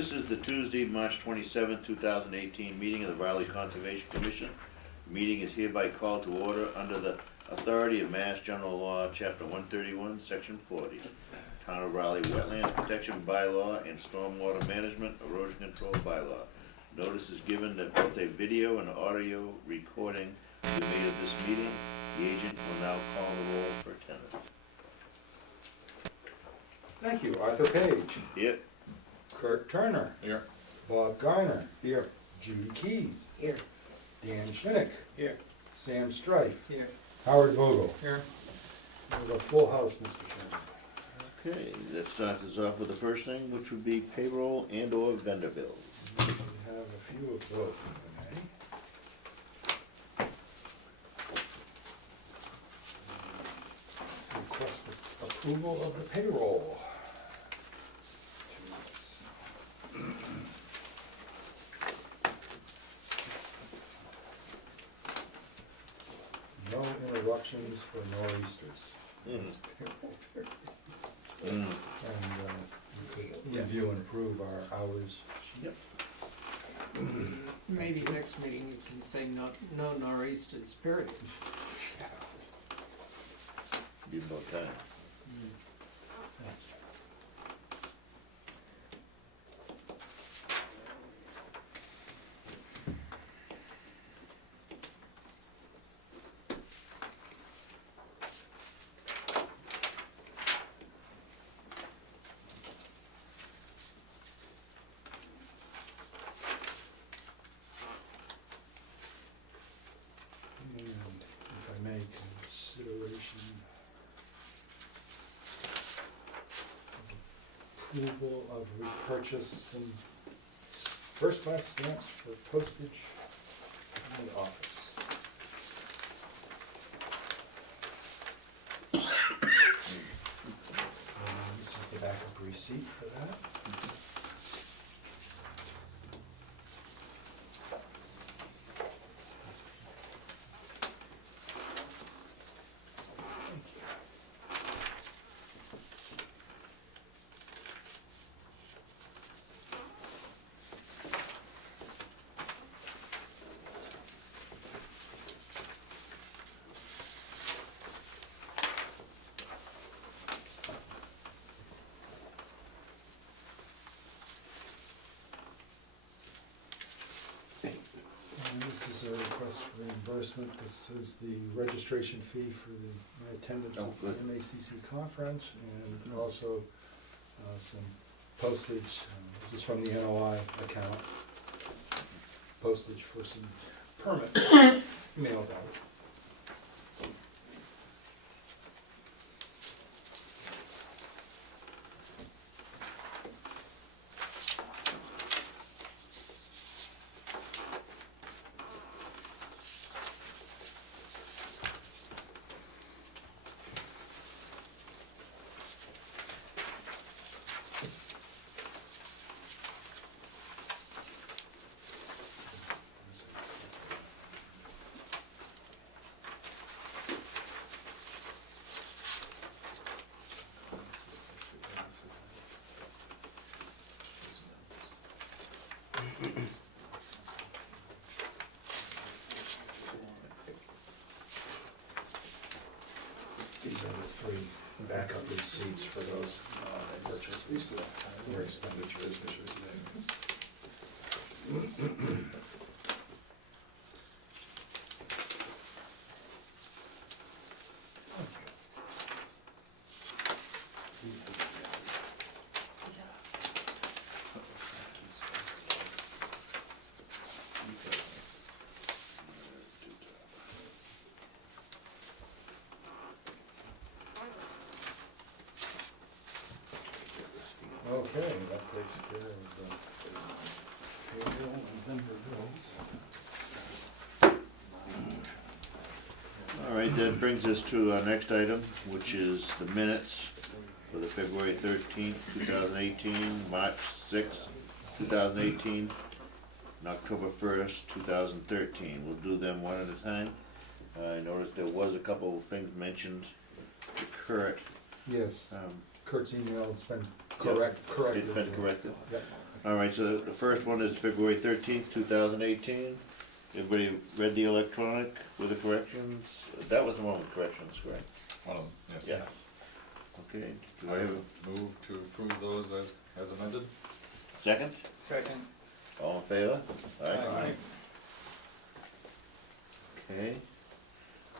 This is the Tuesday, March 27th, 2018 meeting of the Raleigh Conservation Commission. The meeting is hereby called to order under the authority of Mass General Law, Chapter 131, Section 40, Town of Raleigh Wetlands Protection Bylaw and Stormwater Management Erosion Control Bylaw. Notice is given that both a video and audio recording will be made of this meeting. The agent will now call the roll for attendance. Thank you. Arthur Page. Here. Kurt Turner. Here. Bob Garner. Here. Judy Keys. Here. Dan Schinick. Here. Sam Strife. Here. Howard Vogel. Here. We have a full house, Mr. Chairman. Okay, that starts us off with the first thing, which would be payroll and or vendor bills. We have a few of those, if I may. Request approval of the payroll. No interruptions for nor'easters. And review and approve our hours. Yep. Maybe next meeting you can say no nor'easters, period. Need more time. And if I may, consideration of approval of repurchase some first-class stamps for postage in the office. And this is the backup receipt for that. Thank you. And this is a request for reimbursement. This is the registration fee for my attendance Oh, at the good. MACC conference, and also some postage. This is from the NOI account. Postage for some permits mailed out. These are the three backup receipts for those purchases or expenditures. Okay, that takes care of the payroll and vendor bills. All right, that brings us to our next item, which is the minutes for the February 13th, 2018, March 6th, 2018, and October 1st, 2013. We'll do them one at a time. I noticed there was a couple of things mentioned to Kurt. Yes, Kurt's email's been corrected. It's been corrected. Yep. All right, so the first one is February 13th, 2018. Everybody read the electronic with the corrections? That was the one with corrections, correct? One of them, yes. Yeah. Okay, do I I have move to approve those as amended. a second? Second. All in favor? Aye. Okay.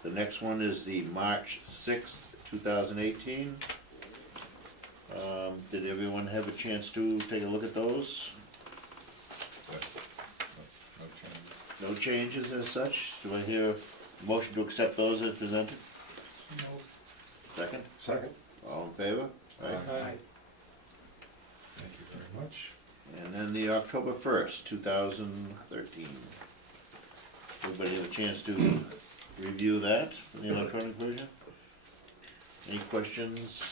The next one is the March 6th, 2018. Did everyone have a chance to take a look at those? Yes. No changes. No changes as such? Do I hear a motion to accept those as presented? Second? Second. All in favor? Aye. Thank you very Very much. And then the October 1st, 2013. Everybody have a chance to review that in the electronic version? Any questions,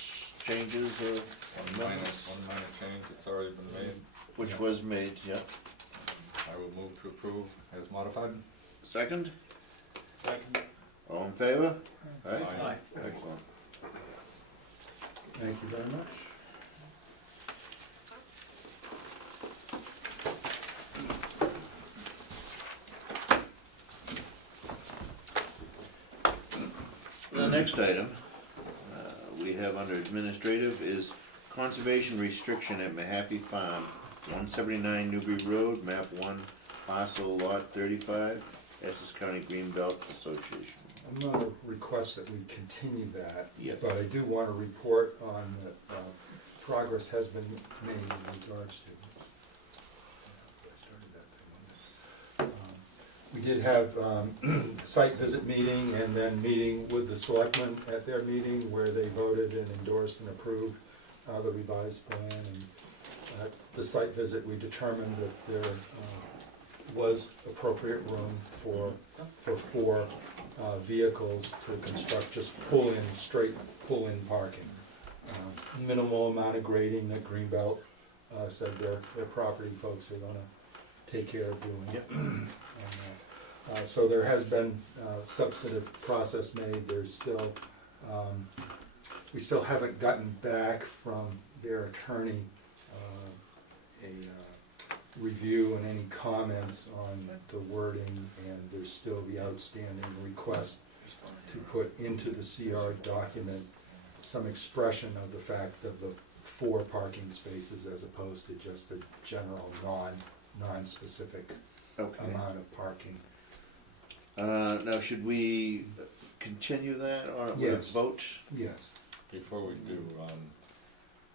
changes, or One minor change that's already been made. which was made, yeah? I will move to approve as modified. Second? Second. All in favor? Aye? Aye. Excellent. Thank you very much. The next item we have under administrative is conservation restriction at Mahaffey Farm, 179 Newbury Road, map 1, parcel lot 35, Essex County Greenbelt Association. I'm gonna request that we continue that. Yes. But I do wanna report on that, progress has been made in regards to this. We did have, site visit meeting and then meeting with the selectmen at their meeting where they voted and endorsed and approved, the revised plan. And at the site visit, we determined that there, was appropriate room for 4 vehicles to construct just straight pull-in parking. Minimal amount of grading that Greenbelt said their property folks are gonna take care of doing. Yep. So there has been substantive process made. There's still, we still haven't gotten back from their attorney a review and any comments on the wording, and there's still the outstanding request to put into the CR document some expression of the fact of the 4 parking spaces as opposed to just a general non-specific Okay. amount of parking. Now, should we continue that or with a Yes. vote? Yes. Before we do,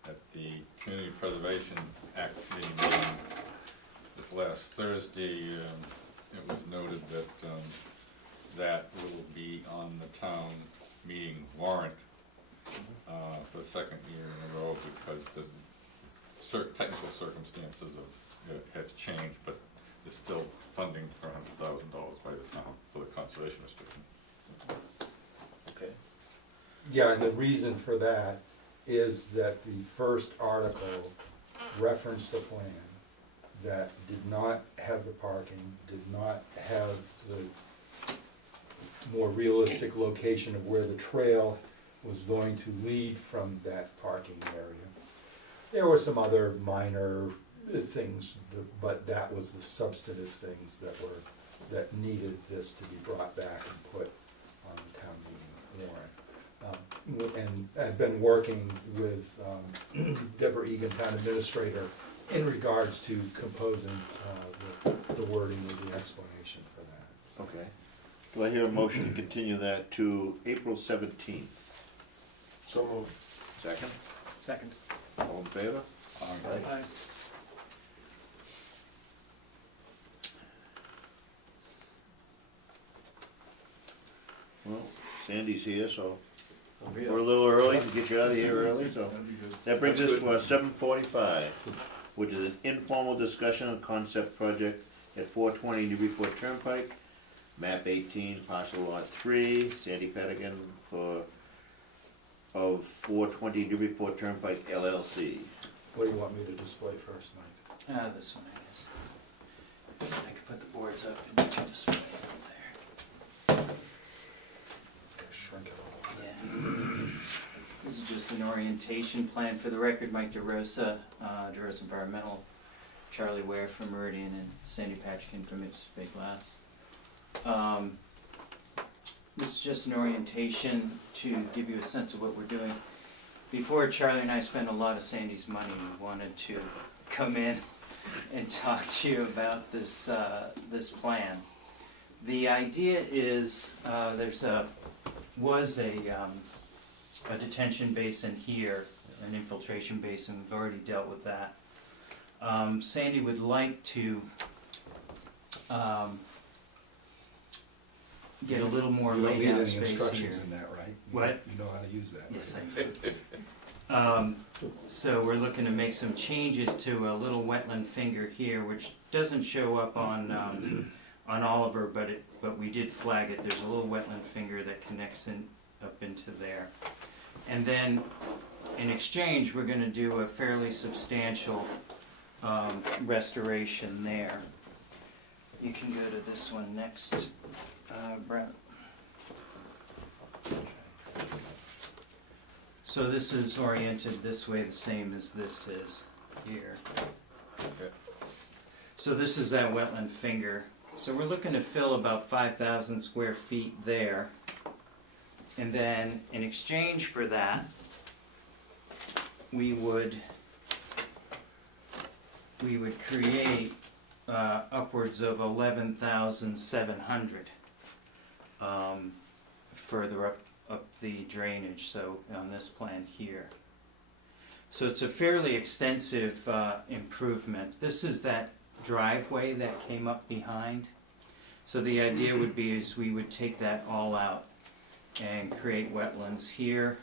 at the Community Preservation Act meeting this last Thursday, it was noted that that will be on the town meeting warrant for the second year in a row because the technical circumstances have changed, but there's still funding for $100,000 by the town for the conservation restriction. Okay. Yeah, and the reason for that is that the first article referenced a plan that did not have the parking, did not have the more realistic location of where the trail was going to lead from that parking area. There were some other minor things, but that was the substantive things that needed this to be brought back and put on the town meeting warrant. And I've been working with Deborah Egan, town administrator, in regards to composing the wording of the explanation for that. Okay. Do I hear a motion to continue that to April 17th? So moved. Second? Second. All in favor? Aye. Well, Sandy's here, so we're a little early to get you out of here early, so. That brings us to our 7:45, which is an informal discussion of concept project at 420 Newburyport Turnpike, map 18, parcel lot 3, Sandy Pedigan of 420 Newburyport Turnpike LLC. What do you want me to display first, Mike? This one, I guess. I can put the boards up and you can display it up Gotta shrink it all. there. Yeah. This is just an orientation plan for the record. Mike DeRosa, DeRosa Environmental Charlie Ware from Meridian and Sandy Patchkin from Mississippi Bay Glass. This is just an orientation to give you a sense of what we're doing. Before, Charlie and I spent a lot of Sandy's money. We wanted to come in and talk to you about this this plan. The idea is was a detention basin here, an infiltration basin. We've already dealt with that. Sandy would like to get a little more You don't need laid out any space instructions here. in that, right? What? You know how to use that. Yes, right? I do. So we're looking to make some changes to a little wetland finger here, which doesn't show up on Oliver, but we did flag it. There's a little wetland finger that connects up into there. And then in exchange, we're going to do a fairly substantial restoration there. You can go to this one next, Brent. So this is oriented this way, the same as this is here. Okay. So this is that wetland finger. So we're looking to fill about 5,000 square feet there. And then in exchange for that, we would create upwards of 11,700 further up the drainage, so on this plan here. So it's a fairly extensive improvement. This is that driveway that came up behind. So the idea would be is we would take that all out and create wetlands here,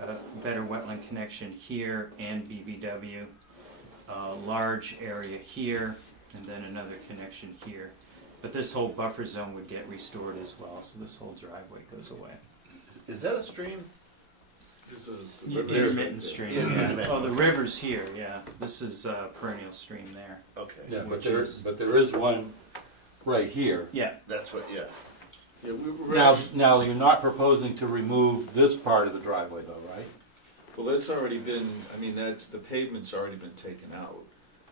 a better wetland connection here and BVW, a large area here, and then another connection here. But this whole buffer zone would get restored as well, so this whole driveway goes away. Is that a stream? Intermittent stream, Yeah, yeah. intermittent. Oh, the river's here, yeah. This is a perennial stream there. Okay. Yeah, Which but is- there is one right here. Yeah, That's what, yeah. Yeah, we were Now, you're not proposing to remove this part of the driveway though, right? well, that's already been, I mean, the pavement's already been taken out,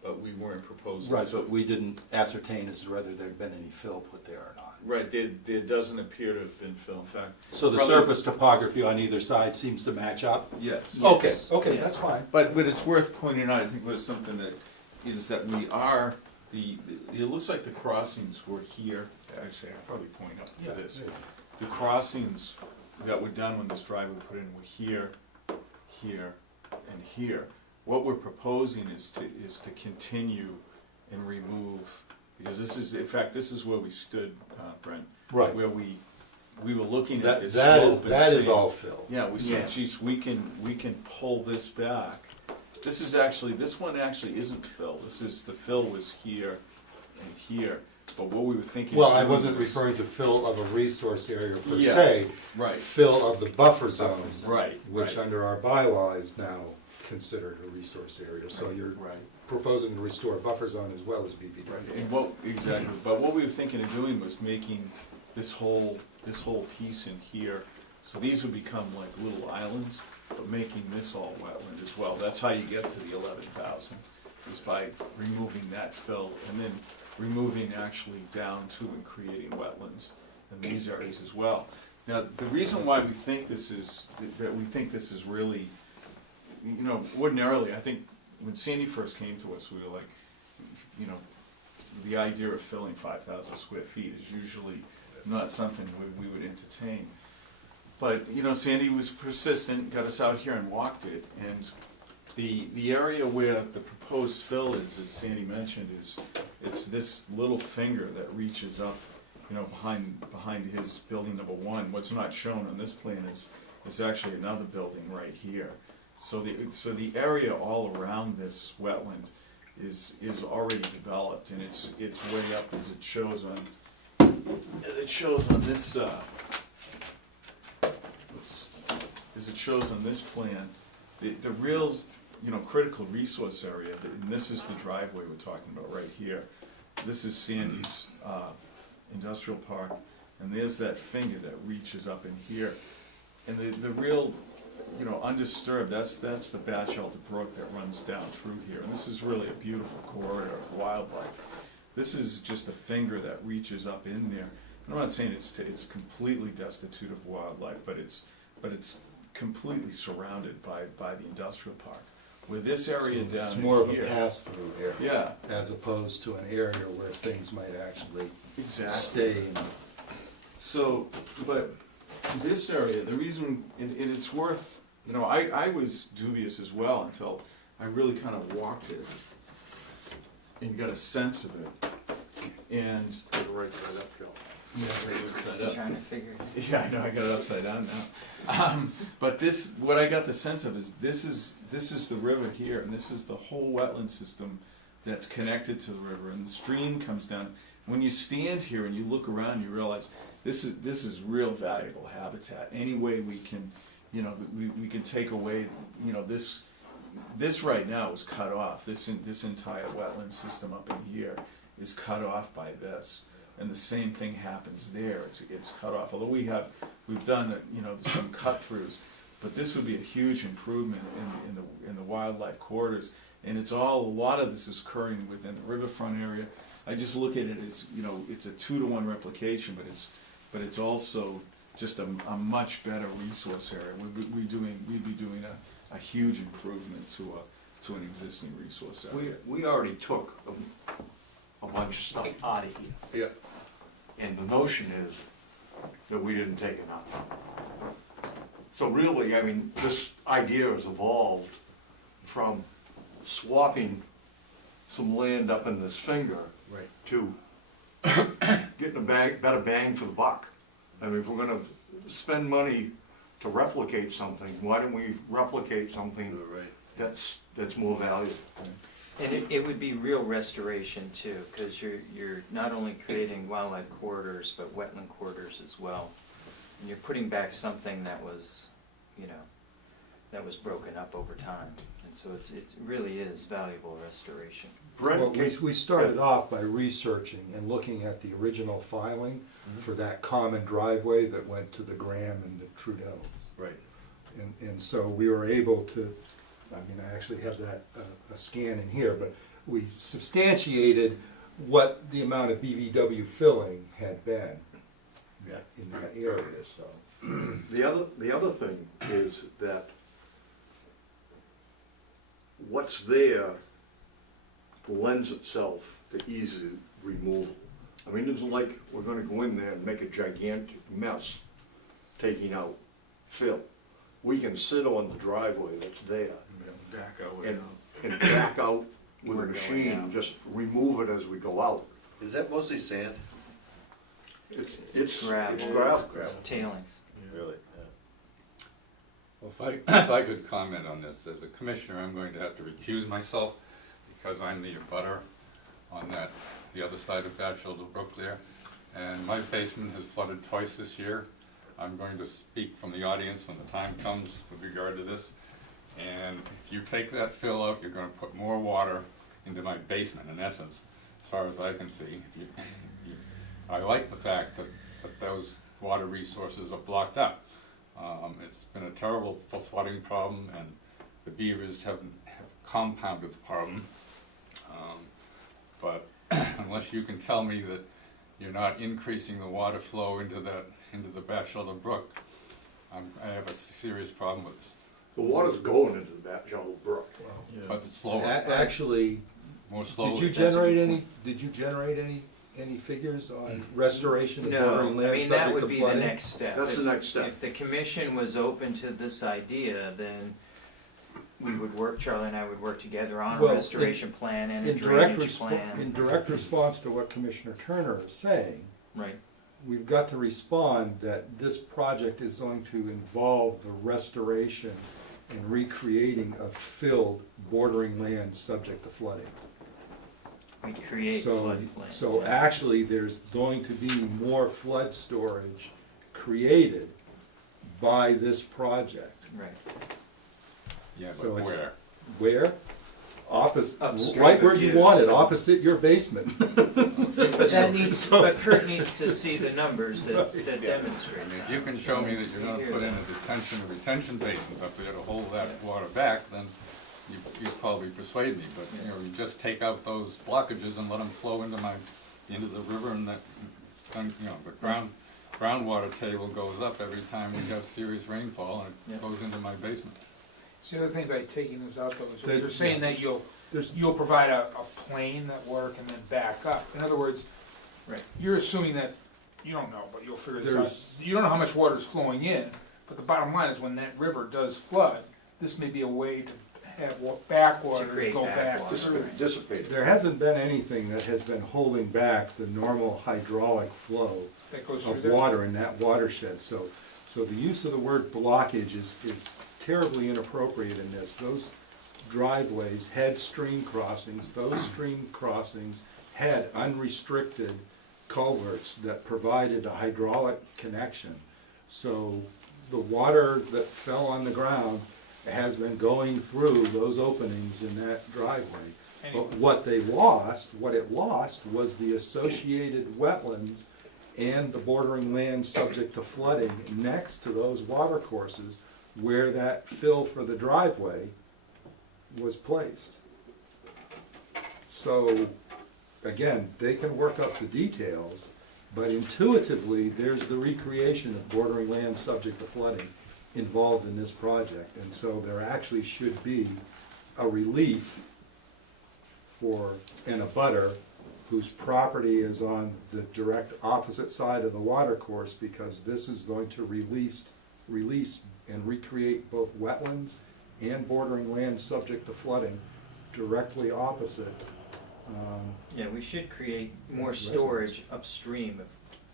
but we weren't proposing. Right, to- but we didn't ascertain as to whether there'd been any fill put there or not. Right, there doesn't appear to have been fill, in fact. So the Probably- surface topography on either side seems to match up? Yes. Okay, Yes. okay, Yeah. that's fine. But it's worth pointing out, I think was something that, is that we are, it looks like the crossings were here, actually, I'll probably point up to this. The crossings that were done when this driveway was put in were here, here, and here. What we're proposing is to continue and remove, because this is, in fact, this is where we stood, Brent. Right. Where we were looking at That this that slope is and that is saying, all fill. yeah, we Yeah. said, geez, we can pull this back. This one actually isn't fill. The fill was here and here. But what we were thinking. Well, of I doing wasn't was- referring to fill of a resource area per Yeah. se, Right, fill of the buffer zone, right, which right, under our bylaw is now considered a resource area. So you're right, proposing to restore a buffer zone as well as BVW. right. And exactly, but what we were thinking of doing was making this whole piece in here, so these would become like little islands, but making this all wetland as well. That's how you get to the 11,000, is by removing that fill and then removing actually down to and creating wetlands in these areas as well. Now, the reason why we think this is, that we think this is really, you know, ordinarily, I think when Sandy first came to us, we were like, you know, the idea of filling 5,000 square feet is usually not something we would entertain. But, you know, Sandy was persistent, got us out here and walked it, and the area where the proposed fill is, as Sandy mentioned, it's this little finger that reaches up, you know, behind his building number 1. What's not shown on this plan is actually another building right here. So the area all around this wetland is already developed, and it's way up as it shows on this as it shows on this plan. The real, you know, critical resource area, and this is the driveway we're talking about right here. This is Sandy's industrial park, and there's that finger that reaches up in here. And the real you know, undisturbed, that's the Batchelder Brook that runs down through here, and this is really a beautiful corridor of wildlife. This is just a finger that reaches up in there. And I'm not saying it's completely destitute of wildlife, but it's completely surrounded by the industrial park. With this area So down it's in more of a here- pass-through area. Yeah, As opposed to an area where things might actually exactly. stay in. So, but this area, the reason, and it's worth, you know, I was dubious as well until I really kind of walked it and got a sense of it. And Right side up, Joe. right side up. Trying to figure it out. Yeah, I know, I got it upside down now. But this, what I got the sense of is, this is the river here, and this is the whole wetland system that's connected to the river, and the stream comes down. When you stand here and you look around, you realize this is real valuable habitat. Any way we can, you know, we can take away, you know, this right now is cut off. This entire wetland system up in here is cut off by this. And the same thing happens there, it's cut off. Although we've done, you know, some cut throughs, but this would be a huge improvement in the wildlife corridors. And a lot of this is occurring within the riverfront area. I just look at it as, you know, it's a 2-to-1 replication, but it's also just a much better resource area. We'd be doing a huge improvement to an existing resource area. We already took a bunch of stuff out of here. Yeah. And the notion is that we didn't take enough. So really, I mean, this idea has evolved from swapping some land up in this finger Right. to getting better bang for the buck. I mean, if we're gonna spend money to replicate something, why don't we replicate something You're right. that's more valuable? And it would be real restoration too, because you're not only creating wildlife corridors, but wetland corridors as well. And you're putting back something that was, you know, that was broken up over time. And so it really is valuable restoration. Brent, Well, we started off by researching and looking at the original filing for that common driveway that went to the Graham and the Trudeau's. Right. And so we were able to, I mean, I actually have that, a scan in here, but we substantiated what the amount of BVW filling had been Yeah. in that area, so. the other thing is that what's there lends itself to easy removal. I mean, it's like we're gonna go in there and make a gigantic mess taking out fill. We can sit on the driveway that's there Back out. and back out with a We're going machine, out. just remove it as we go out. Is that mostly sand? It's Gravel. gravel. It's tailings. Really? Well, if I could comment on this, as a commissioner, I'm going to have to recuse myself because I'm the abutter on the other side of Batchelder Brook there. And my basement has flooded twice this year. I'm going to speak from the audience when the time comes with regard to this. And if you take that fill out, you're gonna put more water into my basement, in essence, as far as I can see. I like the fact that those water resources are blocked up. It's been a terrible flooding problem, and the beavers have compounded the problem. But unless you can tell me that you're not increasing the water flow into the Batchelder Brook, I have a serious problem with this. The water's going into the Batchelder Brook. But it's slower, Actually, more slowly. did you generate any figures on restoration of No, bordering I land mean, that subject would to be the flooding? next step. That's the next step. If the commission was open to this idea, then we would work, Charlie and I would work together on a Well, restoration plan and a In direct drainage plan. in direct response to what Commissioner Turner is saying, Right, we've got to respond that this project is going to involve the restoration and recreating of filled bordering land subject to flooding. we create floodplain. So actually, there's going to be more flood storage created by this project. Right, Yeah, so but it's- where? Where? opposite, Upstream right of where you you, want it, so- opposite your basement. But that needs, but Kurt needs to see the numbers that demonstrate I mean, if that. you can show me that you're gonna put in a detention or retention basins up there to hold that water back, then you probably persuade me, but, you know, you just take out those blockages and let them flow into the river, and that, then, you know, the groundwater table goes up every time we have serious rainfall, and Yeah. it goes into my basement. So the other thing by taking those out though is That- you're saying that you'll provide a plane that work and then back up. In other words, Right. you're assuming that, you don't know, but you'll figure this out. There's- You don't know how much water is flowing in, but the bottom line is when that river does flood, this may be a way to have backwaters create go back. backwater. through. Dissipate. There hasn't been anything that has been holding back the normal hydraulic flow That goes through of there. water in that watershed, so the use of the word blockage is terribly inappropriate in this. Those driveways had stream crossings, those stream crossings had unrestricted culverts that provided a hydraulic connection. So the water that fell on the ground has been going through those openings in that driveway. But what it lost was the associated wetlands and the bordering land subject to flooding next to those water courses where that fill for the driveway was placed. So, again, they can work up the details, but intuitively, there's the recreation of bordering land subject to flooding involved in this project. And so there actually should be a relief for an abutter whose property is on the direct opposite side of the water course, because this is going to release and recreate both wetlands and bordering land subject to flooding directly opposite. Yeah, we should create more storage upstream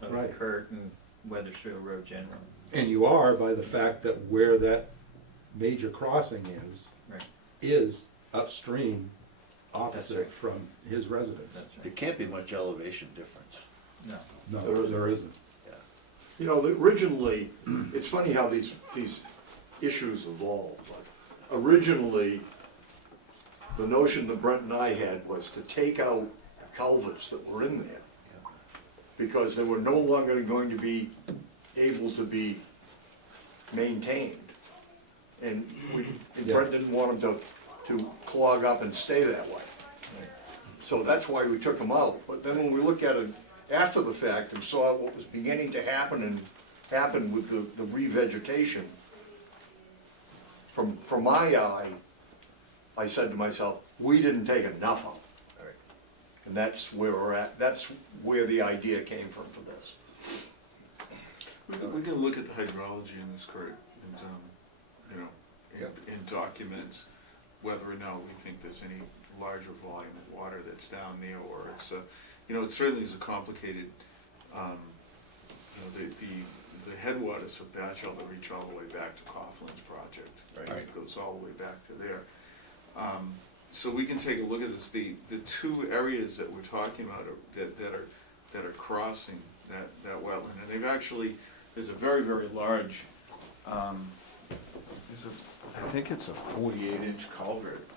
of Right. Kurt and Weathersfield Road generally. And you are by the fact that where that major crossing Right. is upstream opposite right. from his residence. That's There right. can't be much elevation difference. No. No, there isn't. Yeah. You know, originally, it's funny how these issues evolve. Like, originally, the notion that Brent and I had was to take out culverts that were in there, because they were no longer going to be able to be maintained. And Brent didn't want them to clog up and stay that way. So that's why we took them out. But then when we look at it after the fact and saw what was beginning to happen with the revegetation, from my eye, I said to myself, we didn't take enough out. Right. And that's where we're at, that's where the idea came from for this. We can look at the hydrology in this, Kurt, and, you know, and documents whether or not we think there's any larger volume of water that's down there, or it's you know, it certainly is a complicated, you know, the headwaters of Batchelder reach all the way back to Coughlin's project. Right. It goes all the way back to there. So we can take a look at this. The two areas that we're talking about that are crossing that wetland, and they've actually, there's a very, very large, I think it's a 48-inch culvert,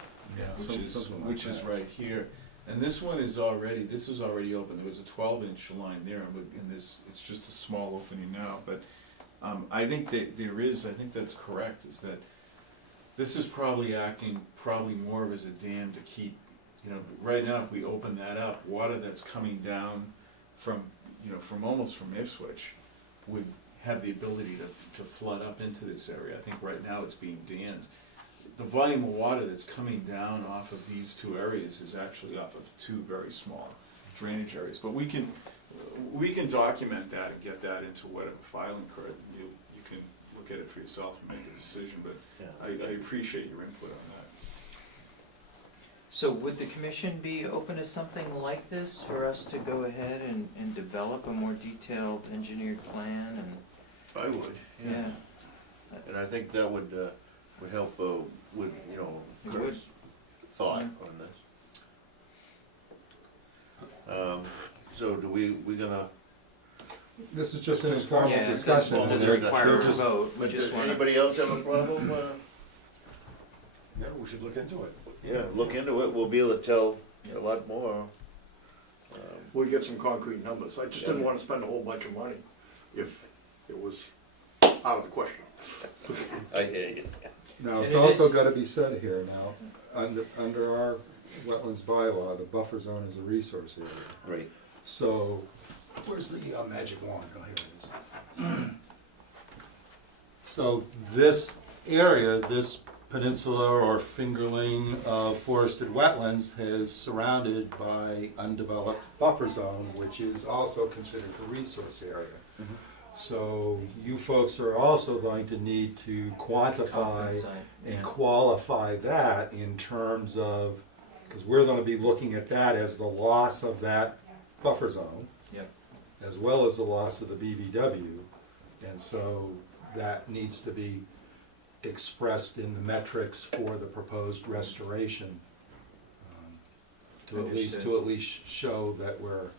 which is right here. And this one is already, this is already open. There was a 12-inch line there, and this, it's just a small opening now. But I think that I think that's correct, is that this is probably acting more of as a dam to keep, you know, right now if we open that up, water that's coming down from, you know, almost from Ipswich would have the ability to flood up into this area. I think right now it's being dammed. The volume of water that's coming down off of these two areas is actually off of two very small drainage areas. But we can document that and get that into whatever filing card. You can look at it for yourself and make a decision, but Yeah. I appreciate your input on that. So would the commission be open to something like this for us to go ahead and develop a more detailed engineered plan and, I would, yeah? And I think that would help with, you know, It Kurt's thought on this. So do we gonna, This is just an informal Yeah, discussion. does They're it require a just- vote? We but just does wanna. anybody else have a problem? Yeah, we we should look into it. Yeah, look into it, we'll be able to tell a lot more. We get some concrete numbers. I just didn't wanna spend a whole bunch of money if it was out of the question. I hear you. Now, it's And it also is- gotta be said here now, under our wetlands bylaw, the buffer zone is a resource area. Right. So, where's the magic wand? Oh, here it is. So this area, this peninsula or fingerling of forested wetlands is surrounded by undeveloped buffer zone, which is also considered a resource area. So you folks are also going to need to quantify Compensate, and yeah. qualify that in terms of, because we're gonna be looking at that as the loss of that buffer zone, Yep. as well as the loss of the BVW. And so that needs to be expressed in the metrics for the proposed restoration. To Understood. at least show that we're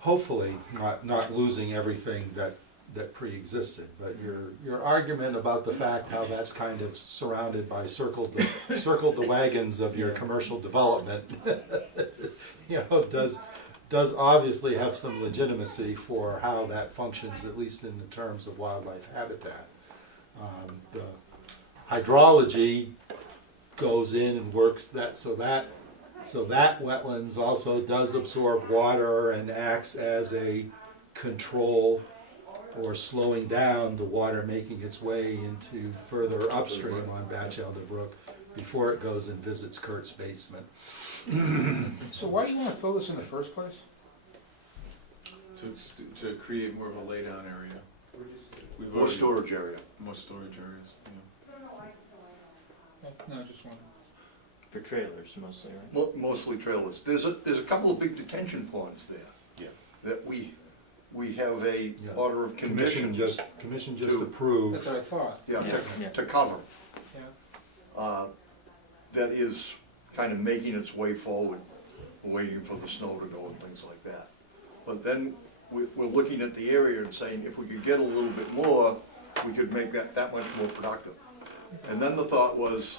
hopefully not losing everything that pre-existed. But your argument about the fact how that's kind of surrounded by circled the wagons of your commercial development, you know, does obviously have some legitimacy for how that functions, at least in the terms of wildlife habitat. The hydrology goes in and works that, so that wetlands also does absorb water and acts as a control or slowing down the water making its way into further upstream on Batchelder Brook before it goes and visits Kurt's basement. So why do you wanna fill this in the first place? To create more of a laydown area. We've More already- storage area. More storage areas, yeah. No, just one. For trailers mostly, right? Mostly trailers. There's a couple of big detention ponds there. Yeah. That we have a Yeah. order of Commission conditions. just to- approved. That's what I thought, Yeah, Yeah. to cover. yeah. That is kind of making its way forward, waiting for the snow to go and things like that. But then we're looking at the area and saying, if we could get a little bit more, we could make that much more productive. And then the thought was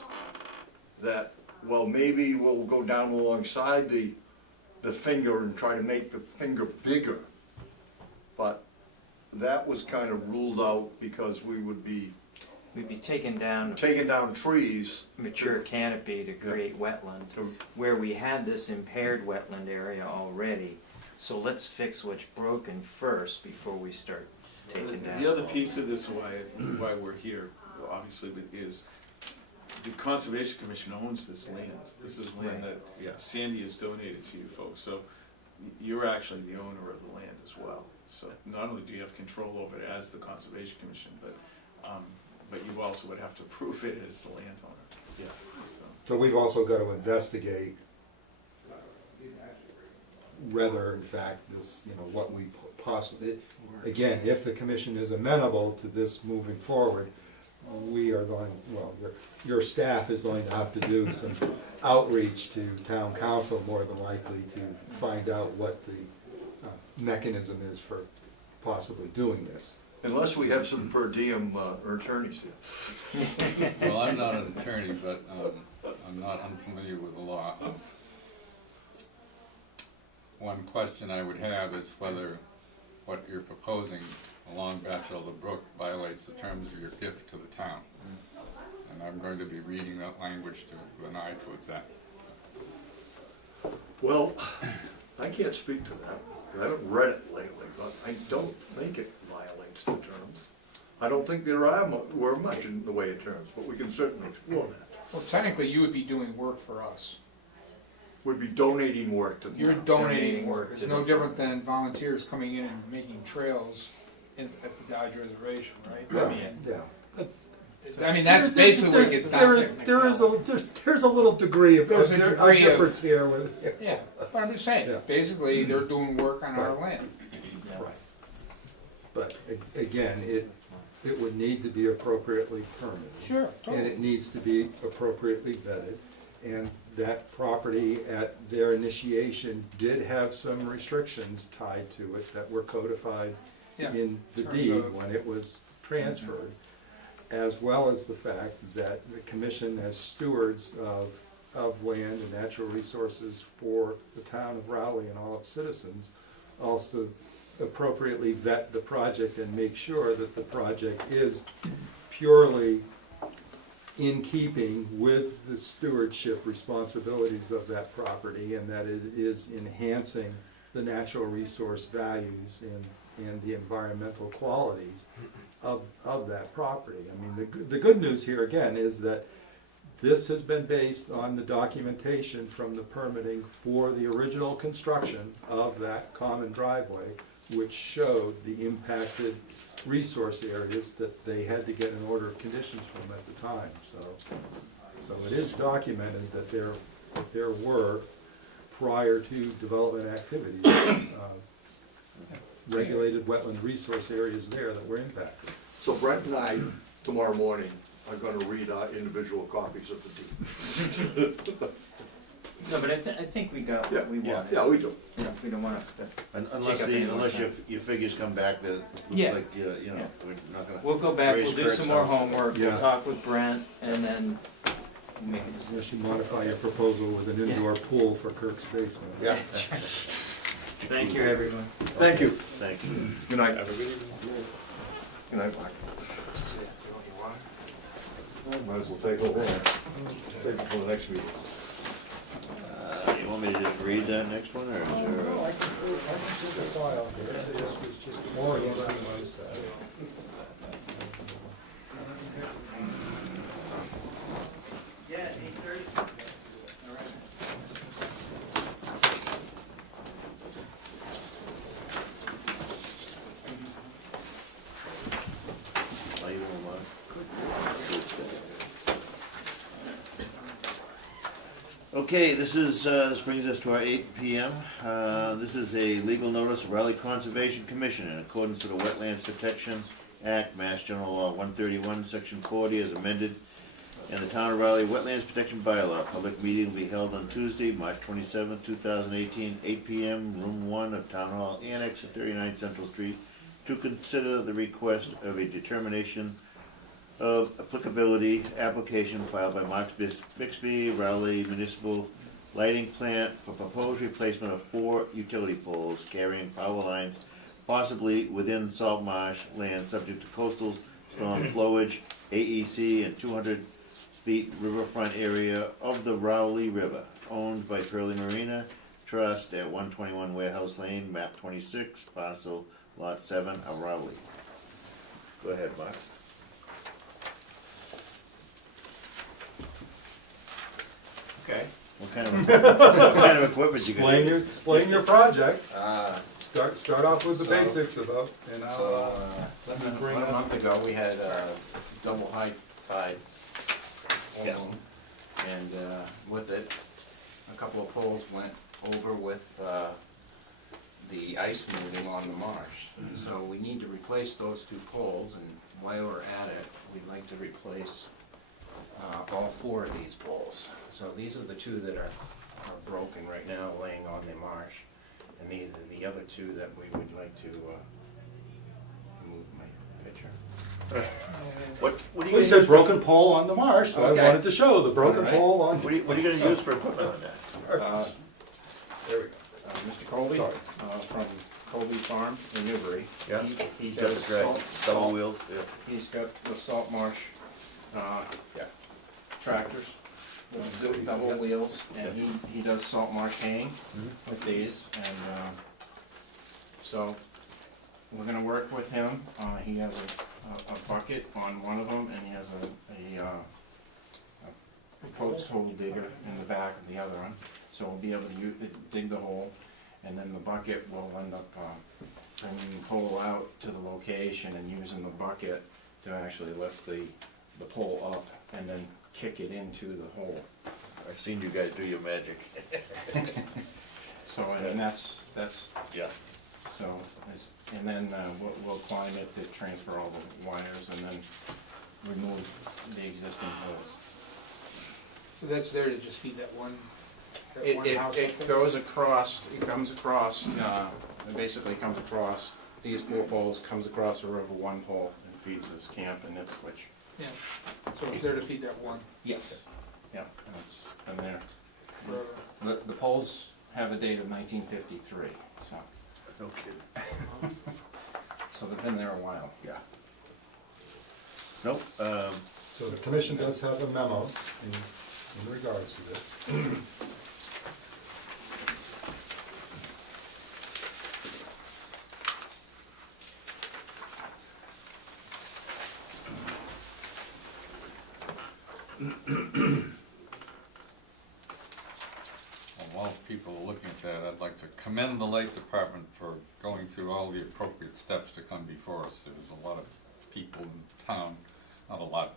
that, well, maybe we'll go down alongside the finger and try to make the finger bigger. But that was kind of ruled out because we would be We'd be taking down taking down trees. mature canopy to create wetland, where we had this impaired wetland area already. So let's fix what's broken first before we start taking down. The other piece of this, why we're here, obviously, is the Conservation Commission owns this land. This is land that Yeah. Sandy has donated to you folks, so you're actually the owner of the land as well. So not only do you have control over it as the Conservation Commission, but you also would have to approve it as the landowner. Yeah. So we've also got to investigate whether in fact this, you know, what we possibly, again, if the commission is amenable to this moving forward, we are going, well, your staff is going to have to do some outreach to town council more than likely to find out what the mechanism is for possibly doing this. Unless we have some per diem attorneys here. Well, I'm not an attorney, but I'm not unfamiliar with the law. One question I would have is whether what you're proposing along Batchelder Brook violates the terms of your gift to the town. And I'm going to be reading that language to an eye towards that. Well, I can't speak to that. I haven't read it lately, but I don't think it violates the terms. I don't think were much in the way of terms, but we can certainly explore that. Well, technically, you would be doing work for us. Would be donating work to the You're town. donating work. to It's the no town. different than volunteers coming in and making trails at the Dodge Reservation, right? I mean, Yeah. that's basically what it gets down to. There's a little degree of There's a degree of- difference here with. Yeah, but I'm just saying, Yeah. basically, they're doing work on our Right. land. Right. But again, it would need to be appropriately permitted. Sure, And totally. it needs to be appropriately vetted. And that property at their initiation did have some restrictions tied to it that were codified Yeah, in the terms deed of- when it was transferred. as well as the fact that the commission, as stewards of land and natural resources for the town of Rowley and all its citizens, also appropriately vet the project and make sure that the project is purely in keeping with the stewardship responsibilities of that property, and that it is enhancing the natural resource values and the environmental qualities of that property. I mean, the good news here again is that this has been based on the documentation from the permitting for the original construction of that common driveway, which showed the impacted resource areas that they had to get an order of conditions from at the time. So it is documented that there were, prior to development activities, regulated wetland resource areas there that were impacted. So Brent and I, tomorrow morning, are gonna read our individual copies of the deed. No, but I think we got what we wanted. Yeah, we do. You know, we don't wanna, Unless Take up any more unless time. your figures come back that it looks Yeah. like, you know, Yeah. we're not gonna. we'll go back, we'll raise do Kurt's some more house. homework, Yeah. we'll talk with Brent, and then we'll make a decision. Unless you modify your proposal with an indoor pool for Kirk's basement. Yeah. Thank you, everyone. Thank you. Thank you. Good night. Good night, Mark. Might as well take over. Save it for the next meeting. You want me to just read that next one, or is there? I can put the file here. This was just orienting myself. Yeah, 8:30. All right. Are you on one? Okay, this brings us to our 8 p.m. This is a legal notice of Raleigh Conservation Commission in accordance to the Wetlands Protection Act, Mass General Law 131, Section 40, as amended, and the Town of Raleigh Wetlands Protection Bylaw. Public meeting will be held on Tuesday, March 27, 2018, 8 p.m., Room 1 of Town Hall Annex at 39 Central Street, to consider the request of a determination of applicability application filed by Mark Bixby, Raleigh Municipal Lighting Plant, for proposed replacement of 4 utility poles carrying power lines possibly within salt marsh land subject to coastal storm flowage, AEC, and 200 feet riverfront area of the Rowley River, owned by Pearlie Marina Trust at 121 Warehouse Lane, map 26, parcel lot 7 of Rowley. Go ahead, Mark. Okay. What kind of equipment you got? Explain your project. Uh, Start off with the So- basics about, and so, I'll, let me about bring a up. month ago, we had a double high tide. Yeah. And, with it, a couple of poles went over with, the ice moving on the marsh. So we need to replace those 2 poles, and while we're at it, we'd like to replace, all 4 of these poles. So these are the 2 that are broken right now, laying on the marsh. And these are the other 2 that we would like to, move my picture. What are We you gonna said use? broken pole on the marsh, so I Okay. wanted to show the broken Alright. pole on. What are you gonna use for equipment on that? There we go. Mr. Colby, Sorry. from Colby Farm in Newbury. Yeah. He He's got does the drag, salt, double wheels, yeah. he's got the salt marsh, tractors, with double wheels, and he does salt marsh haying with these, and, so, we're gonna work with him. He has a bucket on one of them, and he has a post hole digger in the back of the other one. So we'll be able to dig the hole, and then the bucket will end up bringing the pole out to the location and using the bucket to actually lift the pole up and then kick it into the hole. I've seen you guys do your magic. So, and that's, Yeah. so, and then we'll climb it to transfer all the wires and then remove the existing holes. So that's there to just feed that one house? It goes across, it comes across, it basically comes across, these 4 poles, comes across the river, 1 pole, and feeds this camp in Ipswich. Yeah, so it's there to feed that one Yes. Yeah, and it's been there. forever. The poles have a date of 1953, so, No kidding. so they've been there a while. Yeah. Nope, So the commission does have a memo in regards to this. Well, while people are looking at that, I'd like to commend the Lake Department for going through all the appropriate steps to come before us. There's a lot of people in town, not a lot,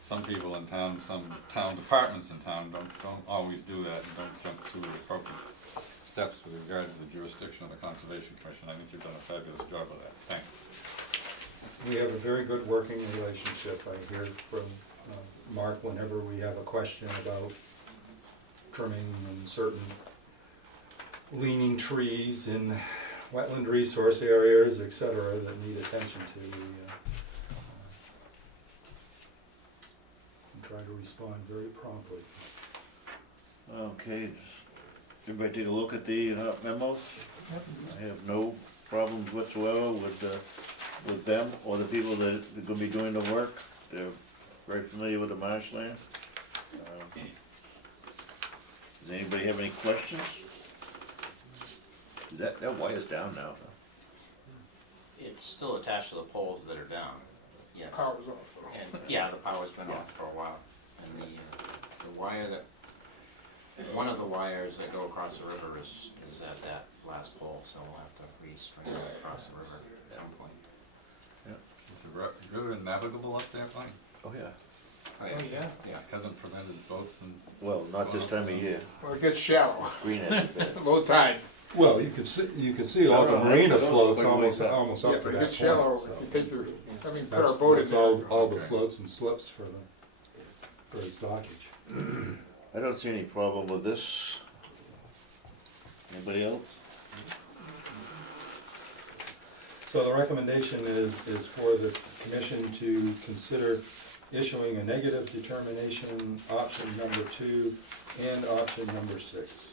some people in town, some town departments in town don't always do that and don't jump to the appropriate steps with regard to the jurisdiction of the Conservation Commission. I think you've done a fabulous job of that. Thank you. We have a very good working relationship. I hear from Mark whenever we have a question about trimming and certain leaning trees in wetland resource areas, et cetera, that need attention to. We try to respond very promptly. okay, everybody take a look at the memos? I have no problems whatsoever with them or the people that are gonna be doing the work. They're very familiar with the marshland. Does anybody have any questions? That wire's down now, huh? It's still attached to the poles that are down, yes. Power's off. And, yeah, the power's been off for a while, and the wire that, one of the wires that go across the river is at that last pole, so we'll have to re-string it across the river at some point. Is the river navigable up there, Mike? Oh, yeah. Oh, yeah, Yeah. Hasn't prevented boats and... Well, not this time of year. well, it gets shallow, Green has it bad. low tide. Well, you can see all the No, marina that's floats quite a ways almost Yeah, up to but that it point. gets shallow, so. if you take your, I mean, put our That's boat in there. all the Okay. floats and slips for his dockage. I don't see any problem with this. Anybody else? So the recommendation is for the commission to consider issuing a negative determination, option number 2, and option number 6.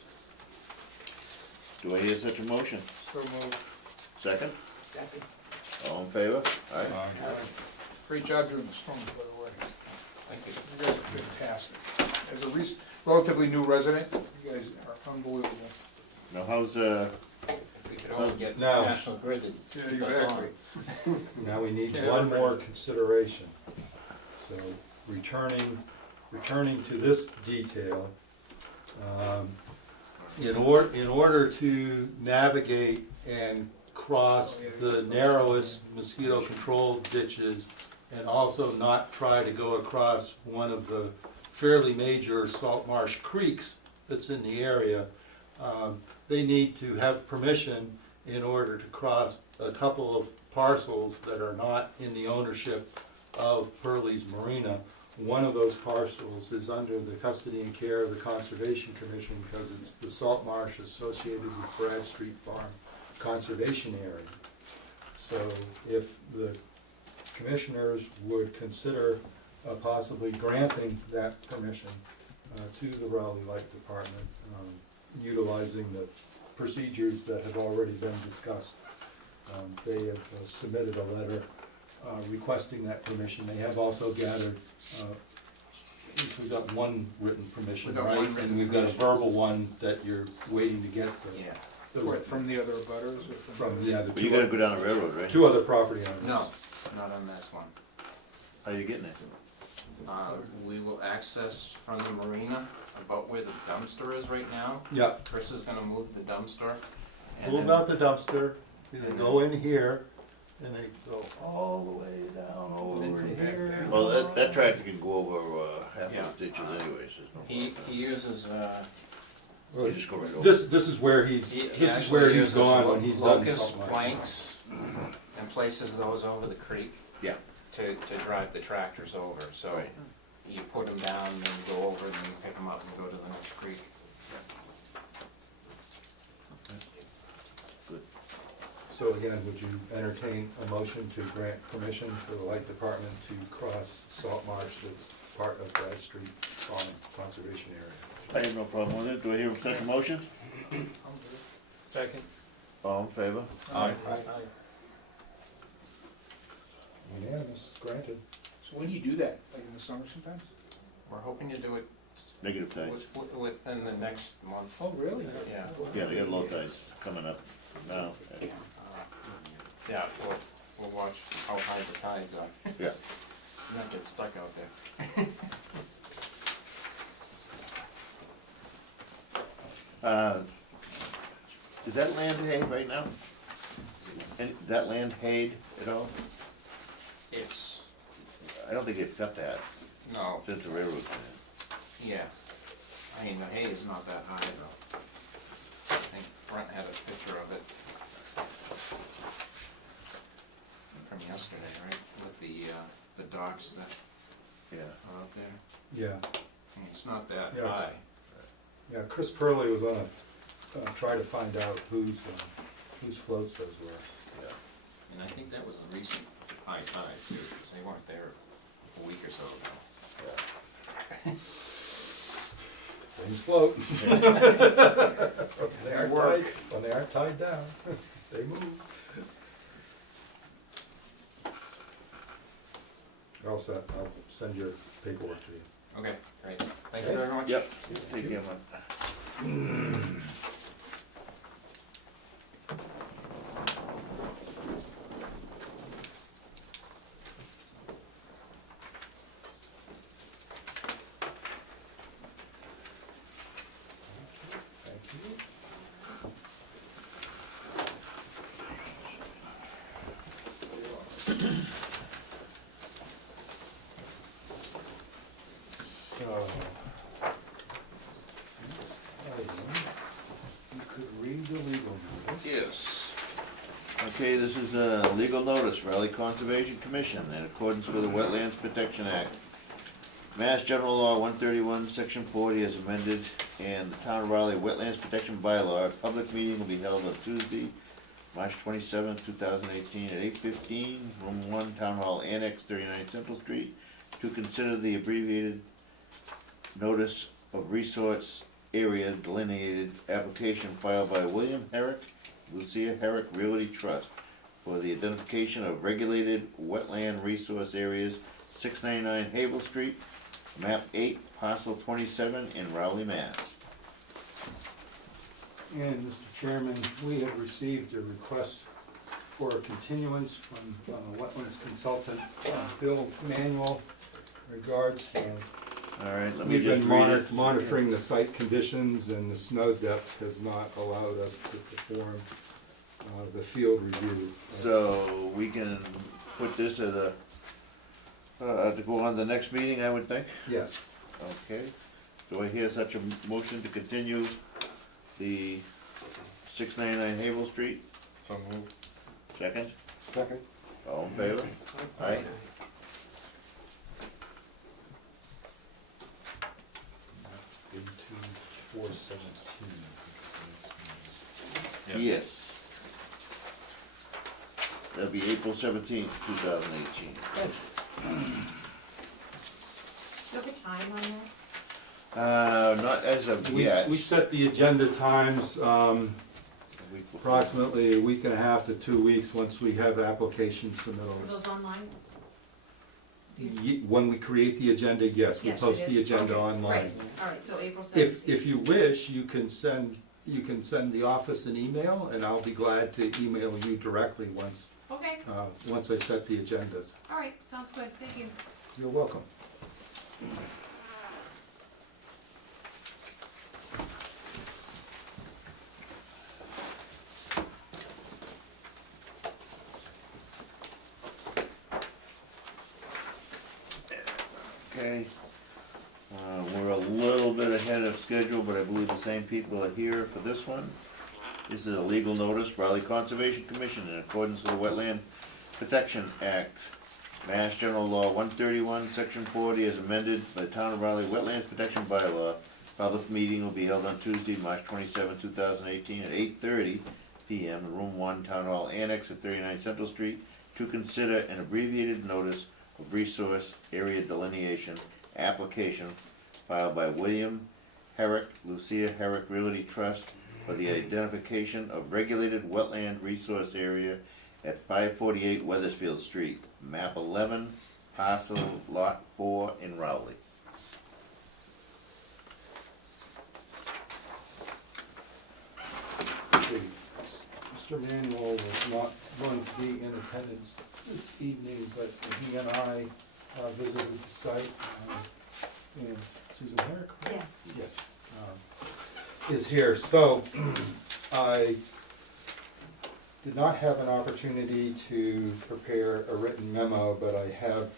Do I hear such a motion? So moved. Second? Second. All in favor? Aye. Great job doing the storms, by the way. Thank you. You guys are fantastic. As a relatively new resident, you guys are unbelievable. Now, how's, If we could only get No. National Grid to Yeah, keep us exactly. on. Now we need Can't one ever more forget. consideration. So returning to this detail, in order to navigate and cross the narrowest mosquito control ditches and also not try to go across one of the fairly major salt marsh creeks that's in the area, they need to have permission in order to cross a couple of parcels that are not in the ownership of Pearlie's Marina. One of those parcels is under the custody and care of the Conservation Commission because it's the salt marsh associated with Brad Street Farm Conservation Area. So if the commissioners would consider possibly granting that permission to the Raleigh Lake Department, utilizing the procedures that have already been discussed. They have submitted a letter requesting that permission. They have also gathered, at least we've got one written permission, We've got right? one written And we've got a permission. verbal one that you're waiting to get Yeah. What, from the other butters or from, yeah, the well, you gotta go two, down the railroad, right? two other property owners. No, not on this one. How you getting it? We will access from the marina about where the dumpster is right now. Yeah, Chris is gonna move the dumpster. and pulls then- out the dumpster, see, they go in here, and they go all the way down over to here. Well, that tractor can go over half Yeah. of the ditches anyways, there's no He problem. uses, You just go right over. This is where he's, he this is actually where he's uses gone when he's done locust something like planks and places those over the creek. Yeah. To drive the tractors over, so Right. you put them down, then you go over, and then you pick them up and go to the next creek. So So again, would you entertain a motion to grant permission for the light department to cross Salt Marsh that's part of Brad Street Farm Conservation Area? I have no problem with it. Do I hear such a motion? Second. All in favor? Aye. Unanimous, granted. So when do you do that, like in the summer sometimes? We're hoping to do it Negative tides. within the next month. Oh, really? Yeah. Yeah, they got low tides coming up now. Yeah, we'll watch how high the tides are. Yeah. Not get stuck out there. Is that land hay right now? That land hayed at all? It's, I don't think they've cut that no, since the railroad came in. yeah. I mean, the hay is not that high though. I think Brent had a picture of it from yesterday, right? With the docks that Yeah. are out there. Yeah, I mean, it's not that Yeah. high. yeah, Chris Purley was gonna try to find out whose floats those were. And I think that was a recent high tide too, because they weren't there a week or so ago. Things float. When they aren't tied down, they move. You're all set, I'll send your paperwork to you. Okay, great. Thank you very much. Yep. Take care, man. Thank you. So, next item, you could read the legal notice. Yes. Okay, this is a legal notice, Raleigh Conservation Commission, in accordance with the Wetlands Protection Act. Mass General Law 131, Section 40 as amended, and the Town of Raleigh Wetlands Protection Bylaw. A public meeting will be held on Tuesday, March 27, 2018, at 8:15, Room 1, Town Hall Annex, 39 Central Street, to consider the abbreviated notice of resource area delineated application filed by William Herrick, Lucia Herrick Realty Trust for the identification of regulated wetland resource areas, 699 Havel Street, map 8, parcel 27 in Raleigh, Mass. And Mr. Chairman, we have received a request for a continuance from wetlands consultant, Bill Manuel, regards, and Alright, let me we've just been read it. monitoring the site conditions, and the snow depth has not allowed us to perform the field review. So we can put this as a, to go on the next meeting, I would think? Yes. Okay. Do I hear such a motion to continue the 699 Havel Street? So moved. Second? Second. All in favor? Aye. Into 417. Yep. Yes. That'll be April 17th, 2018. So the time on that? Not as of yet. We set the agenda times, A week before. approximately a week and a half to 2 weeks once we have application Are submittals. those online? When we create the agenda, yes, we Yes, post it the is. agenda Okay, online. Great, all right, so April 17th. If you wish, you can send the office an email, and I'll be glad to email you directly once Okay, I set the agendas. all right, sounds good, thank you. You're welcome. Okay. We're a little bit ahead of schedule, but I believe the same people are here for this one. This is a legal notice, Raleigh Conservation Commission, in accordance with the Wetland Protection Act. Mass General Law 131, Section 40, as amended by the Town of Raleigh Wetlands Protection Bylaw. Public meeting will be held on Tuesday, March 27, 2018, at 8:30 PM, Room 1, Town Hall Annex at 39 Central Street, to consider an abbreviated notice of resource area delineation application filed by William Herrick, Lucia Herrick Realty Trust for the identification of regulated wetland resource area at 548 Weathersfield Street, map 11, parcel lot 4 in Rowley. Mr. Manuel was not going to be in attendance this evening, but he and I visited the site. And Susan Herrick? Yes. Yes. Is here. So I did not have an opportunity to prepare a written memo, but I have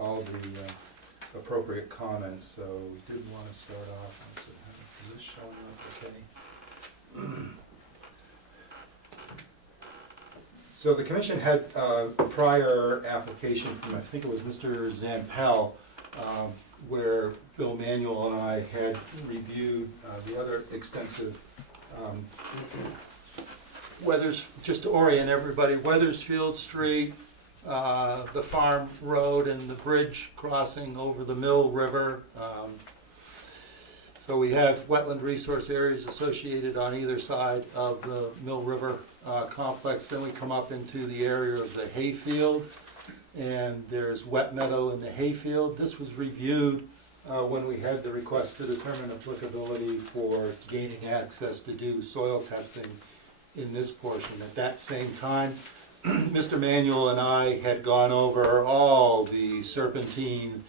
all the appropriate comments. So we did want to start off. Let's see, is this showing up okay? So the commission had a prior application from, I think it was Mr. Zampel, where Bill Manuel and I had reviewed the other extensive just to orient everybody, Weathersfield Street, the farm road and the bridge crossing over the Mill River. So we have wetland resource areas associated on either side of the Mill River complex. Then we come up into the area of the hayfield, and there's wet meadow in the hayfield. This was reviewed when we had the request to determine applicability for gaining access to do soil testing in this portion. At that same time, Mr. Manuel and I had gone over all the serpentine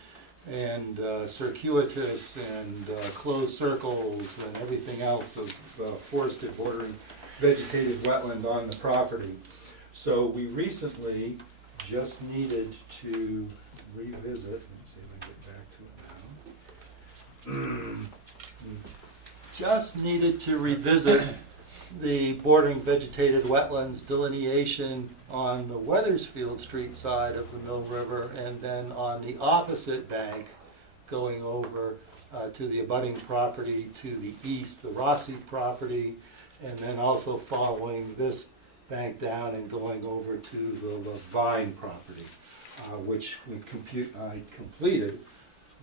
and circuitous and closed circles and everything else of forested bordering vegetated wetland on the property. So we recently just needed to revisit, let's see if I get back to it now. Just needed to revisit the bordering vegetated wetlands delineation on the Weathersfield Street side of the Mill River, and then on the opposite bank going over to the abutting property to the east, the Rossi property, and then also following this bank down and going over to the Levine property, which I completed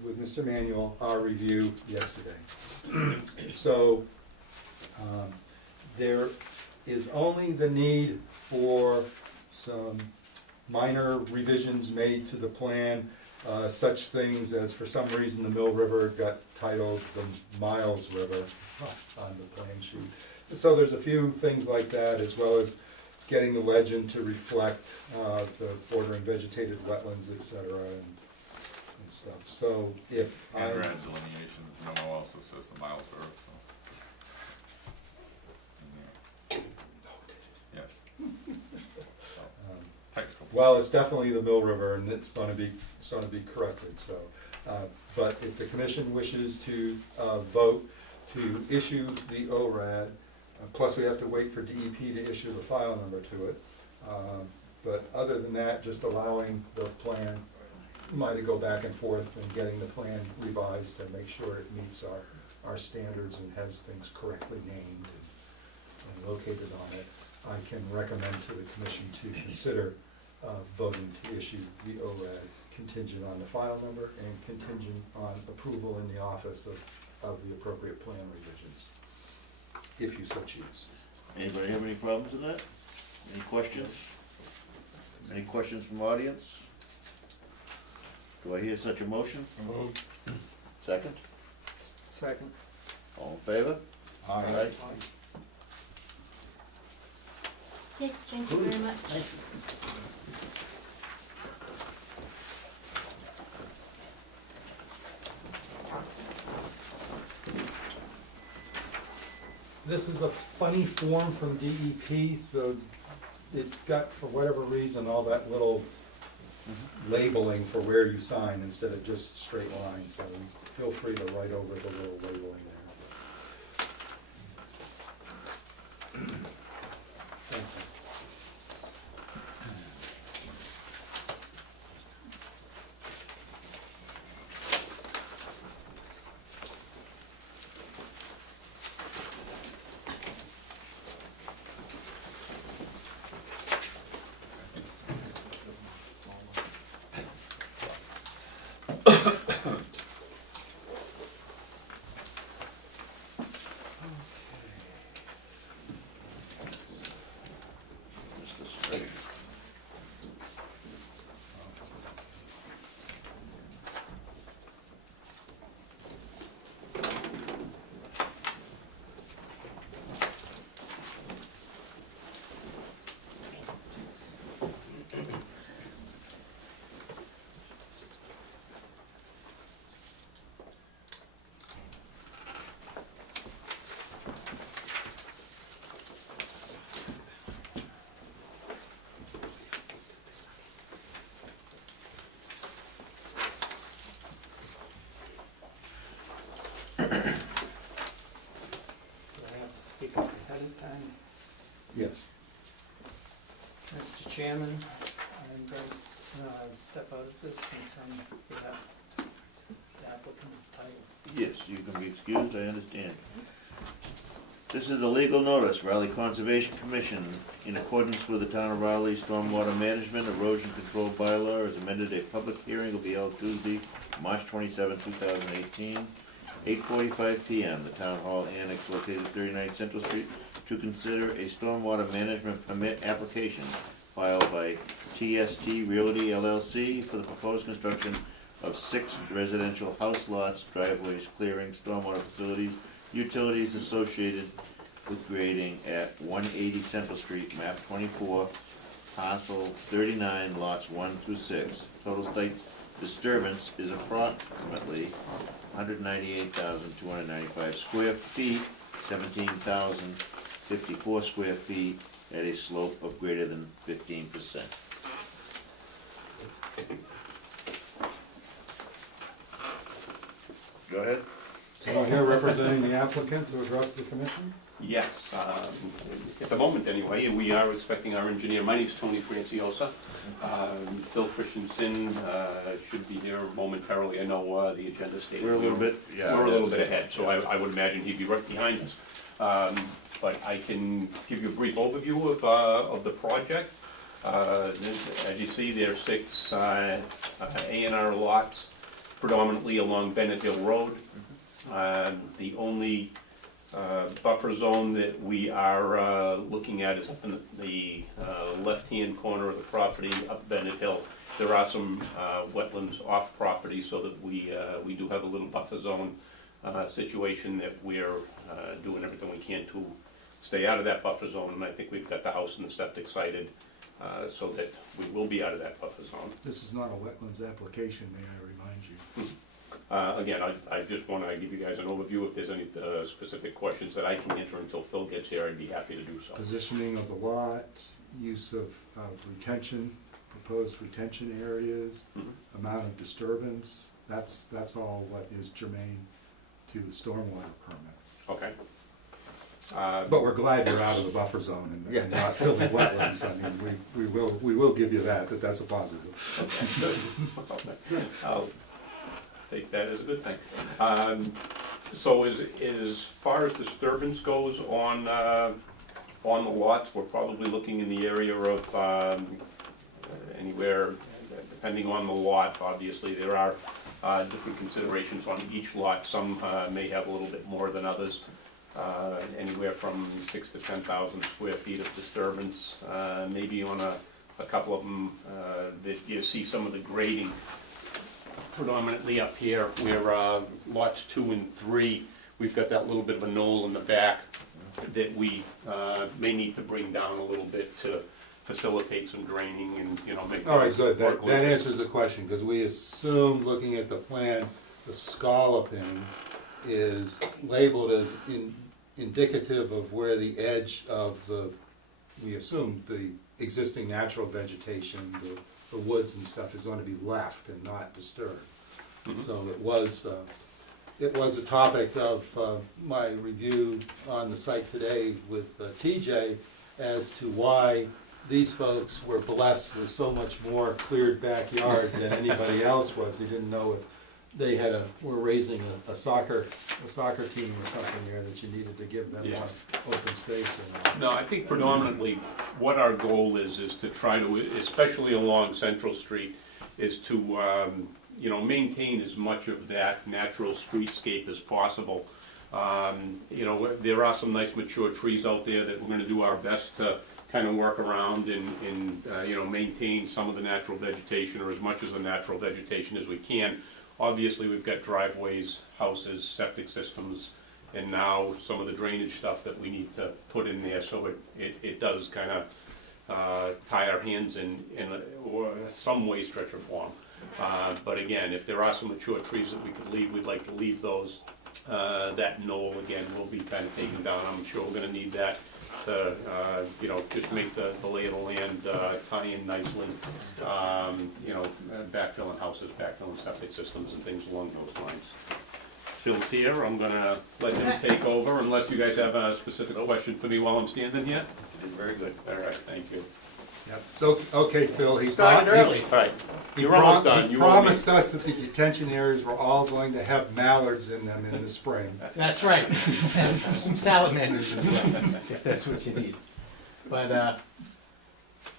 with Mr. Manuel our review yesterday. So there is only the need for some minor revisions made to the plan, such things as, for some reason, the Mill River got titled the Miles River on the plan sheet. So there's a few things like that, as well as getting the legend to reflect the bordering vegetated wetlands, et cetera, and stuff. So if And red delineation, the memo also says the Miles River, so. Yes. Technical. Well, it's definitely the Mill River, and it's going to be corrected. So, but if the commission wishes to vote to issue the ORAD, plus we have to wait for DEP to issue the file number to it. But other than that, just allowing the plan to go back and forth and getting the plan revised to make sure it meets our standards and has things correctly named and located on it. I can recommend to the commission to consider voting to issue the ORAD contingent on the file number and contingent on approval in the office of the appropriate plan revisions, if you so choose. Anybody have any problems with that? Any questions? Any questions from the audience? Do I hear such a motion? Second? Second. All in favor? Aye. Okay, thank you very much. This is a funny form from DEP, so it's got, for whatever reason, all that little labeling for where you sign instead of just straight lines, so feel free to write over the little labeling there. Thank you. Chairman, I'm going to step out of this since we have the applicant title. Yes, you can be excused, I understand. This is the legal notice, Raleigh Conservation Commission, in accordance with the Town of Raleigh Stormwater Management Erosion Control Bylaw, as amended, a public hearing will be held Tuesday, March 27, 2018, 8:45 p.m., the Town Hall Annex located 39 Central Street, to consider a stormwater management permit application filed by TST Realty LLC for the proposed construction of 6 residential house lots, driveways, clearings, stormwater facilities, utilities associated with grading at 180 Central Street, map 24, parcel 39, lots 1 through 6. Total site disturbance is approximately 198,295 square feet, 17,054 square feet at a slope of greater than 15%. Go ahead. Someone here representing the applicant to address the commission? Yes, at the moment anyway, we are expecting our engineer. My name's Tony Franciosa. Phil Christensen should be here momentarily. I know the agenda stated. We're a little bit, yeah. We're a little bit ahead, so I would imagine he'd be right behind us. But I can give you a brief overview of the project. As you see, there are 6 A&R lots, predominantly along Bennett Hill Road. The only buffer zone that we are looking at is up in the left-hand corner of the property up Bennett Hill. There are some wetlands off property, so that we do have a little buffer zone situation that we're doing everything we can to stay out of that buffer zone, and I think we've got the house and the septic sited so that we will be out of that buffer zone. This is not a wetlands application, may I remind you? Again, I just want to give you guys an overview. If there's any specific questions that I can answer until Phil gets here, I'd be happy to do so. Positioning of the lot, use of retention, proposed retention areas, amount of disturbance, that's all what is germane to the stormwater permit. Okay. But we're glad you're out of the buffer zone and not filling wetlands. I mean, we will give you that that's a positive. Okay. I'll take that as a good thing. So as far as disturbance goes on the lots, we're probably looking in the area of anywhere, depending on the lot, obviously, there are different considerations on each lot. Some may have a little bit more than others. Anywhere from 6,000 to 10,000 square feet of disturbance. Maybe on a couple of them that you see some of the grading predominantly up here where lots 2 and 3, we've got that little bit of a knoll in the back that we may need to bring down a little bit to facilitate some draining and, make. All right, good, that answers the question, because we assume, looking at the plan, the scalloping is labeled as indicative of where the edge of we assume the existing natural vegetation, the woods and stuff is going to be left and not disturbed. So it was a topic of my review on the site today with TJ as to why these folks were blessed with so much more cleared backyard than anybody else was. He didn't know if they were raising a soccer team or something there, that you needed to give them more open space. No, I think predominantly what our goal is to try to, especially along Central Street, is to maintain as much of that natural streetscape as possible. There are some nice mature trees out there that we're going to do our best to kind of work around and maintain some of the natural vegetation, or as much of the natural vegetation as we can. Obviously, we've got driveways, houses, septic systems, and now some of the drainage stuff that we need to put in there, so it does kind of tie our hands in or some way, stretch, or form. But again, if there are some mature trees that we could leave, we'd like to leave those. That knoll, again, will be kind of taken down. I'm sure we're going to need that to, just make the lay of the land tie in nicely. Backfilling houses, backfilling septic systems and things along those lines. Phil's here, I'm gonna let him take over unless you guys have a specific question for me while I'm standing here. You did very good. All right, thank you. Yep. So, okay, Phil, he Started early. All right, you're almost done. He You owe me. promised us that the detention areas were all going to have mallards in them in the spring. That's right, and some salamanders as well, if that's what you need. But,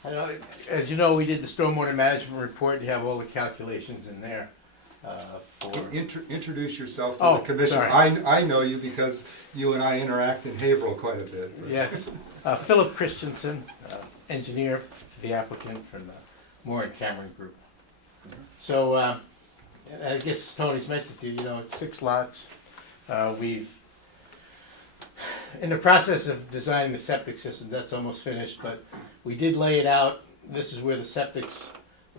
I know, as you know, we did the stormwater management report, you have all the calculations in there, for. Introduce yourself to Oh, the commission. sorry. I know you because you and I interact in Haverhill quite a bit. Yes, Philip Christensen, engineer for the applicant from the Moore and Cameron Group. So, and I guess as Tony's mentioned to you, you know, it's 6 lots. We've, in the process of designing the septic system, that's almost finished, but we did lay it out. This is where the septics,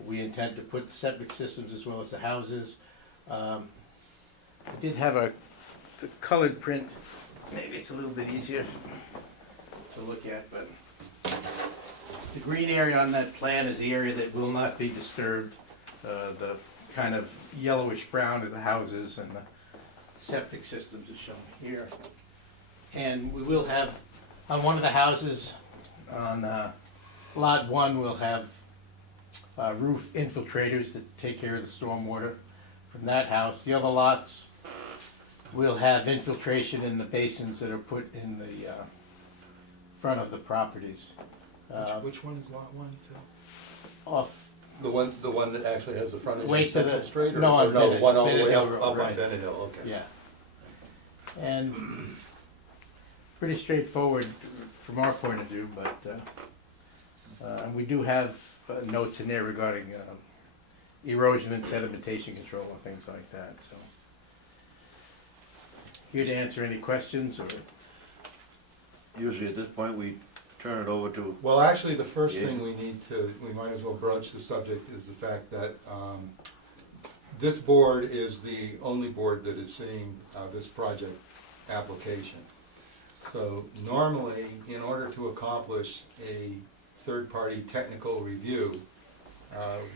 we intend to put the septic systems as well as the houses. I did have a colored print, maybe it's a little bit easier to look at, but the green area on that plan is the area that will not be disturbed. The kind of yellowish brown are the houses, and the septic systems is shown here. And we will have, on one of the houses, on lot 1, we'll have roof infiltrators that take care of the stormwater from that house. The other lots will have infiltration in the basins that are put in the front of the properties. Which one is lot 1, Phil? Off, The one that actually has the frontage Wait on to Central the- Street, or no, on or no, Bennett- one all the Bennett way Hill up Road, on right. Bennett Hill, okay. yeah. And pretty straightforward from our point of view, but we do have notes in there regarding erosion and sedimentation control and things like that, so. Here to answer any questions, or? Usually at this point, we turn it over to, Well, actually, the first Yeah. thing we might as well broach the subject is the fact that this board is the only board that is seeing this project application. So normally, in order to accomplish a third-party technical review,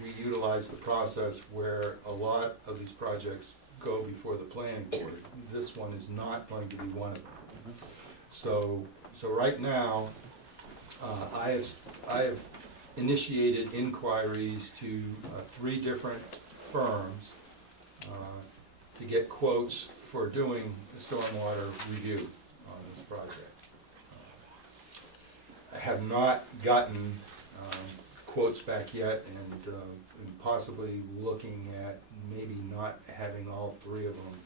we utilize the process where a lot of these projects go before the planning board. This one is not going to be one of them. So right now, I have initiated inquiries to 3 different firms to get quotes for doing the stormwater review on this project. I have not gotten quotes back yet, and possibly looking at maybe not having all 3 of them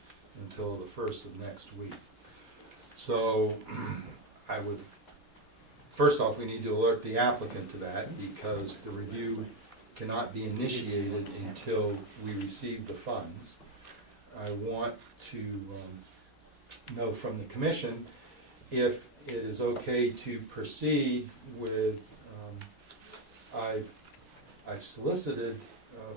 until the 1st of next week. So I would, first off, we need to alert the applicant to that, because the review cannot be initiated until we receive the funds. I want to know from the commission if it is okay to proceed with, I've solicited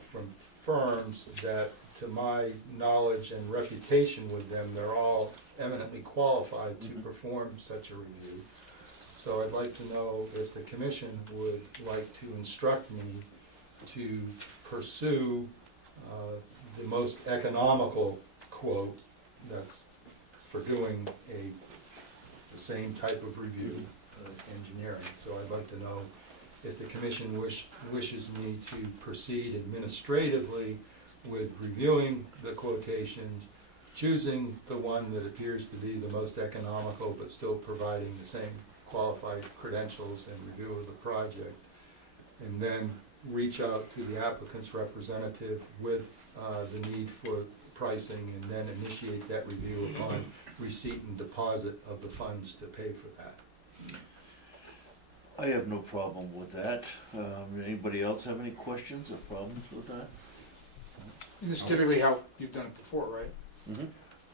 from firms that, to my knowledge and reputation with them, they're all eminently qualified to perform such a review. So I'd like to know if the commission would like to instruct me to pursue the most economical quote that's for doing the same type of review of engineering. So I'd like to know if the commission wishes me to proceed administratively with reviewing the quotations, choosing the one that appears to be the most economical but still providing the same qualified credentials and review of the project, and then reach out to the applicant's representative with the need for pricing, and then initiate that review upon receipt and deposit of the funds to pay for that. I have no problem with that. Anybody else have any questions or problems with that? This is typically how you've done it before, right? Mm-hmm.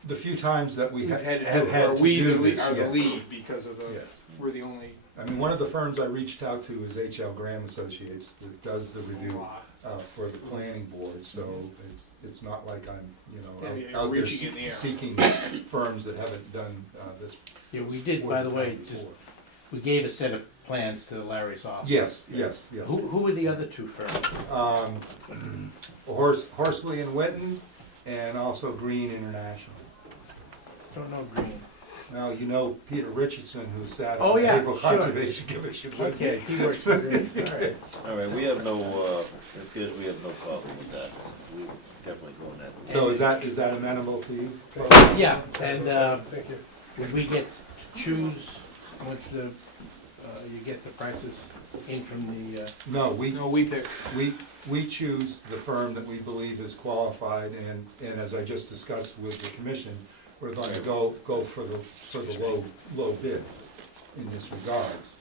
The few times that we We've have had, had or to we do the lead, this, are the yes. lead because of the, Yes. we're the only I mean, one of the firms I reached out to is H.L. Graham Associates that does the review lot. for the planning board, so it's not like I'm, Yeah, yeah, out there reaching in the air. seeking firms that haven't done this. Yeah, we did, by the way, just, we gave a set of plans to Larry's office. Yes. Who were the other 2 firms? Horsley and Witten, and also Green International. Don't know Green. Now, you know Peter Richardson, who sat Oh, on the yeah, Naval sure. Conservation Commission with me. Okay, he works for Green, all right. All right, we have no, it appears we have no problem with that. We will definitely go in that. So is that amenable to you? Yeah, and, would we get to choose once the, you get the prices in from the, No, we pick. we choose the firm that we believe is qualified, and as I just discussed with the commission, we're going to go for the low bid in this regards.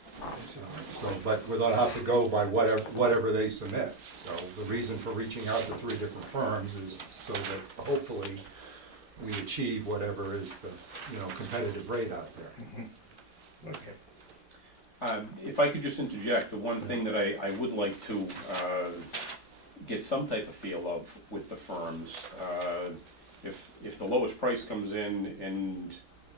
So, but we're gonna have to go by whatever they submit. So the reason for reaching out to 3 different firms is so that hopefully we achieve whatever is the, competitive rate out there. okay. If I could just interject, the one thing that I would like to get some type of feel of with the firms, if the lowest price comes in and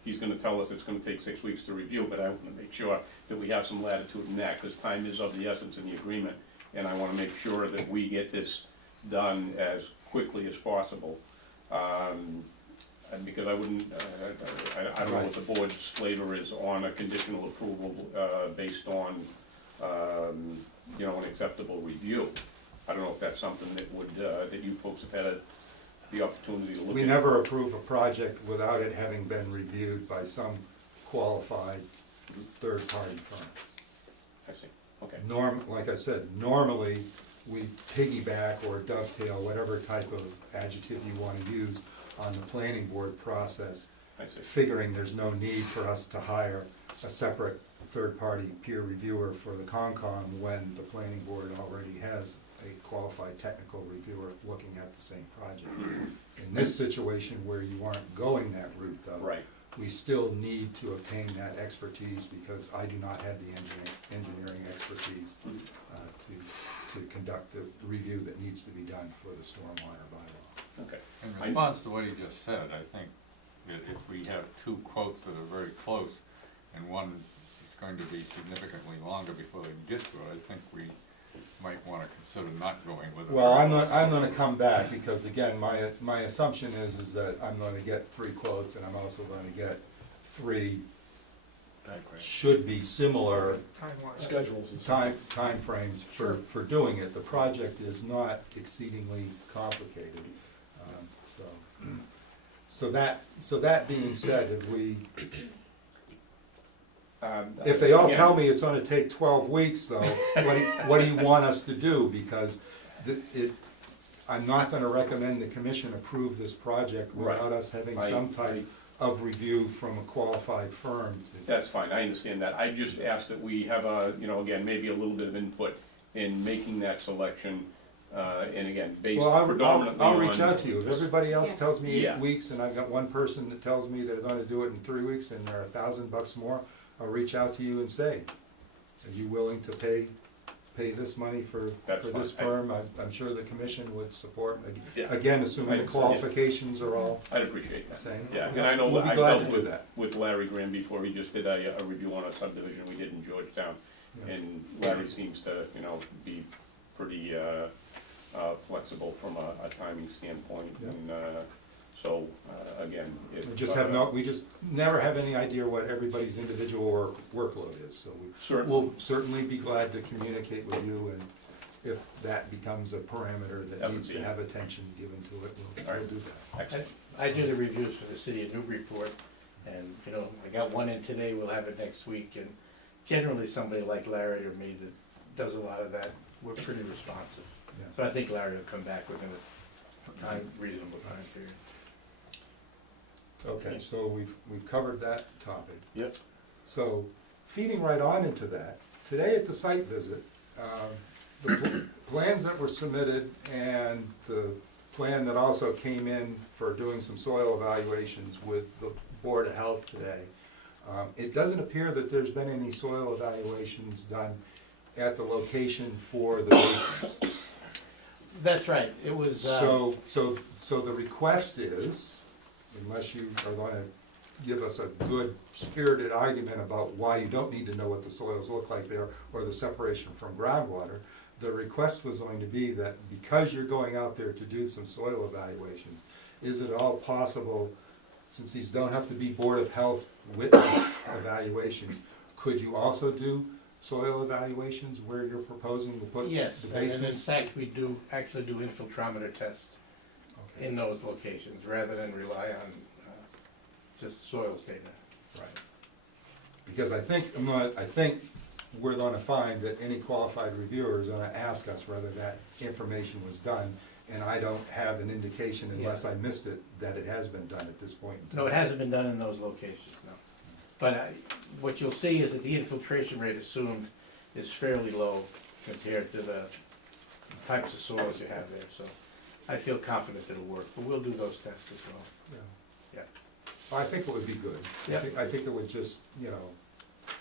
he's gonna tell us it's gonna take 6 weeks to review, but I wanna make sure that we have some latitude in that, because time is of the essence in the agreement, and I wanna make sure that we get this done as quickly as possible. And because I wouldn't, I don't know what the board's flavor is on a conditional approval, based on, an acceptable review. I don't know if that's something that would, that you folks have had the opportunity to look at. We never approve a project without it having been reviewed by some qualified third-party firm. I see, okay. Like I said, normally, we piggyback or dovetail, whatever type of adjective you want to use, on the planning board process, I see. figuring there's no need for us to hire a separate third-party peer reviewer for the ConCom when the planning board already has a qualified technical reviewer looking at the same project. In this situation where you aren't going that route though, Right. we still need to obtain that expertise because I do not have the engineering expertise to conduct the review that needs to be done for the stormwater bylaw. Okay. In response to what he just said, I think that if we have 2 quotes that are very close, and one is going to be significantly longer before they can get to it, I think we might wanna consider not going with it. Well, I'm gonna come back, because again, my assumption is that I'm gonna get 3 quotes, and I'm also gonna get 3, should be similar Schedules. timeframes for doing it. The project is not exceedingly complicated. So that being said, if they all tell me it's gonna take 12 weeks though, what do you want us to do? Because I'm not gonna recommend the commission approve this project without us having some type of review from a qualified firm. That's fine, I understand that. I just asked that we have again, maybe a little bit of input in making that selection, and again, based predominantly on. I'll reach out to you. If everybody else tells me 8 Yeah. weeks, and I've got one person that tells me they're gonna do it in 3 weeks, and they're $1,000 more, I'll reach out to you and say, are you willing to pay this money for this firm? I'm sure the commission would support, Yeah. again, assuming the I'd- qualifications are all I'd appreciate the that. same. Yeah, and I know We'll be I glad dealt to do that. with Larry Graham before, he just did a review on a subdivision we did in Georgetown. Yeah. And Larry seems to, be pretty, flexible from a timing standpoint, Yeah. and, so, again, if. We just never have any idea what everybody's individual workload is, so Certainly. we'll certainly be glad to communicate with you, and if that becomes a parameter that That would needs to be- have attention given to it, we'll do that. Excellent. I do the reviews for the city of Newburyport, and, I got one in today, we'll have it next week, and generally somebody like Larry or me that does a lot of that, we're pretty responsive. Yeah. So I think Larry will come back within a reasonable time period. Okay, so we've covered that topic. Yep. So, feeding right on into that, today at the site visit, the plans that were submitted and the plan that also came in for doing some soil evaluations with the Board of Health today, it doesn't appear that there's been any soil evaluations done at the location for the basements. That's right, it was, So the request is, unless you are gonna give us a good spirited argument about why you don't need to know what the soils look like there or the separation from groundwater, the request was going to be that because you're going out there to do some soil evaluations, is it all possible since these don't have to be Board of Health witness evaluations, could you also do soil evaluations where you're proposing to put Yes, the and in basins? fact, we do, actually do infiltrometer tests Okay. in those locations, rather than rely on just soils data. Right. Because I think we're gonna find that any qualified reviewer is gonna ask us whether that information was done, and I don't have an indication, unless I missed it, that it has been done at this point in time. No, it hasn't been done in those locations, no. But what you'll see is that the infiltration rate assumed is fairly low compared to the types of soils you have there, so I feel confident it'll work, but we'll do those tests as well. Yeah. Yeah. I think it would be good. Yeah. I think it would just,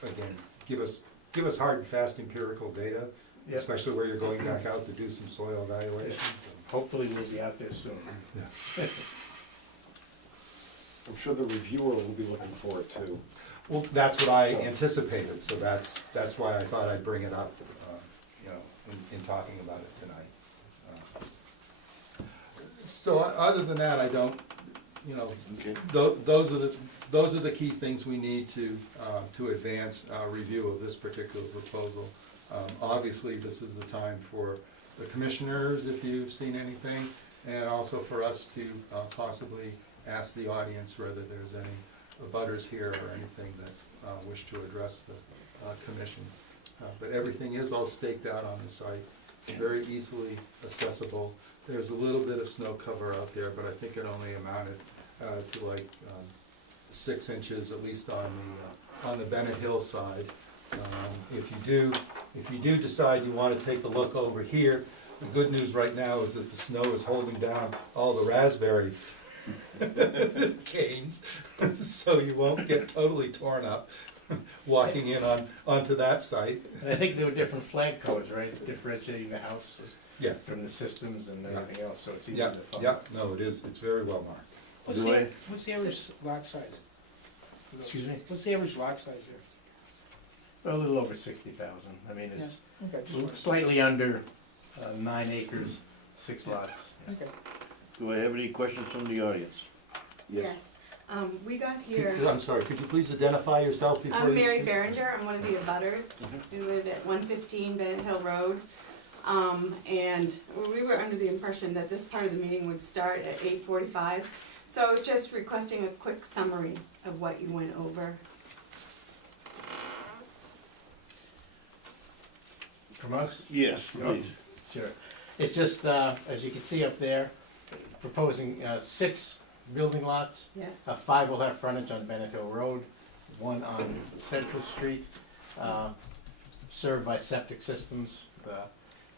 again, give us hard and fast empirical data, Yeah. especially where you're going back out to do some soil evaluations. Hopefully we'll be out there soon. Yeah. I'm sure the reviewer will be looking forward too. Well, that's what I anticipated, so that's why I thought I'd bring it up, in talking about it tonight. So other than that, I don't, Okay. those are the key things we need to advance our review of this particular proposal. Obviously, this is the time for the commissioners, if you've seen anything, and also for us to possibly ask the audience whether there's any abutters here or anything that wish to address the commission. But everything is all staked out on the site. It's very easily accessible. There's a little bit of snow cover out there, but I think it only amounted to like 6 inches, at least on the Bennett Hill side. If you do decide you want to take a look over here, the good news right now is that the snow is holding down all the raspberry canes, so you won't get totally torn up walking in onto that site. And I think there were different flag colors, right, differentiating the houses Yes. from the systems and everything else, so it's easy Yeah, to follow. yeah, no, it is, it's very well marked. What's the average lot size? Excuse me? What's the average lot size there? A little over 60,000. I mean, it's Okay, just wanted- slightly under 9 acres, 6 lots. okay. Do I have any questions from the audience? Yes. We got here, I'm sorry, could you please identify yourself before you I'm Mary speak? Berenger, I'm one of the abutters. We live at 115 Bennett Hill Road. And we were under the impression that this part of the meeting would start at 8:45. So I was just requesting a quick summary of what you went over. From us? Yes, please. Sure. It's just, as you can see up there, proposing 6 building lots. Yes. 5 will have frontage on Bennett Hill Road, 1 on Central Street, served by septic systems.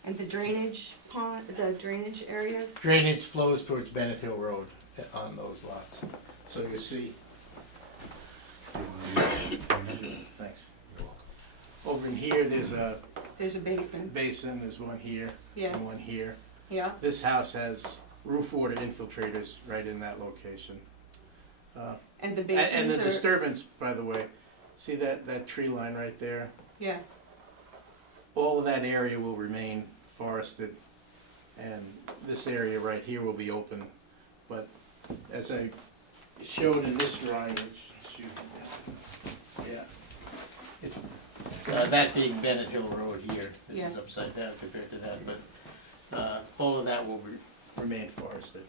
And the drainage pond, the drainage areas? Drainage flows towards Bennett Hill Road on those lots. So you see. Thanks. Over in here, there's a There's a basin. basin, there's one here, Yes. and one here. Yeah. This house has roof water infiltrators right in that location. And the And basins the are, disturbance, by the way, see that tree line right there? yes. All of that area will remain forested, and this area right here will be open. But as I showed in this drawing, which, excuse me, yeah. It's, that being Bennett Hill Road here, this Yes. is upside down compared to that, but all of that will remain forested.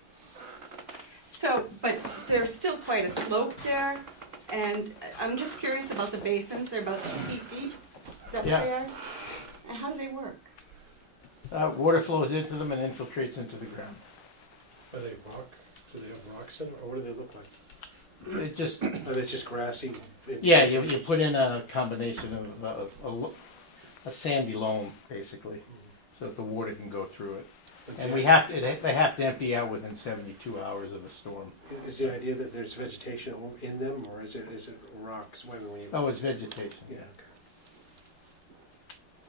So, but there's still quite a slope there, and I'm just curious about the basins, they're about 2 feet deep, is that what Yeah. they are? And how do they work? Water flows into them and infiltrates into the ground. Are they rock? Do they have rocks in them, or what do they look like? It just, Are they just grassy? yeah, you put in a combination of a sandy loam, basically, so that the water can go through it. And they have to empty out within 72 hours of a storm. Is the idea that there's vegetation in them, or is it rocks? When you? Oh, it's vegetation. Yeah.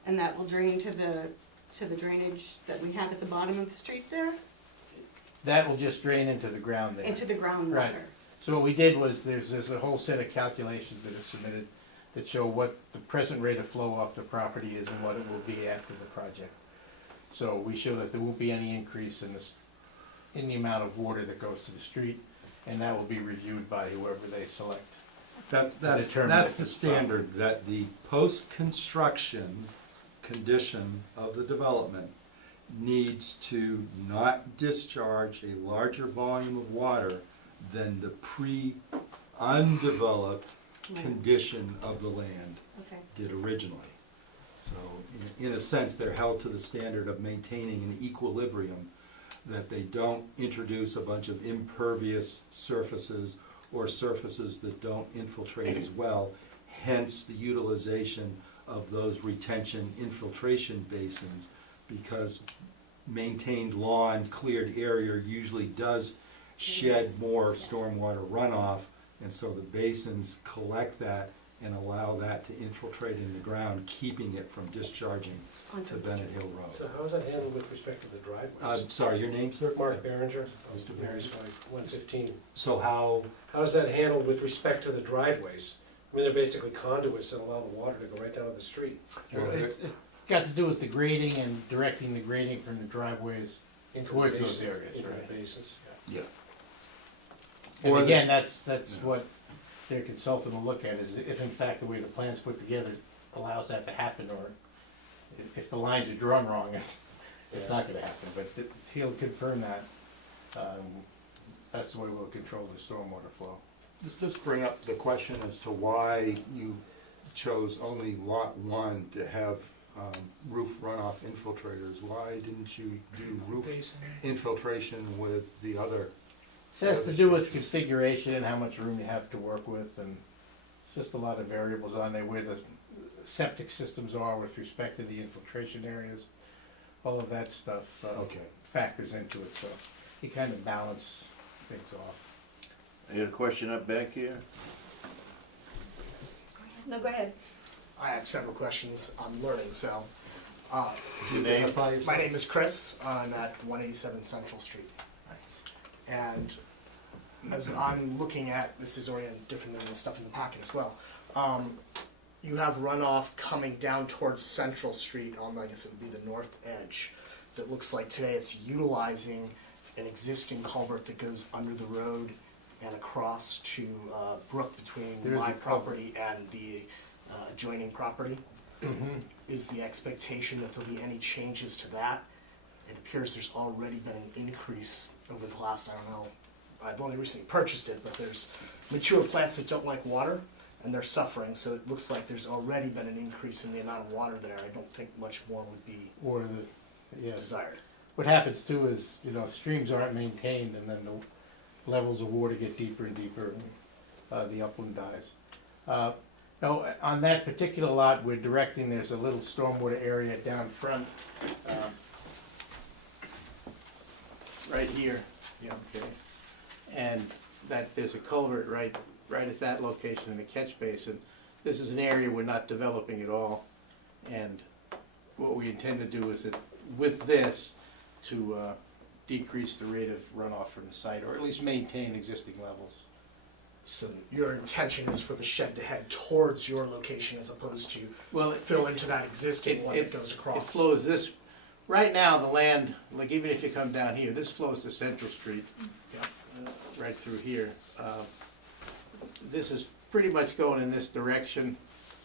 And that will drain to the drainage that we have at the bottom of the street there, That will just drain into the ground there. into the groundwater? Right. So what we did was, there's a whole set of calculations that are submitted that show what the present rate of flow off the property is and what it will be after the project. So we show that there won't be any increase in the amount of water that goes to the street, and that will be reviewed by whoever they select. That's determine the if it's standard, that the post-construction condition of the development needs to not discharge a larger volume of water than the undeveloped Right. condition of the land Okay. did originally. So, in a sense, they're held to the standard of maintaining an equilibrium, that they don't introduce a bunch of impervious surfaces or surfaces that don't infiltrate as well, hence the utilization of those retention infiltration basins, because maintained lawn, cleared area usually does shed more stormwater runoff, and so the basins collect that and allow that to infiltrate in the ground, keeping it from discharging Onto to the Bennett street. Hill Road. So how is that handled with respect to the driveways? Sorry, your name, sir? Mark Behringer, Mr. Mary's wife, 115. So how, How is that handled with respect to the driveways? I mean, they're basically conduits that allow the water to go right down to the street. Well, It got to do with the grading and directing the grading from the driveways Into towards the those basin- areas, into the right? basins. yeah. And Or- again, that's what their consultant will look at, is if in fact the way the plan's put together allows that to happen, or if the lines are drawn wrong, it's not gonna happen, but he'll confirm that. That's the way we'll control the stormwater flow. Just bring up the question as to why you chose only lot one to have roof runoff infiltrators. Why didn't you do roof infiltration with the other? So it has to do with configuration and how much room you have to work with, and it's just a lot of variables on there, where the septic systems are with respect to the infiltration areas. All of that stuff Okay. factors into it, so you kind of balance things off. I got a question up back here. No, go ahead. I have several questions. I'm learning, so. Your name? Identify yourself. My name is Chris, I'm at 187 Central Street. And as I'm looking at, this is oriented different than the stuff in the packet as well. You have runoff coming down towards Central Street on, I guess it would be the north edge. That looks like today it's utilizing an existing culvert that goes under the road and across to brook between There is my a culvert. property and the adjoining property. Is the expectation that there'll be any changes to that? It appears there's already been an increase over the last, I don't know, I've only recently purchased it, but there's mature plants that don't like water, and they're suffering, so it looks like there's already been an increase in the amount of water there. I don't think much more would be Or yeah, desired. what happens too is, streams aren't maintained, and then the levels of water get deeper and deeper, and the upland dies. Now, on that particular lot, we're directing, there's a little stormwater area down front, right here. Yeah. Okay. And that, there's a culvert right at that location in the catch basin. This is an area we're not developing at all, and what we intend to do is that with this, to decrease the rate of runoff from the site, or at least maintain existing levels. So your intention is for the shed to head towards your location as opposed to Well, fill into that existing one that goes across? It flows this, right now, the land, like even if you come down here, this flows to Central Street, Yeah. right through here. This is pretty much going in this direction,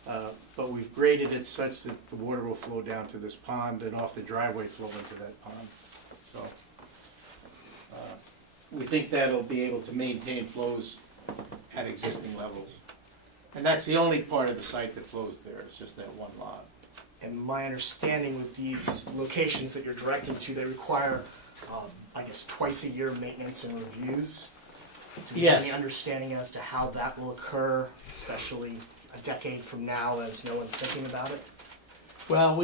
but we've graded it such that the water will flow down to this pond and off the driveway flow into that pond. So, we think that'll be able to maintain flows at existing levels. And that's the only part of the site that flows there, it's just that one lot. And my understanding with these locations that you're directing to, they require, I guess, twice a year maintenance and reviews. Do we have Yes. any understanding as to how that will occur, especially a decade from now as no one's thinking about it? Well,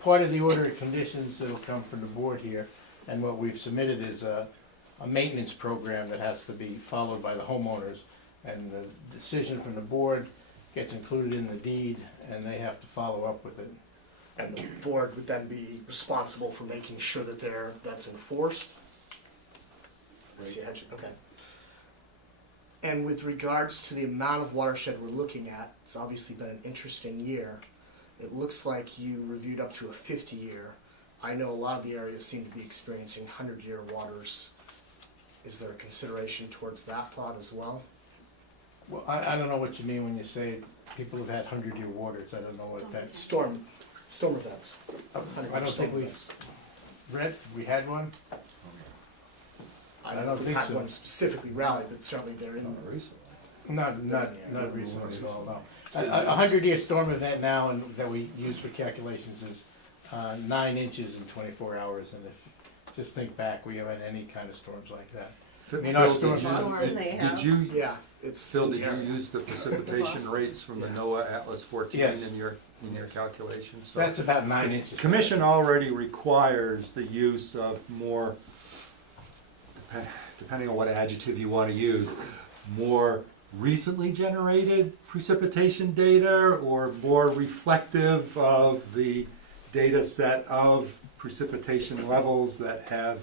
part of the order of conditions that'll come from the board here, and what we've submitted is a maintenance program that has to be followed by the homeowners, and the decision from the board gets included in the deed, and they have to follow up with it. And the board would then be responsible for making sure that that's enforced? I see, okay. And with regards to the amount of watershed we're looking at, it's obviously been an interesting year. It looks like you reviewed up to a 50-year. I know a lot of the areas seem to be experiencing 100-year waters. is there a consideration towards that thought as well? Well, I don't know what you mean when you say people have had 100-year waters, I don't know what that, Storm events. I don't think we, Red, we had one? I don't know if we think had so. one specifically rallied, but certainly they're in. Not recently at all, no. A 100-year storm event now and that we use for calculations is 9 inches in 24 hours, and if, just think back, we haven't had any kind of storms like that. I mean, our storms. Did you, Yeah, it's. Phil, did you use the precipitation rates from the NOAA Atlas 14 Yes. in your calculations? So That's about 9 inches. the commission already requires the use of more, depending on what adjective you want to use, more recently generated precipitation data or more reflective of the data set of precipitation levels that have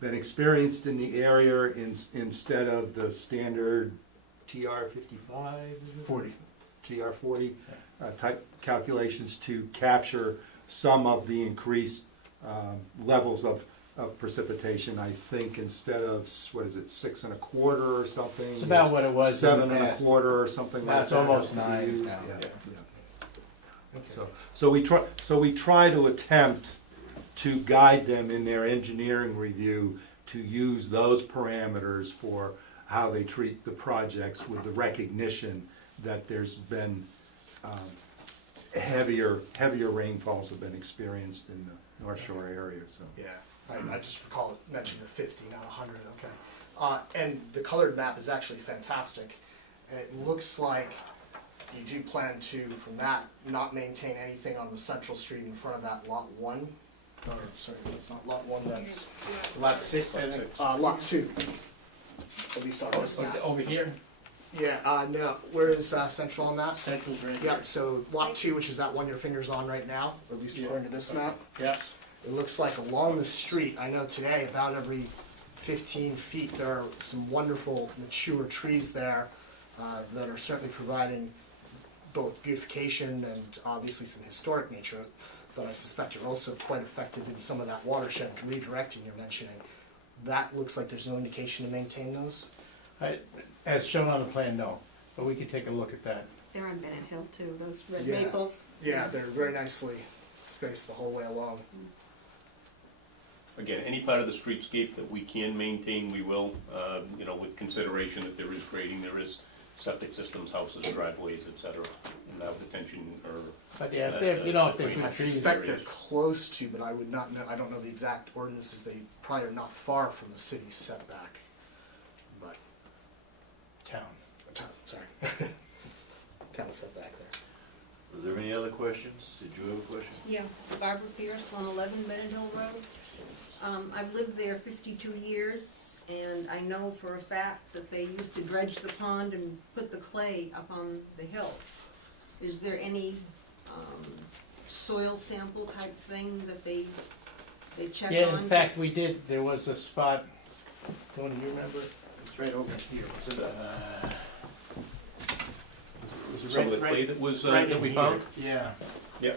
been experienced in the area instead of the standard TR 55, 40. TR 40 type calculations to capture some of the increased levels of precipitation. I think instead of, what is it, 6 1/4 or something? It's about what it was in the 7 past. 1/4 or something Now like it's that. almost has to be 9 used. now, Yeah, yeah. yeah. So we try to attempt to guide them in their engineering review to use those parameters for how they treat the projects, with the recognition that there's been heavier rainfalls have been experienced in the North Shore area. So Yeah, I just recall it mentioning the 50, not 100, okay. And the colored map is actually fantastic, and it looks like you do plan to, from that, not maintain anything on the central street in front of that lot 1. Or, sorry, that's not lot 1, that's Lot 6, I think. lot 2. At least on this map. Over here? Yeah, no, where is central on that? Central's right here. Yep, so lot 2, which is that one your finger's on right now, or at least according to this map. Yeah. It looks like along the street, I know today, about every 15 feet, there are some wonderful mature trees there that are certainly providing both beautification and obviously some historic nature that I suspect are also quite effective in some of that watershed redirecting you're mentioning. That looks like there's no indication to maintain those? As shown on the plan, no, but we could take a look at that. They're on Bennett Hill too, those red Yeah. maples. Yeah, they're very nicely spaced the whole way along. Again, any part of the streetscape that we can maintain, we will, you know, with consideration that there is grading, there is septic systems, houses, driveways, et cetera, and now detention or. But yeah, if they're, you know, if they're drainage I good trees. suspect they're close to, but I would not know, I don't know the exact ordinances, they probably are not far from the city's setback. But, Town. sorry. Town setback there. Was there any other questions? Did you have a question? Yeah, Barbara Pierce, 111 Bennett Hill Road. I've lived there 52 years, and I know for a fact that they used to dredge the pond and put the clay up on the hill. Is there any soil sample type thing that they check on? Yeah, in fact, we did, there was a spot, Tony, you remember? It's right over here, was it? Was it some of the clay that was, that we here. found? Yeah. Yeah.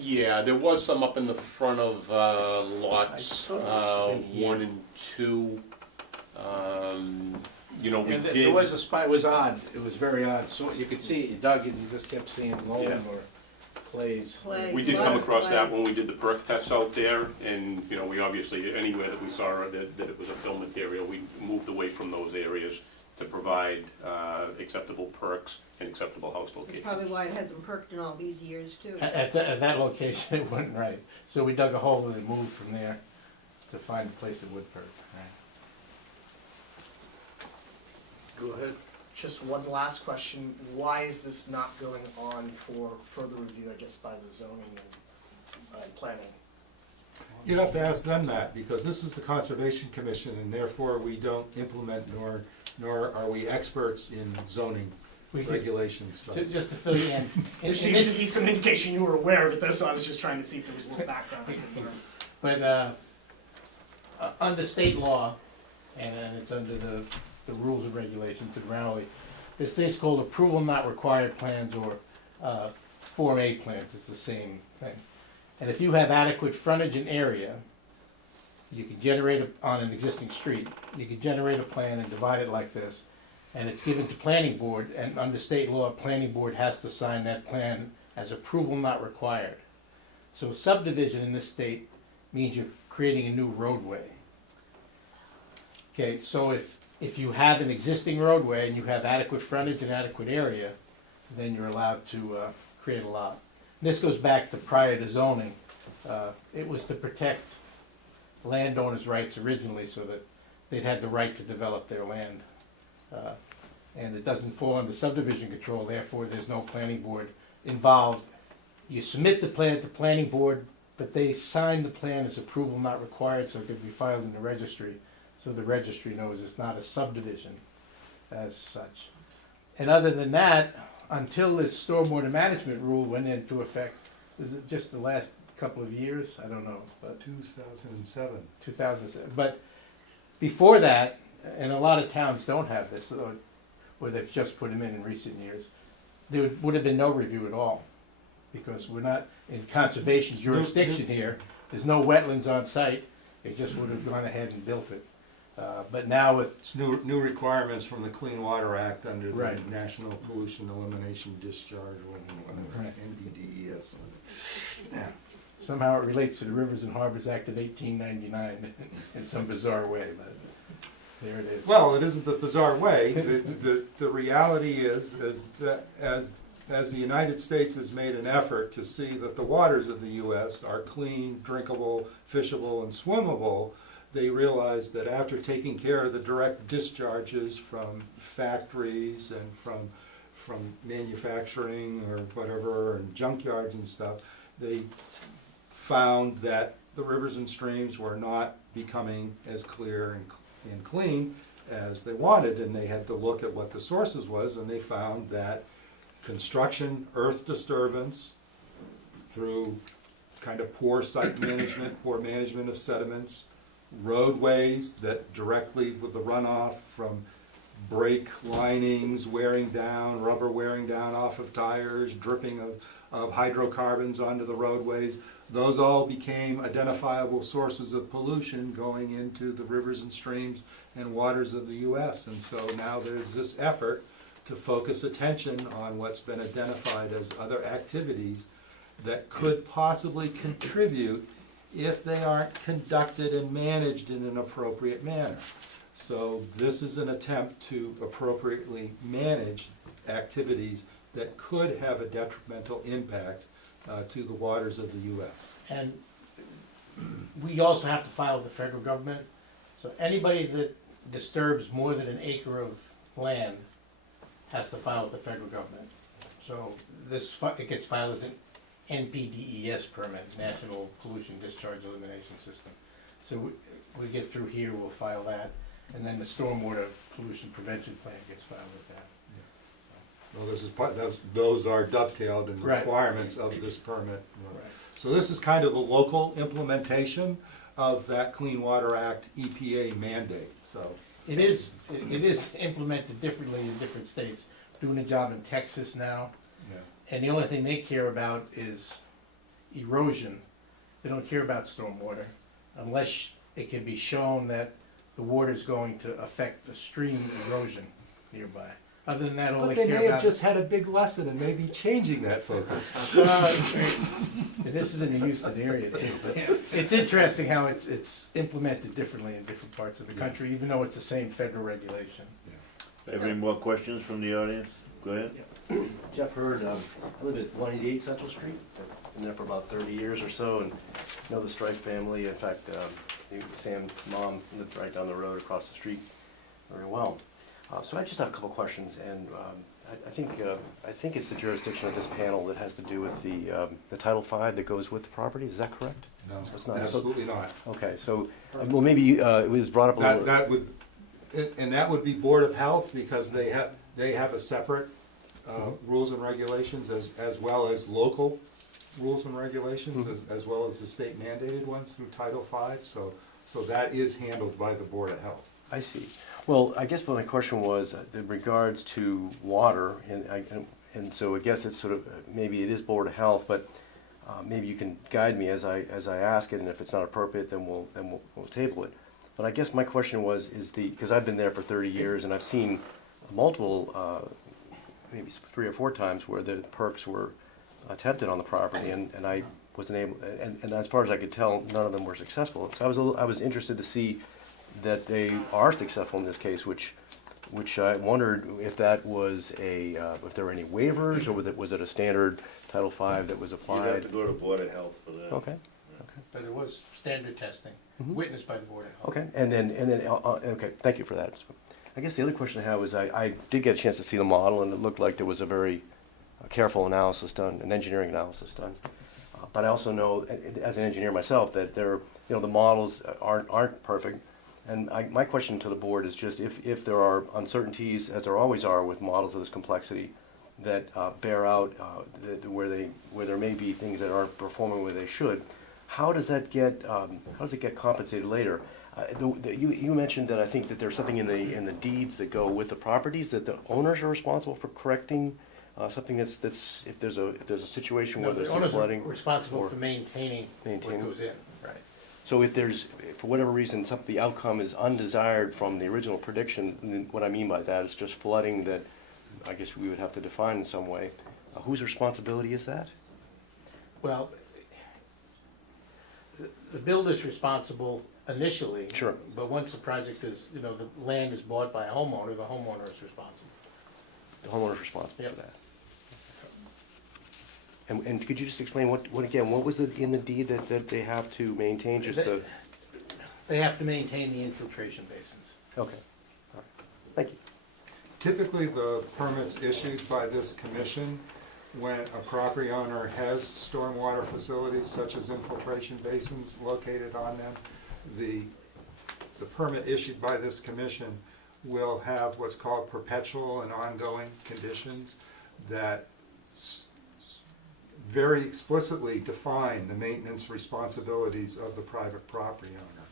Yeah, there was some up in the front of lots I thought it was in 1 and 2. You know, we Yeah, did. there was a spot, it was odd, it was very odd, so you could see it, you dug it, you just kept seeing loam Yeah. or clays. Clay. We did Lot come of across that clay. when we did the perk tests out there, and, you know, we obviously, anywhere that we saw that it was a fill material, we moved away from those areas to provide acceptable perks and acceptable house That's locations. probably why it hasn't perked in all these years, too. At that location, it wasn't right, so we dug a hole and then moved from there to find a place that would perk, right? Go ahead. Just one last question, why is this not going on for further review, I guess, by the zoning and planning? you'd have to ask them that, because this is the Conservation Commission, and therefore we don't implement nor are we experts in zoning We could- regulations. So. Just to fill you in. There seemed to be some indication you were aware of it, though, so I was just trying to see if there was a little background. But under state law, and it's under the rules and regulations in Rowley, there's things called approval not required plans or Form A plans, it's the same thing. And if you have adequate frontage and area, you could generate on an existing street, you could generate a plan and divide it like this, and it's given to planning board, and under state law, planning board has to sign that plan as approval not required. So subdivision in this state means you're creating a new roadway. Okay, so if you have an existing roadway and you have adequate frontage and adequate area, then you're allowed to create a lot. And this goes back to prior to zoning. It was to protect landowners' rights originally, so that they'd had the right to develop their land. And it doesn't fall under subdivision control, therefore there's no planning board involved. You submit the plan to planning board, but they sign the plan as approval not required, so it could be filed in the registry, so the registry knows it's not a subdivision as such. And other than that, until this stormwater management rule went into effect, is it just the last couple of years? I don't know, but 2007. 2007. But before that, and a lot of towns don't have this, or they've just put them in recent years, there would have been no review at all, because we're not in conservation jurisdiction here. There's no wetlands on site. They just would have gone ahead and built it. But now with It's new requirements from the Clean Water Act under the Right. National Pollution Elimination Discharge, whatever, Right. NPDES. somehow it relates to the Rivers and Harbors Act of 1899 in some bizarre way, but there it is. Well, it isn't the bizarre way. The reality is that as the United States has made an effort to see that the waters of the U.S. are clean, drinkable, fishable, and swimmable, they realize that after taking care of the direct discharges from factories and from manufacturing or whatever, and junkyards and stuff, they found that the rivers and streams were not becoming as clear and clean as they wanted, and they had to look at what the sources was, and they found that construction, earth disturbance, through kind of poor site management, poor management of sediments, roadways that directly with the runoff from brake linings wearing down, rubber wearing down off of tires, dripping of hydrocarbons onto the roadways, those all became identifiable sources of pollution going into the rivers and streams and waters of the U.S. And so now there's this effort to focus attention on what's been identified as other activities that could possibly contribute if they aren't conducted and managed in an appropriate manner. So this is an attempt to appropriately manage activities that could have a detrimental impact to the waters of the U.S. And we also have to file with the federal government. So anybody that disturbs more than an acre of land has to file with the federal government. So it gets filed as an NPDES permit, National Pollution Discharge Elimination System. So we get through here, we'll file that, and then the stormwater pollution prevention plan gets filed with that. Well, this is those are dovetailed in the Right. requirements of this permit. Right. So this is kind of a local implementation of that Clean Water Act EPA mandate, so. It is implemented differently in different states. Doing a job in Texas now, Yeah. and the only thing they care about is erosion. They don't care about stormwater unless it can be shown that the water is going to affect the stream erosion nearby. Other than that, all But they they care may about. have just had a big lesson and maybe changing that focus. And this is in a Houston area too, but it's interesting how it's implemented differently in different parts of the country, even though it's the same federal regulation. Have any more questions from the audience? Go ahead. Jeff Hurd, I live at 188 Central Street. I've been there for about 30 years or so, and know the Strife family. In fact, Sam's mom lived right down the road across the street very well. So I just have a couple questions, and I think it's the jurisdiction of this panel that has to do with the Title V that goes with the property. Is that correct? No, It's not. absolutely not. Okay, so well, maybe it was brought up a little. That would be Board of Health, because they have a separate rules and regulations as well as local rules and regulations, as well as the state mandated ones through Title V. So that is handled by the Board of Health. I see. Well, I guess my question was in regards to water, and so I guess it's sort of, maybe it is Board of Health, but maybe you can guide me as I ask it, and if it's not appropriate, then we'll table it. But I guess my question was, because I've been there for 30 years and I've seen multiple, maybe 3 or 4 times where the perks were attempted on the property, and I wasn't able, and as far as I could tell, none of them were successful. So I was interested to see that they are successful in this case, which I wondered if that was if there were any waivers, or was it a standard Title V that was applied? You'd have to go to Board of Health for that. Okay. But it was standard testing, witnessed by the Board of Health. Okay, and then okay, thank you for that. I guess the other question I had was I did get a chance to see the model, and it looked like there was a very careful analysis done, an engineering analysis done. But I also know, as an engineer myself, that the models aren't perfect. And my question to the board is just if there are uncertainties, as there always are with models of this complexity, that bear out where there may be things that aren't performing where they should, how does it get compensated later? You mentioned that I think that there's something in the deeds that go with the properties that the owners are responsible for correcting something that's if there's a situation where there's some flooding. The owners are responsible for maintaining what goes in. Right. So if there's, for whatever reason, the outcome is undesired from the original prediction, then what I mean by that is just flooding that I guess we would have to define in some way. Whose responsibility is that? Well, the builder's responsible initially. Sure. But once the project is, the land is bought by a homeowner, the homeowner is responsible. The homeowner is responsible Yep. for that. And could you just explain what was it in the deed that they have to maintain? They have to maintain the infiltration basins. Okay. All right. Thank you. Typically, the permits issued by this commission, when a property owner has stormwater facilities such as infiltration basins located on them, the permit issued by this commission will have what's called perpetual and ongoing conditions that very explicitly define the maintenance responsibilities of the private property owner.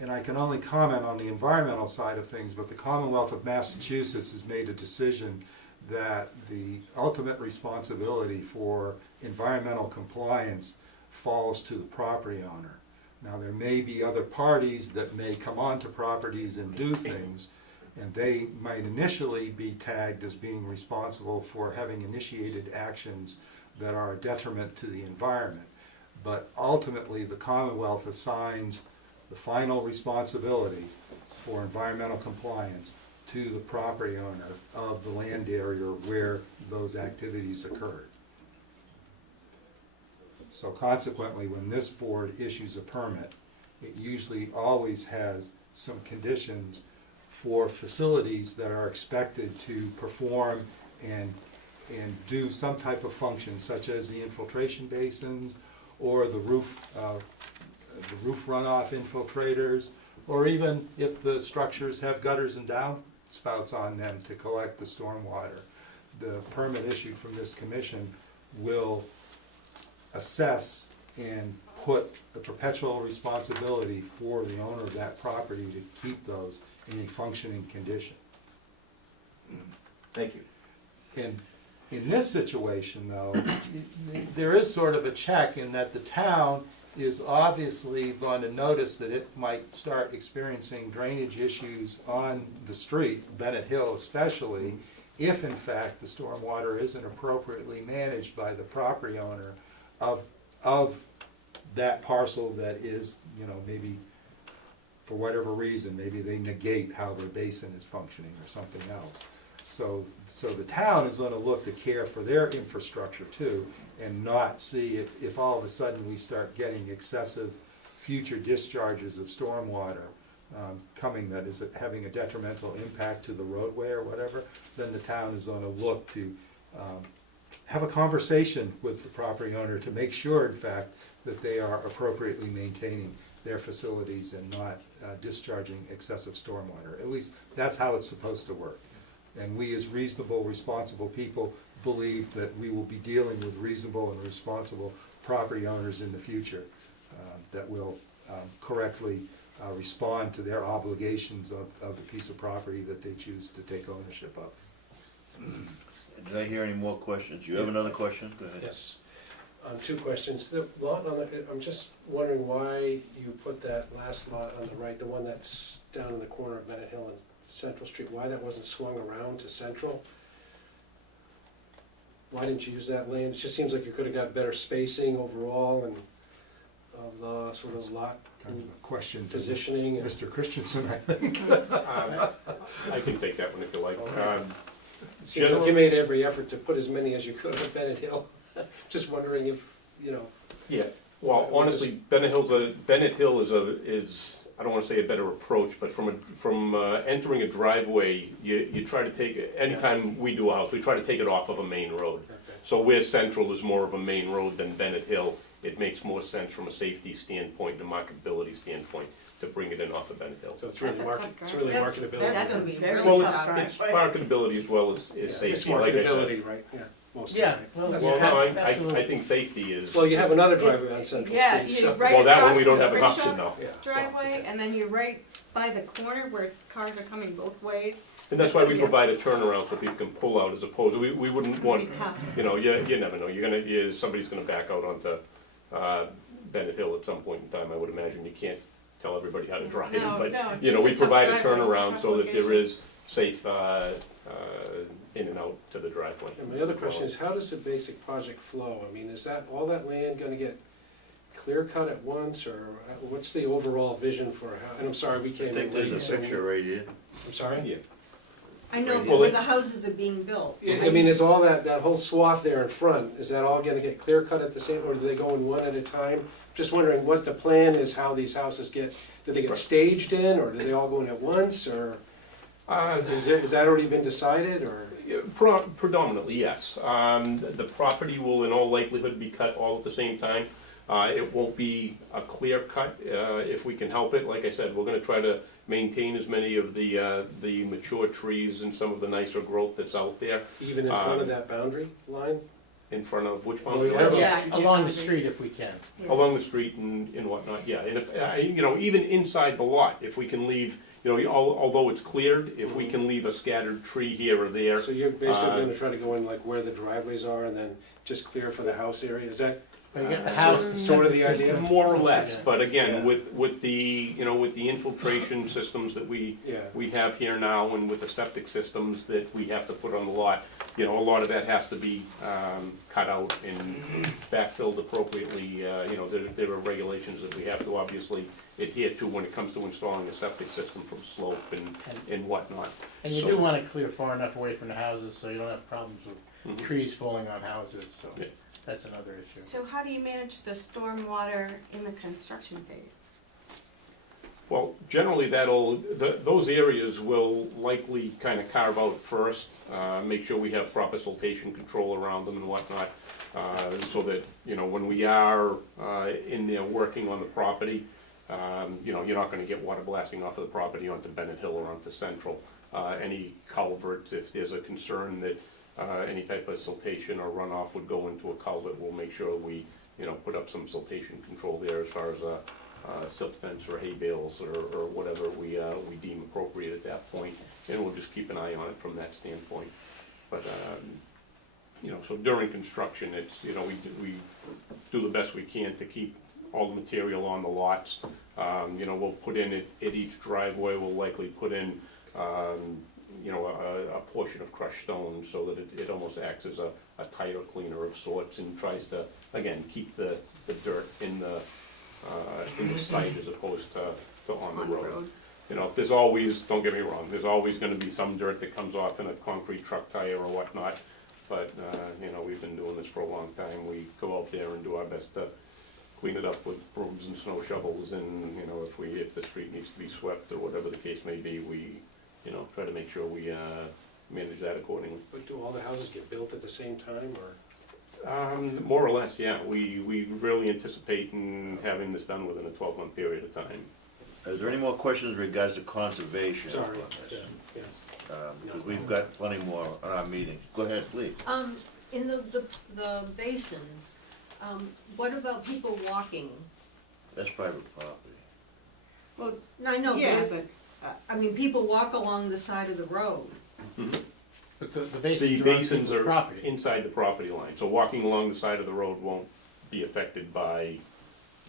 And I can only comment on the environmental side of things, but the Commonwealth of Massachusetts has made a decision that the ultimate responsibility for environmental compliance falls to the property owner. Now, there may be other parties that may come onto properties and do things, and they might initially be tagged as being responsible for having initiated actions that are a detriment to the environment. But ultimately, the Commonwealth assigns the final responsibility for environmental compliance to the property owner of the land area where those activities occurred. So consequently, when this board issues a permit, it usually always has some conditions for facilities that are expected to perform and do some type of function, such as the infiltration basins or the roof runoff infiltrators, or even if the structures have gutters and downspouts on them to collect the stormwater. The permit issued from this commission will assess and put the perpetual responsibility for the owner of that property to keep those in a functioning condition. Thank you. And in this situation, though, there is sort of a check in that the town is obviously going to notice that it might start experiencing drainage issues on the street, Bennett Hill especially, if in fact the stormwater isn't appropriately managed by the property owner of that parcel that is, maybe for whatever reason, maybe they negate how their basin is functioning or something else. So the town is going to look to care for their infrastructure too, and not see if all of a sudden we start getting excessive future discharges of stormwater coming that is having a detrimental impact to the roadway or whatever, then the town is going to look to have a conversation with the property owner to make sure, in fact, that they are appropriately maintaining their facilities and not discharging excessive stormwater. At least that's how it's supposed to work. And we as reasonable, responsible people believe that we will be dealing with reasonable and responsible property owners in the future that will correctly respond to their obligations of the piece of property that they choose to take ownership of. Did I hear any more questions? You have another question? Go ahead. Yes. Two questions. The lot on the, I'm just wondering why you put that last lot on the right, the one that's down in the corner of Bennett Hill and Central Street, why that wasn't swung around to Central? Why didn't you use that land? It just seems like you could have got better spacing overall and of the sort of lot Kind of a question to positioning. and- Mr. Christensen, I think. I can take that one if you like. Seems like you made every effort to put as many as you could at Bennett Hill. Just wondering if, you know. Yeah, well, honestly, Bennett Hill is, I don't wanna say a better approach, but from entering a driveway, you try to take, anytime we do a house, we try to take it off of a main road. Okay. So where Central is more of a main road than Bennett Hill, it makes more sense from a safety standpoint and a marketability standpoint to bring it in off of Bennett Hill. So it's really That's a market, tough it's really That's- marketability. That's gonna be Very really Well, tough. it's marketability as well as Yeah, it's safety, like I said. marketability, right, yeah, mostly. Yeah, right. well, Well, no, I absolutely. think safety is. Well, you have another driveway on Central Yeah, Street, you so. right Well, that one across we don't from have an the option rickshaw now. Yeah. driveway, and then you're right by the corner where cars are coming both ways. And that's why we provide a turnaround so people can pull out as opposed, we wouldn't It'd want, be tough. you know, you never know, somebody's gonna back out onto, Bennett Hill at some point in time, I would imagine, you can't tell everybody how to drive, No, but, no, it's you know, just we a tough provide a driveway, it's a turnaround tough so that there location. is safe, in and out to the driveway. And my other question is, how does the basic project flow? I mean, is that, all that land gonna get clear cut at once, or what's the overall vision for how, and I'm sorry, we I came in think late. there's a so- picture right here. I'm sorry? Yeah. I know, Well, but where the houses are being built. I mean, is all that whole swath there in front, is that all gonna get clear cut at the same, or do they go in one at a time? Just wondering what the plan is, how these houses get, do they get Right. staged in, or do they all go in at once, or is that already been decided, or? Predominantly, yes. The property will in all likelihood be cut all at the same time. It won't be a clear cut, if we can help it. Like I said, we're gonna try to maintain as many of the mature trees and some of the nicer growth that's out there. Even in front of that boundary line? In front of which Well, boundary? we have a- Yeah, along the street if we can. Yeah. Along the street and whatnot, yeah. And if, you know, even inside the lot, if we can leave, you know, although it's cleared, if we can leave a scattered tree here or there. So you're basically gonna try to go in like where the driveways are and then just clear for the house area, is that? But you got the house, the Sort of the septic idea? system. More or less, Yeah. but again, Yeah. with the, you know, with the infiltration systems that we have here now and with the septic systems that we have to put on the lot, you know, a lot of that has to be cut out and backfilled appropriately. You know, there are regulations that we have to obviously adhere to when it comes to installing a septic system from slope and whatnot. And you So- do wanna clear far enough away from the houses so you don't have problems with Mhm. trees falling on houses, so Yeah. that's another issue. So how do you manage the stormwater in the construction phase? Well, generally those areas will likely kind of carve out first, make sure we have proper siltation control around them and whatnot, so that, you know, when we are in there working on the property, you know, you're not gonna get water blasting off of the property onto Bennett Hill or onto Central. Any culverts, if there's a concern that any type of siltation or runoff would go into a culvert, we'll make sure we, you know, put up some siltation control there as far as silt fence or hay bales or whatever we deem appropriate at that point, and we'll just keep an eye on it from that standpoint. But, you know, so during construction, it's, you know, we do the best we can to keep all the material on the lots. You know, we'll put in at each driveway, we'll likely put in, you know, a portion of crushed stone so that it almost acts as a tighter cleaner of sorts and tries to, again, keep the dirt in the site as opposed to on the road. You know, there's always, don't get me wrong, there's always gonna be some dirt that comes off in a concrete truck tire or whatnot, but, you know, we've been doing this for a long time. We go out there and do our best to clean it up with brooms and snow shovels, and, you know, if the street needs to be swept or whatever the case may be, we, you know, try to make sure we manage that accordingly. But do all the houses get built at the same time, or? More or less, yeah. We really anticipate in having this done within a 12-month period of time. Is there any more questions in regards to conservation? Sorry, on this? yeah. Because we've got plenty more on our meeting. Go ahead, please. In the basins, what about people walking? That's private property. Well, I know, Yeah. but, I mean, people walk along the side of the road. But the The basins are on basins people's are property. inside the property line, so walking along the side of the road won't be affected by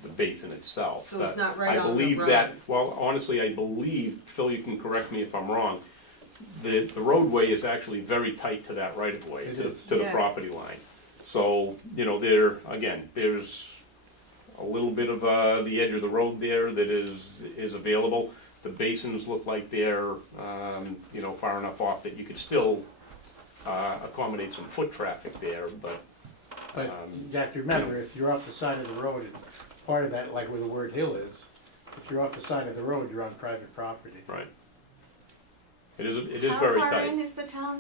the basin itself. So it's not right I on the believe road. that, well, honestly, I believe, Phil, you can correct me if I'm wrong, the roadway is actually very tight to that right of way, It to is. the Yeah. property line. So, there's a little bit of, the edge of the road there that is available. The basins look like they're, far enough off that you could still, accommodate some foot traffic there, but, But you have to remember, if you're off the side of the road, part of that, like where the word hill is, if you're off the side of the road, you're on private property. right. It is How very far tight. in is the town,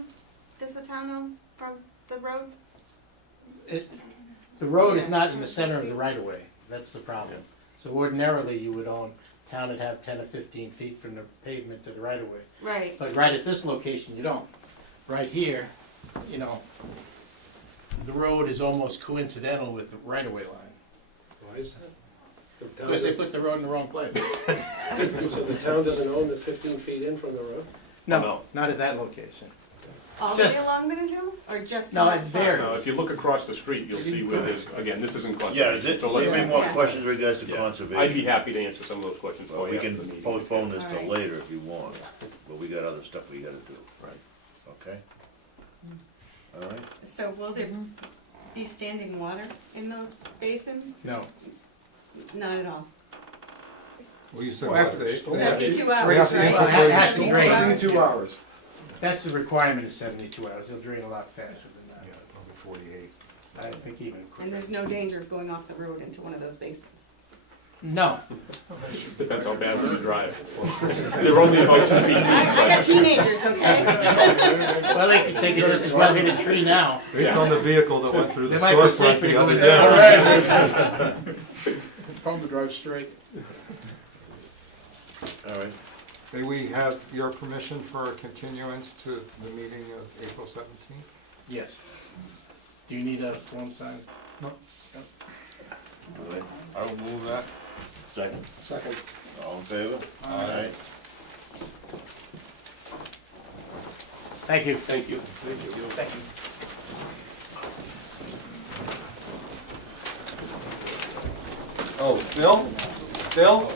does the town own from the road? The road is not in the center of the right of way, that's the problem. So ordinarily, you would own, town would have 10 or 15 feet from the pavement to the right of way. Right. But right at this location, you don't. Right here, the road is almost coincidental with the right of way line. Why is that? The town Because they doesn't- put the road in the wrong place. So the town doesn't own the 15 feet in from the road? No, not at that location. All the way Just- along Minute Hill, or just No, in that it's spot? there. So if you look across the street, you'll see where there's, again, this isn't Yeah, conservation, so let's. any more Yeah. questions in regards to Yeah. conservation? I'd be happy to answer some of those questions Well, for we you after the can meeting. postpone this till Alright. later if you want, but we got other stuff we gotta do, Right. okay? Alright, So will there be standing water in those basins? No. Not at all. Well, you said Well, what, after- they- 72 We have hours, to right? infiltrate Well, it the has to storm. drain. 72 hours. That's the requirement is 72 hours. They'll drain a lot faster than that. Yeah, probably 48. I think even quicker. And there's no danger of going off the road into one of those basins? No. Depends how bad we drive. They're only about 2 feet deep, I got teenagers, okay? Well, they could just as well hit a tree now. Based on the vehicle that went through the They might be storefront safer the to other go day. Tell them to drive straight. alright. May we have your permission for a continuance to the meeting of April 17th? Yes. Do you need a form signed? Alright. I will move that. Second, Second. all in favor? Aye. Thank you. Thank you. Thank you. Oh, Phil? Phil?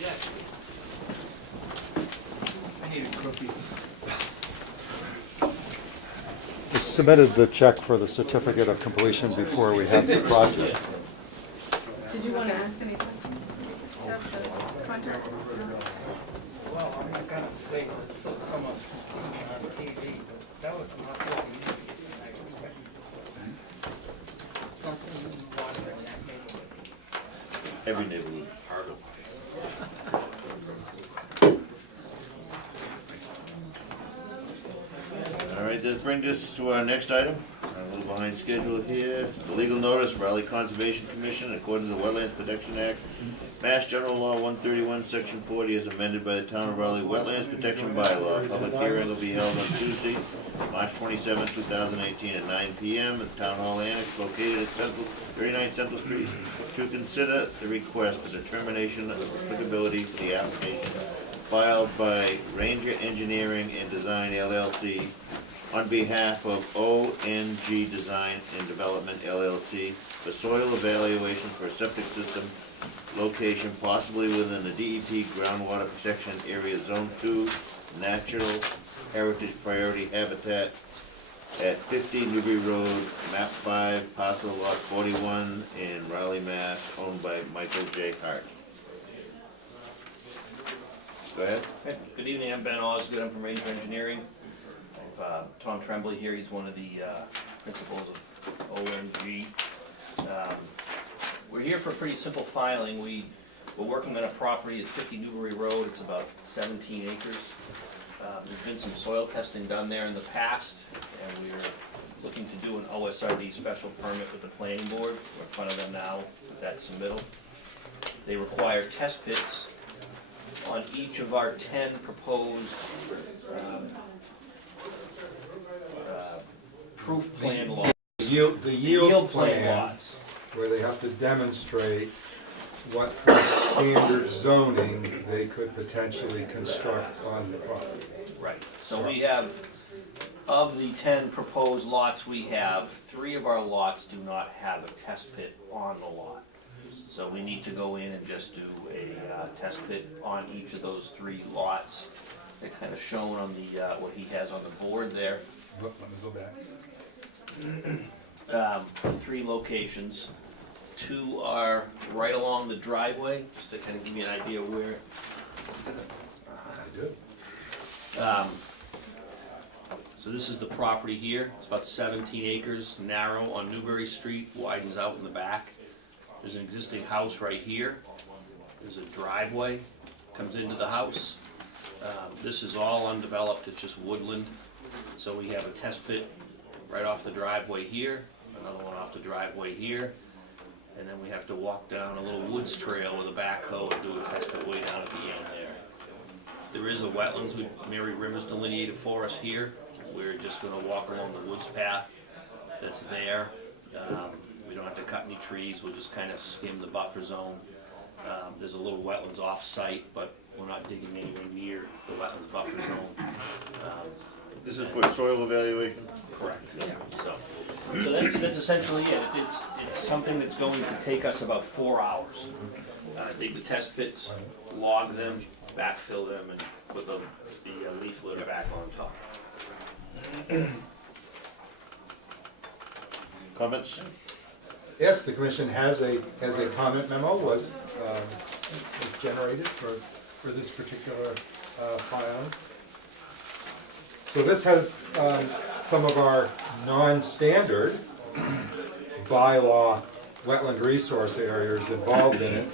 Yes. I need a cookie. We submitted the check for the certificate of completion before we had the project. Did you want to ask any questions of the contract? Well, I'm not gonna say this so someone can see me on TV, but that was not what we needed, and I expected so. Something you want in that neighborhood. Every neighborhood. Alright, this brings us to our next item, a little behind schedule here. The legal notice, Raleigh Conservation Commission, according to the Wetlands Protection Act, Mass General Law 131, Section 40, as amended by the Town of Raleigh Wetlands Protection Bylaw. Public hearing will be held on Tuesday, March 27, 2018, at 9 p.m. at Town Hall Annex located at 39 Central Street, to consider the request for determination of applicability for the application filed by Ranger Engineering and Design LLC on behalf of ONG Design and Development LLC for soil evaluation for a septic system location possibly within the DEP Groundwater Protection Area Zone 2 Natural Heritage Priority Habitat at 50 Newbury Road, map 5, parcel lot 41 in Raleigh, Mass, owned by Michael J. Hart. Go ahead. Good evening, I'm Ben Osgood, I'm from Ranger Engineering. I have Tom Tremblay here, he's one of the principals of ONG. We're here for a pretty simple filing. We're working on a property at 50 Newbury Road, it's about 17 acres. There's been some soil testing done there in the past, and we're looking to do an OSRD special permit with the planning board. We're in front of them now with that submittal. They require test pits on each of our 10 proposed proof plan lots. The yield plan, lots. where they have to demonstrate what standard zoning they could potentially construct on the property. Right, so we have Of the 10 proposed lots we have, 3 of our lots do not have a test pit on the lot. So we need to go in and just do a test pit on each of those 3 lots. They're kind of shown on the, what he has on the board there. Let me go back. 3 locations. 2 are right along the driveway, just to kind of give you an idea where. Good. So this is the property here. It's about 17 acres, narrow on Newbury Street, widens out in the back. There's an existing house right here. There's a driveway, comes into the house. This is all undeveloped, it's just woodland. So we have a test pit right off the driveway here, another one off the driveway here. And then we have to walk down a little woods trail with a backhoe and do a test pit way down at the end there. There is a wetlands with Mary Rivers delineated for us here. We're just gonna walk along the woods path that's there. We don't have to cut any trees, we'll just kind of skim the buffer zone. There's a little wetlands off-site, but we're not digging anywhere near the wetlands buffer zone. This is for soil evaluation? Correct, yeah. So that's essentially it. It's something that's going to take us about 4 hours. Dig the test pits, log them, backfill them, and put the leaf litter back on top. Comments? Yes, the commission has a comment memo was generated for this particular filing. So this has some of our non-standard bylaw wetland resource areas involved in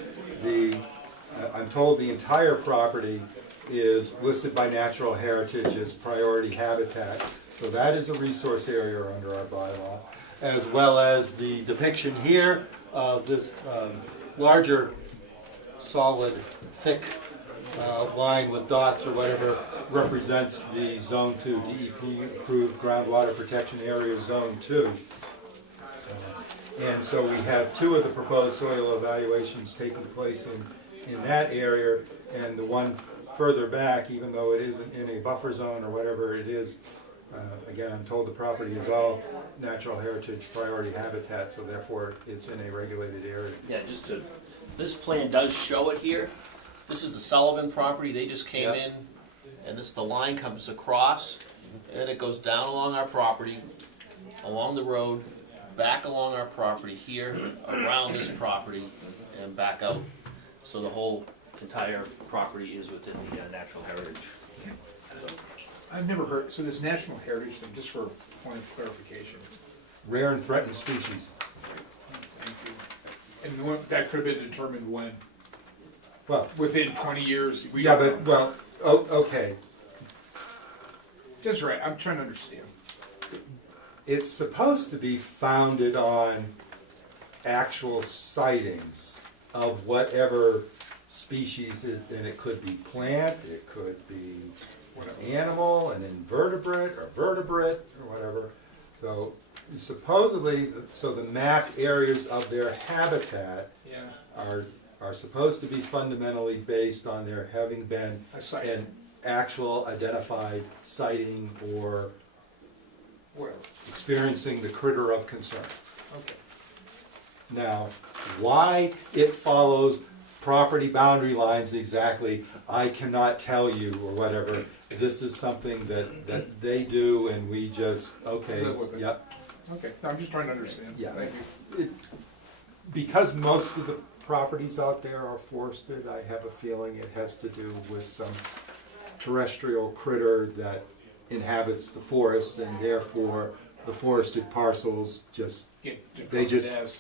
it. I'm told the entire property is listed by natural heritage as priority habitat. So that is a resource area under our bylaw, as well as the depiction here of this larger, solid, thick line with dots or whatever represents the Zone 2, DEP approved groundwater protection area Zone 2. And so we have 2 of the proposed soil evaluations taking place in that area, and the one further back, even though it isn't in a buffer zone or whatever it is, again, I'm told the property is all natural heritage priority habitat, so therefore it's in a regulated area. Yeah, this plan does show it here. This is the Sullivan property, they just came in, and the line comes across, and then it goes down along our property, along the road, back along our property here, around this property, and back out. So the whole entire property is within the natural heritage. I've never heard, so this national heritage thing, just for a point of clarification. Rare and threatened species. Thank you. And that could have been determined when? Well, within 20 years? Yeah, but, well, okay. That's right, I'm trying to understand. It's supposed to be founded on actual sightings of whatever species is, and it could be plant, it could be an animal, an invertebrate, or vertebrate, or whatever. So supposedly, so the mapped areas of their habitat are supposed to be fundamentally based on there having been an actual identified sighting or experiencing the critter of concern. Okay. Now, why it follows property boundary lines exactly, I cannot tell you or whatever. This is something that they do, and we just, okay, yep. Okay, I'm just trying to understand. Yeah. Thank you. Because most of the properties out there are forested, I have a feeling it has to do with some terrestrial critter that inhabits the forest, and therefore the forested parcels just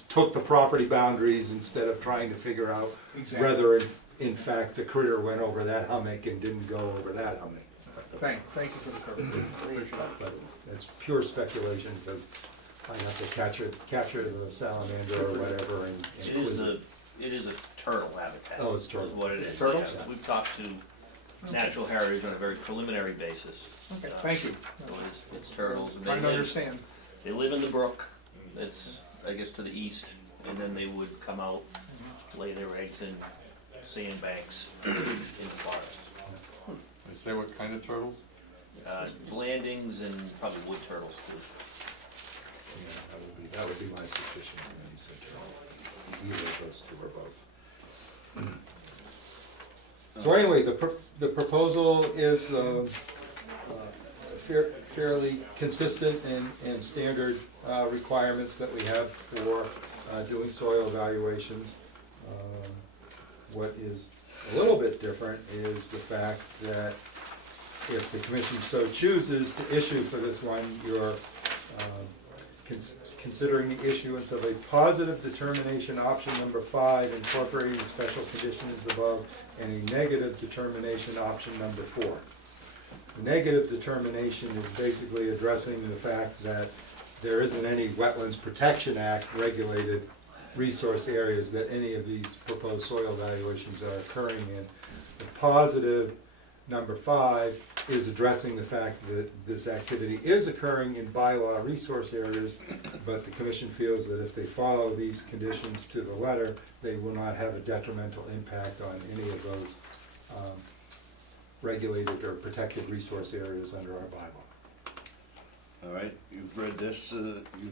took the property boundaries instead of trying to figure out whether in fact the critter went over that hummock and didn't go over that hummock. Thank you for the clarification. But it's pure speculation because I have to capture it with a salamander or whatever and It is a turtle habitat. Oh, it's turtle. Is what it is. Turtles? Yeah. We've talked to Natural Heritage on a very preliminary basis. Okay, thank you. So it's turtles. And Trying to understand. They live in the brook. It's, I guess, to the east, and then they would come out, lay their eggs in sandbanks in the forest. They say what kind of turtles? blandings and probably wood turtles too. Yeah, that would be my suspicion when you said turtles. Either of those two or both. So anyway, the proposal is fairly consistent and standard requirements that we have for doing soil evaluations. What is a little bit different is the fact that if the commission so chooses to issue for this one, you're considering the issuance of a positive determination option number 5, incorporating the special conditions above, and a negative determination option number 4. The negative determination is basically addressing the fact that there isn't any Wetlands Protection Act regulated resource areas that any of these proposed soil evaluations are occurring in. The positive number 5 is addressing the fact that this activity is occurring in bylaw resource areas, but the commission feels that if they follow these conditions to the letter, they will not have a detrimental impact on any of those regulated or protected resource areas under our bylaw. All right, you've read this,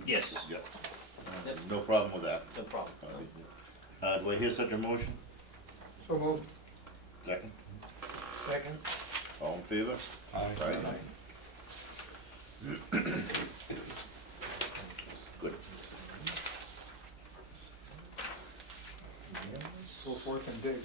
Yes. Yeah. Yep. No problem with that. No problem. Do I hear such a motion? So moved. Second? Second. All in favor? Aye. Good. Go forth and dig.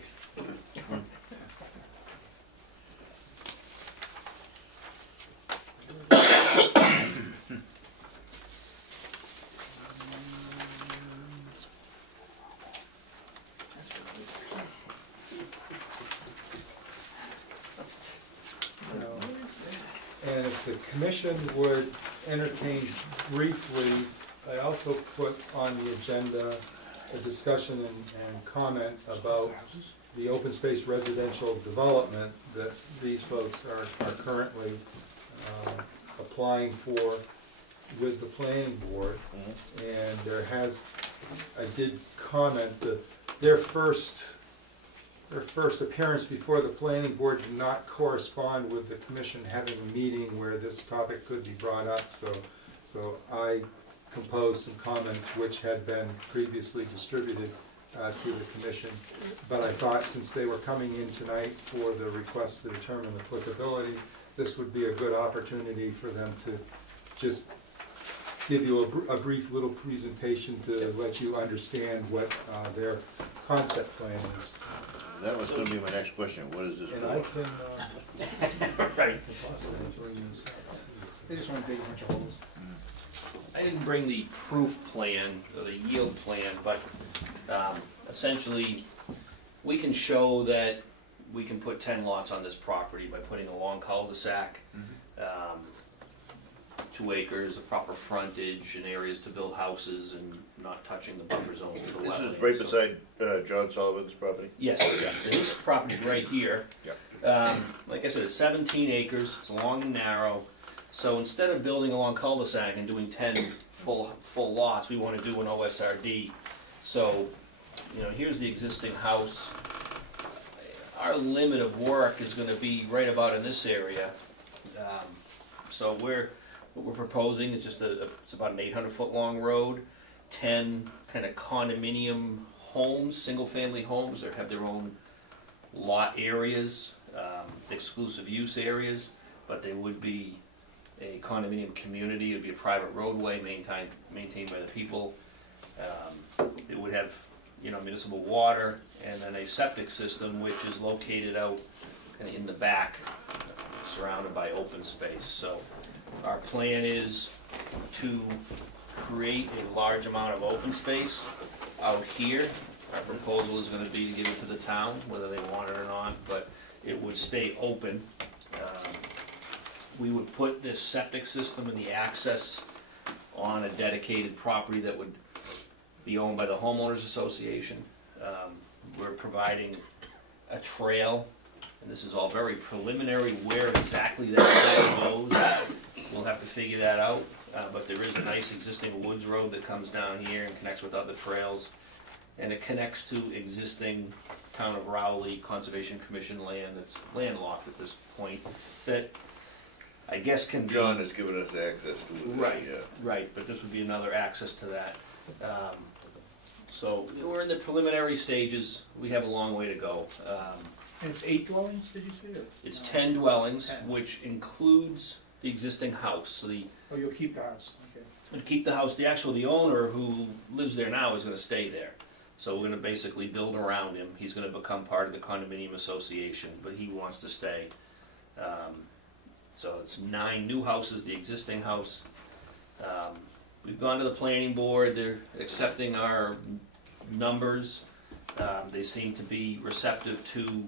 And if the commission would entertain briefly, I also put on the agenda a discussion and comment about the open space residential development that these folks are currently applying for with the planning board. And I did comment that their first appearance before the planning board did not correspond with the commission having a meeting where this topic could be brought up, so I composed some comments which had been previously distributed to the commission. But I thought since they were coming in tonight for the request to determine applicability, this would be a good opportunity for them to just give you a brief little presentation to let you understand what their concept plan is. That was gonna be my next question, what is this And I for? can, Right. They just want to dig a bunch of holes. I didn't bring the proof plan, or the yield plan, but essentially, we can show that we can put 10 lots on this property by putting a long cul-de-sac, 2 acres, the proper frontage, and areas to build houses, and not touching the buffer zones to the This wetlands. is right beside John Sullivan's property? Yes, so this property's right here. Like I said, it's 17 acres, it's long and narrow, so instead of building along cul-de-sac and doing 10 full lots, we wanna do an OSRD. So, here's the existing house. Our limit of work is gonna be right about in this area. So what we're proposing is just it's about an 800-foot long road, 10 kind of condominium homes, single-family homes that have their own lot areas, exclusive use areas, but they would be a condominium community. It would be a private roadway maintained by the people. It would have, municipal water, and then a septic system which is located out kind of in the back, surrounded by open space. So our plan is to create a large amount of open space out here. Our proposal is gonna be to give it to the town, whether they want it or not, but it would stay open. We would put this septic system and the access on a dedicated property that would be owned by the homeowners association. We're providing a trail, and this is all very preliminary, where exactly that trail goes. We'll have to figure that out, but there is a nice existing woods road that comes down here and connects with other trails. And it connects to existing Town of Rowley Conservation Commission land that's landlocked at this point, that I guess can be. John has given us access to it. Right, Yeah. right, but this would be another access to that. So we're in the preliminary stages, we have a long way to go. And it's 8 dwellings, did you say? Or? It's 10 dwellings, 10. which includes the existing house, so Oh, you'll keep the house, okay. to keep the house, the owner who lives there now is gonna stay there. So we're gonna basically build around him, he's gonna become part of the condominium association, but he wants to stay. So it's 9 new houses, the existing house. We've gone to the planning board, they're accepting our numbers. They seem to be receptive to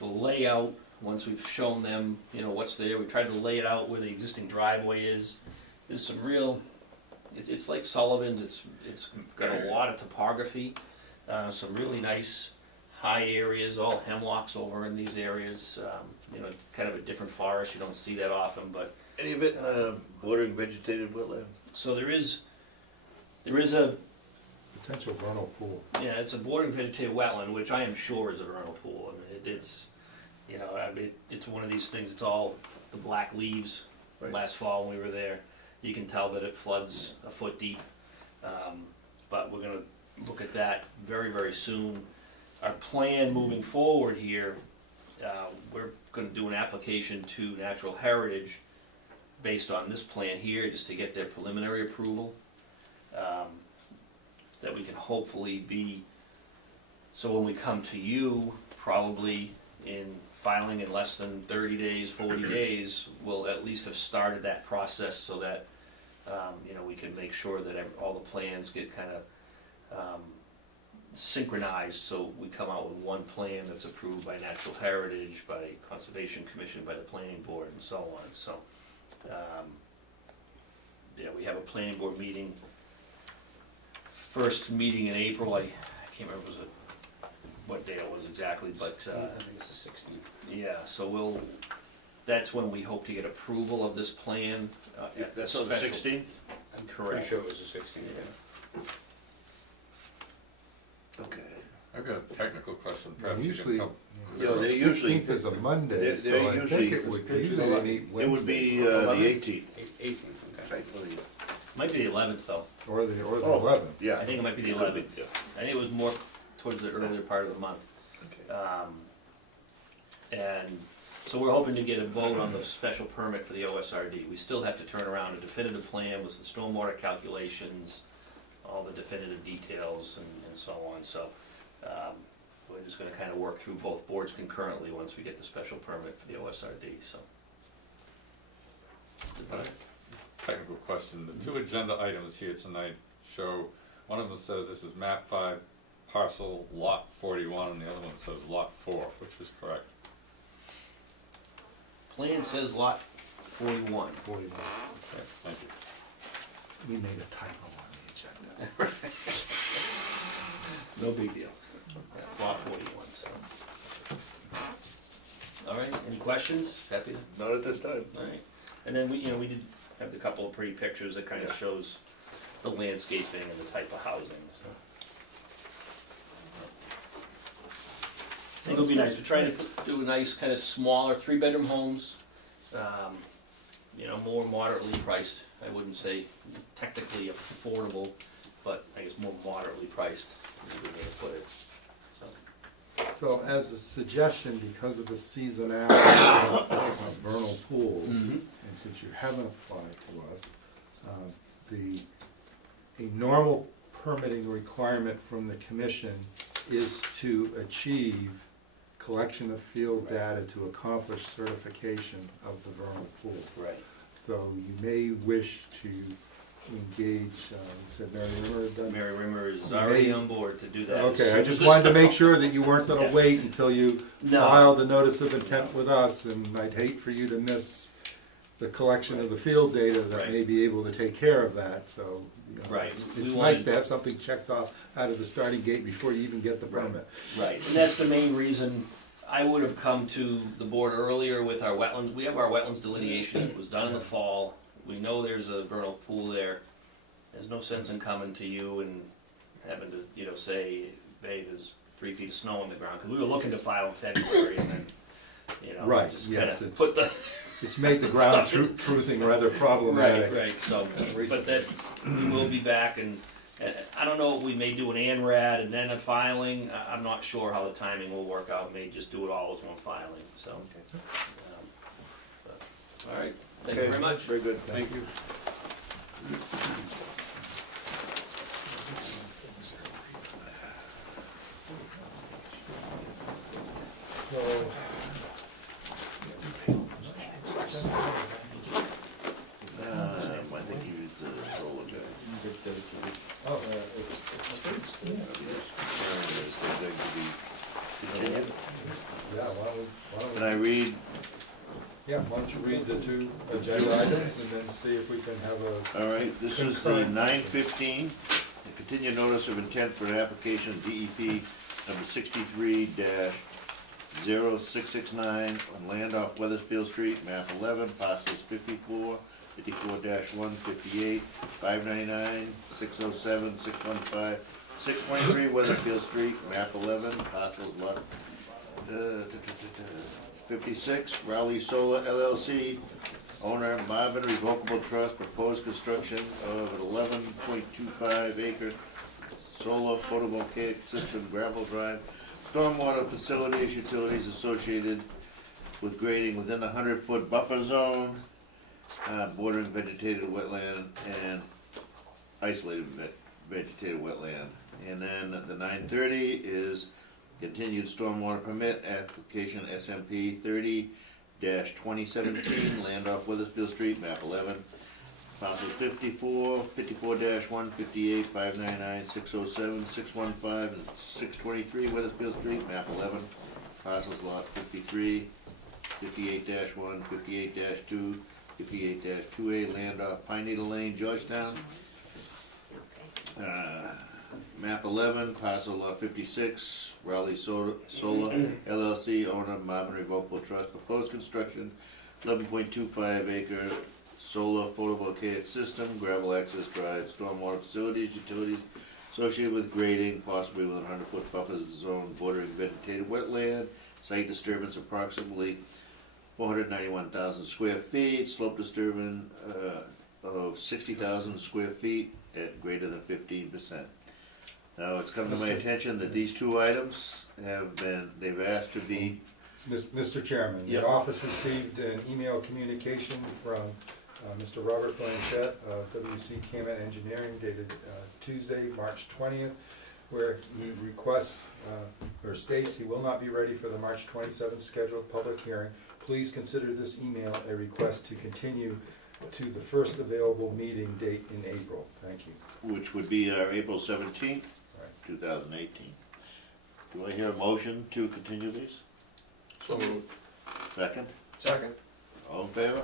the layout, once we've shown them, what's there. We tried to lay it out where the existing driveway is. There's some real, it's like Sullivan's, it's got a lot of topography, some really nice high areas, all hemlocks over in these areas, kind of a different forest, you don't see that often, but. Any of it in the bordering vegetated wetland? So there is a, Potential vernal pool. yeah, it's a bordering vegetated wetland, which I am sure is a vernal pool. I mean, it's one of these things, it's all the black leaves. Right. Last fall when we were there, you can tell that it floods a foot deep. But we're gonna look at that very, very soon. Our plan moving forward here, we're gonna do an application to Natural Heritage based on this plan here, just to get their preliminary approval. That we can hopefully be, so when we come to you, probably in filing in less than 30 days, 40 days, we'll at least have started that process so that, we can make sure that all the plans get kind of synchronized, so we come out with one plan that's approved by Natural Heritage, by Conservation Commission, by the Planning Board, and so on. So, we have a planning board meeting, first meeting in April. I can't remember what day it was exactly, but I think it's the 16th. yeah. So that's when we hope to get approval of this plan. At That's on the special- 16th? I'm Pretty correct. sure it was the 16th. Okay. I've got a technical question, perhaps you Usually, can help. Yeah, they usually- 16th is a Monday, they're so I usually- think it would be, usually they meet It would be Wednesdays. the 18th, 18th, okay. I believe. Might be the 11th though. Or the Oh. 11th. Yeah. I think it might be the It could be, 11th. yeah. I think it was more towards the earlier part of the month. Okay. And so we're hoping to get a vote on the special permit for the OSRD. We still have to turn around a definitive plan with the stormwater calculations, all the definitive details and so on. So we're just gonna kind of work through both boards concurrently once we get the special permit for the OSRD, so. Technical question, the 2 agenda items here tonight show, one of them says this is map 5, parcel lot 41, and the other one says lot 4, which is correct? Plan says lot 41. 41. Okay, thank you. We made a typo on the agenda. No big deal. That's lot 41, so. All right, any questions? Happy to? Not at this time. All right, and then we did have a couple of pretty pictures that kind of shows the landscaping and the type of housing, so. I think it'll be nice, we're trying to do a nice kind of smaller 3-bedroom homes, more moderately priced. I wouldn't say technically affordable, but I guess more moderately priced is a good way to put it, so. So as a suggestion, because of the seasonality of vernal pools, and since you haven't applied to us, a normal permitting requirement from the commission is to achieve collection of field data to accomplish certification of the vernal pool. Right. So you may wish to engage, said Mary Rimmer had done. Mary Rimmer is already on board to do that. Okay, I just wanted to make sure that you weren't gonna wait until you No. filed the notice of intent with us, and I'd hate for you to miss the collection of the field data that Right. may be able to take care of that, so. Right. It's We nice wanted- to have something checked off out of the starting gate before you even get the Right. permit. Right, and that's the main reason I would have come to the board earlier with our wetlands. We have our wetlands delineation, it was done in the fall. We know there's a vernal pool there. There's no sense in coming to you and having to, say, hey, there's 3 feet of snow on the ground, because we were looking to file in February and then, Right, just yes, kinda it's- put the, it's made the ground Stuff in- truthing rather problematic. Right, so, but recently. that, we will be back and I don't know if we may do an ANRAD and then a filing, I'm not sure how the timing will work out, may just do it all as one filing, so. All right, thank you Okay, very much. Very good. Thank you. So, I think he was the solar guy. oh, Is going to be continued. yeah, why don't Can I read? Yeah, why don't you read the two agenda items and then see if we can have a, All right, this is the 9/15, the continued notice of intent for an application DEP number 63-0669 on land off Weathersfield Street, map 11, parcels 54, 54-1, 58, 599, 607, 615, 623 Weathersfield Street, map 11, parcels lot 56, Rowley Solar LLC, owner Marvin Revocable Trust, proposed construction of an 11.25 acre solar photovoltaic system, gravel drive, stormwater facilities, utilities associated with grading within a 100-foot buffer zone, bordering vegetated wetland and isolated vegetated wetland. And then the 9:30 is continued stormwater permit, application SMP 30-2017, land off Weathersfield Street, map 11, parcel 54, 54-1, 58, 599, 607, 615, and 623 Weathersfield Street, map 11, parcels lot 53, 58-1, 58-2, 58-2A, land off Pine Needle Lane, Georgetown. Map 11, parcel lot 56, Raleigh Solar LLC, owner Marvin Revocable Trust, proposed construction, 11.25 acre solar photovoltaic system, gravel access drive, stormwater facilities, utilities associated with grading, possibly with a 100-foot buffer zone bordering vegetated wetland, site disturbance approximately 491,000 square feet, slope disturbance of 60,000 square feet at greater than 15%. Now, it's come to my attention that these two items they've asked to be. Mr. Chairman, Yep. the office received an email communication from Mr. Robert Blanchett of WC Camet Engineering dated Tuesday, March 20th, where he requests, or states he will not be ready for the March 27th scheduled public hearing. Please consider this email a request to continue to the first available meeting date in April. Thank you. Which would be our April 17th, 2018. Do I hear a motion to continue these? So moved. Second? Second. All in favor?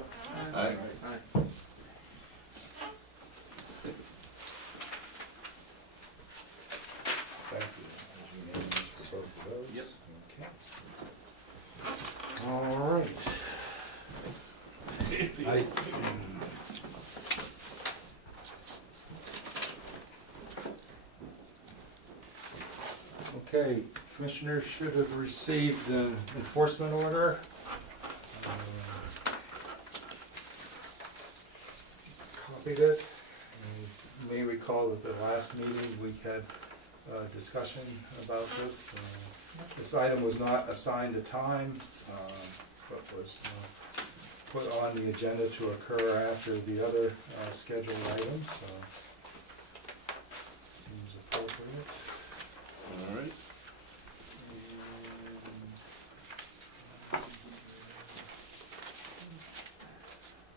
Aye. Thank you. Unanimous for both of those? Yep. Okay. All right. Okay, commissioners should have received an enforcement order. Copied it. And you may recall that the last meeting we had a discussion about this. This item was not assigned a time, but was put on the agenda to occur after the other scheduled items, so seems appropriate. All right.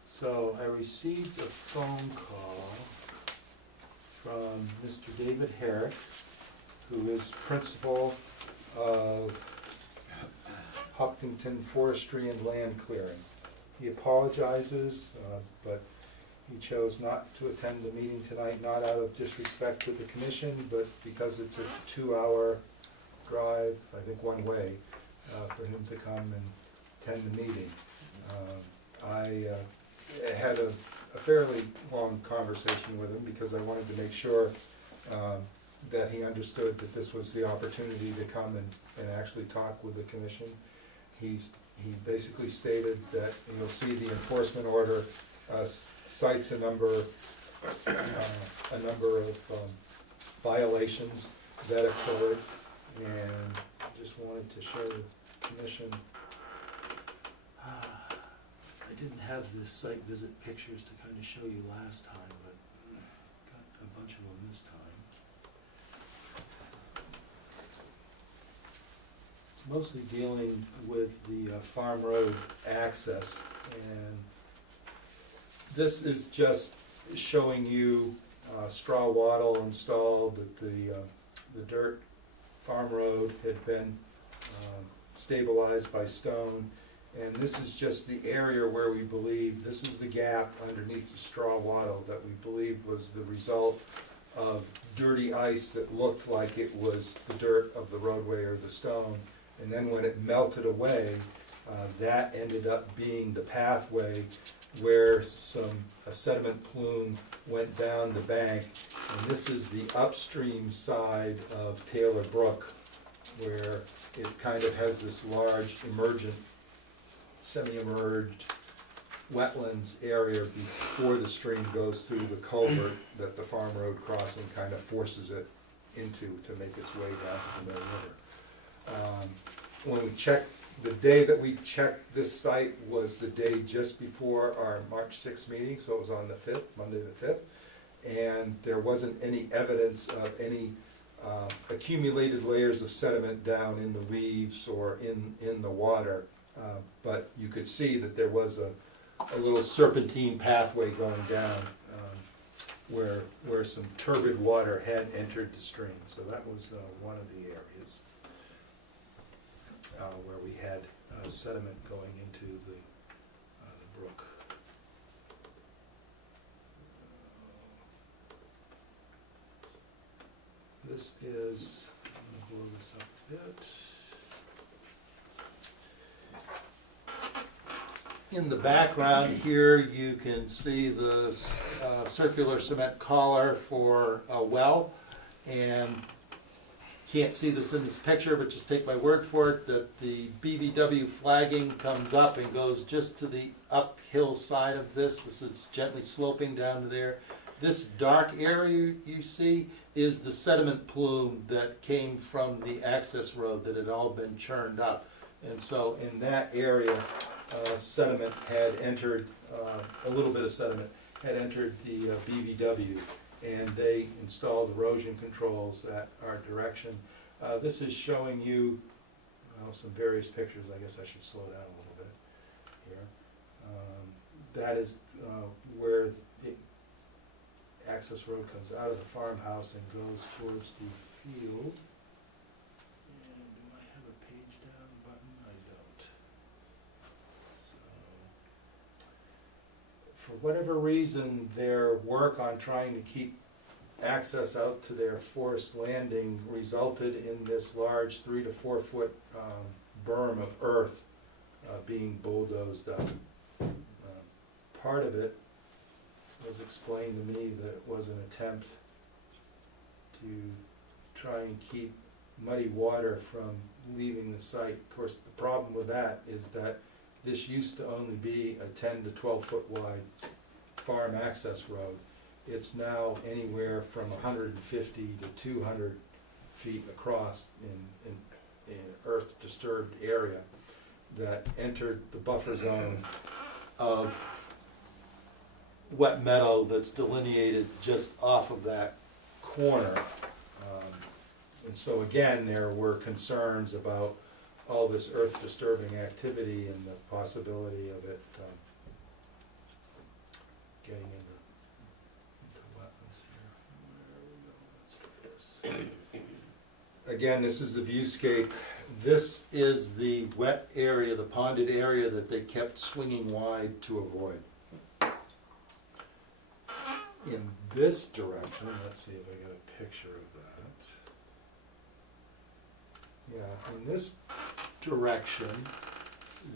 So I received a phone call from Mr. David Herrick, who is principal of Hopkinton Forestry and Land Clearing. He apologizes, but he chose not to attend the meeting tonight, not out of disrespect to the commission, but because it's a 2-hour drive, I think one way, for him to come and attend the meeting. I had a fairly long conversation with him because I wanted to make sure that he understood that this was the opportunity to come and actually talk with the commission. He's he basically stated that, you'll see the enforcement order cites a number of violations that occurred, and I just wanted to show the commission. I didn't have the site visit pictures to kind of show you last time, but got a bunch of them this time. It's mostly dealing with the farm road access, and this is just showing you straw wattle installed, that the dirt farm road had been stabilized by stone. And this is just the area where we believe, this is the gap underneath the straw wattle that we believe was the result of dirty ice that looked like it was the dirt of the roadway or the stone. And then when it melted away, that ended up being the pathway where a sediment plume went down the bank. And this is the upstream side of Taylor Brook, where it kind of has this large emergent, semi-emerged wetlands area before the stream goes through the culvert that the farm road crossing kind of forces it into to make its way down to the Mill River. When we checked, the day that we checked this site was the day just before our March 6th meeting, so it was on the 5th, Monday the 5th, and there wasn't any evidence of any accumulated layers of sediment down in the leaves or in the water. But you could see that there was a little serpentine pathway going down where some turbid water had entered the stream. So that was one of the areas where we had sediment going into the brook. This is, I'm going to blow this up a bit. In the background here, you can see the circular cement collar for a well, and can't see this in this picture, but just take my word for it that the BVW flagging comes up and goes just to the uphill side of this. This is gently sloping down to there. This dark area you see is the sediment plume that came from the access road that had all been churned up. And so in that area, sediment had entered, a little bit of sediment had entered the BVW, and they installed erosion controls at our direction. This is showing you some various pictures. I guess I should slow down a little bit here. That is where the access road comes out of the farmhouse and goes towards the field. And do I have a page down button? I don't. For whatever reason, their work on trying to keep access out to their forest landing resulted in this large 3 to 4 foot berm of earth being bulldozed up. Part of it was explained to me that it was an attempt to try and keep muddy water from leaving the site. Of course, the problem with that is that this used to only be a 10 to 12 foot wide farm access road. It's now anywhere from 150 to 200 feet across in earth disturbed area that entered the buffer zone of wet meadow that's delineated just off of that corner. And so again, there were concerns about all this earth disturbing activity and the possibility of it getting into wetlands here. Where are we going? Let's try this. Again, this is the viewscape. This is the wet area, the ponded area that they kept swinging wide to avoid. In this direction, let's see if I got a picture of that. Yeah, in this direction,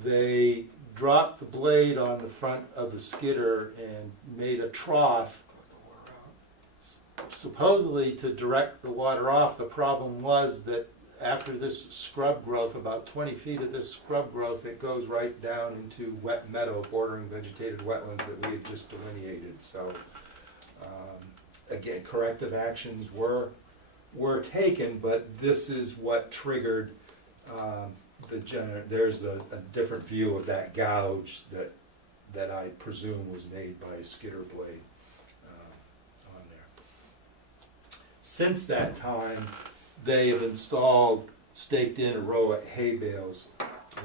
they dropped the blade on the front of the skidder and made a trough, supposedly to direct the water off. The problem was that after this scrub growth, about 20 feet of this scrub growth, it goes right down into wet meadow bordering vegetated wetlands that we had just delineated. So again, corrective actions were taken, but this is what triggered there's a different view of that gouge that I presume was made by a skidder blade on there. Since that time, they have staked in a row of hay bales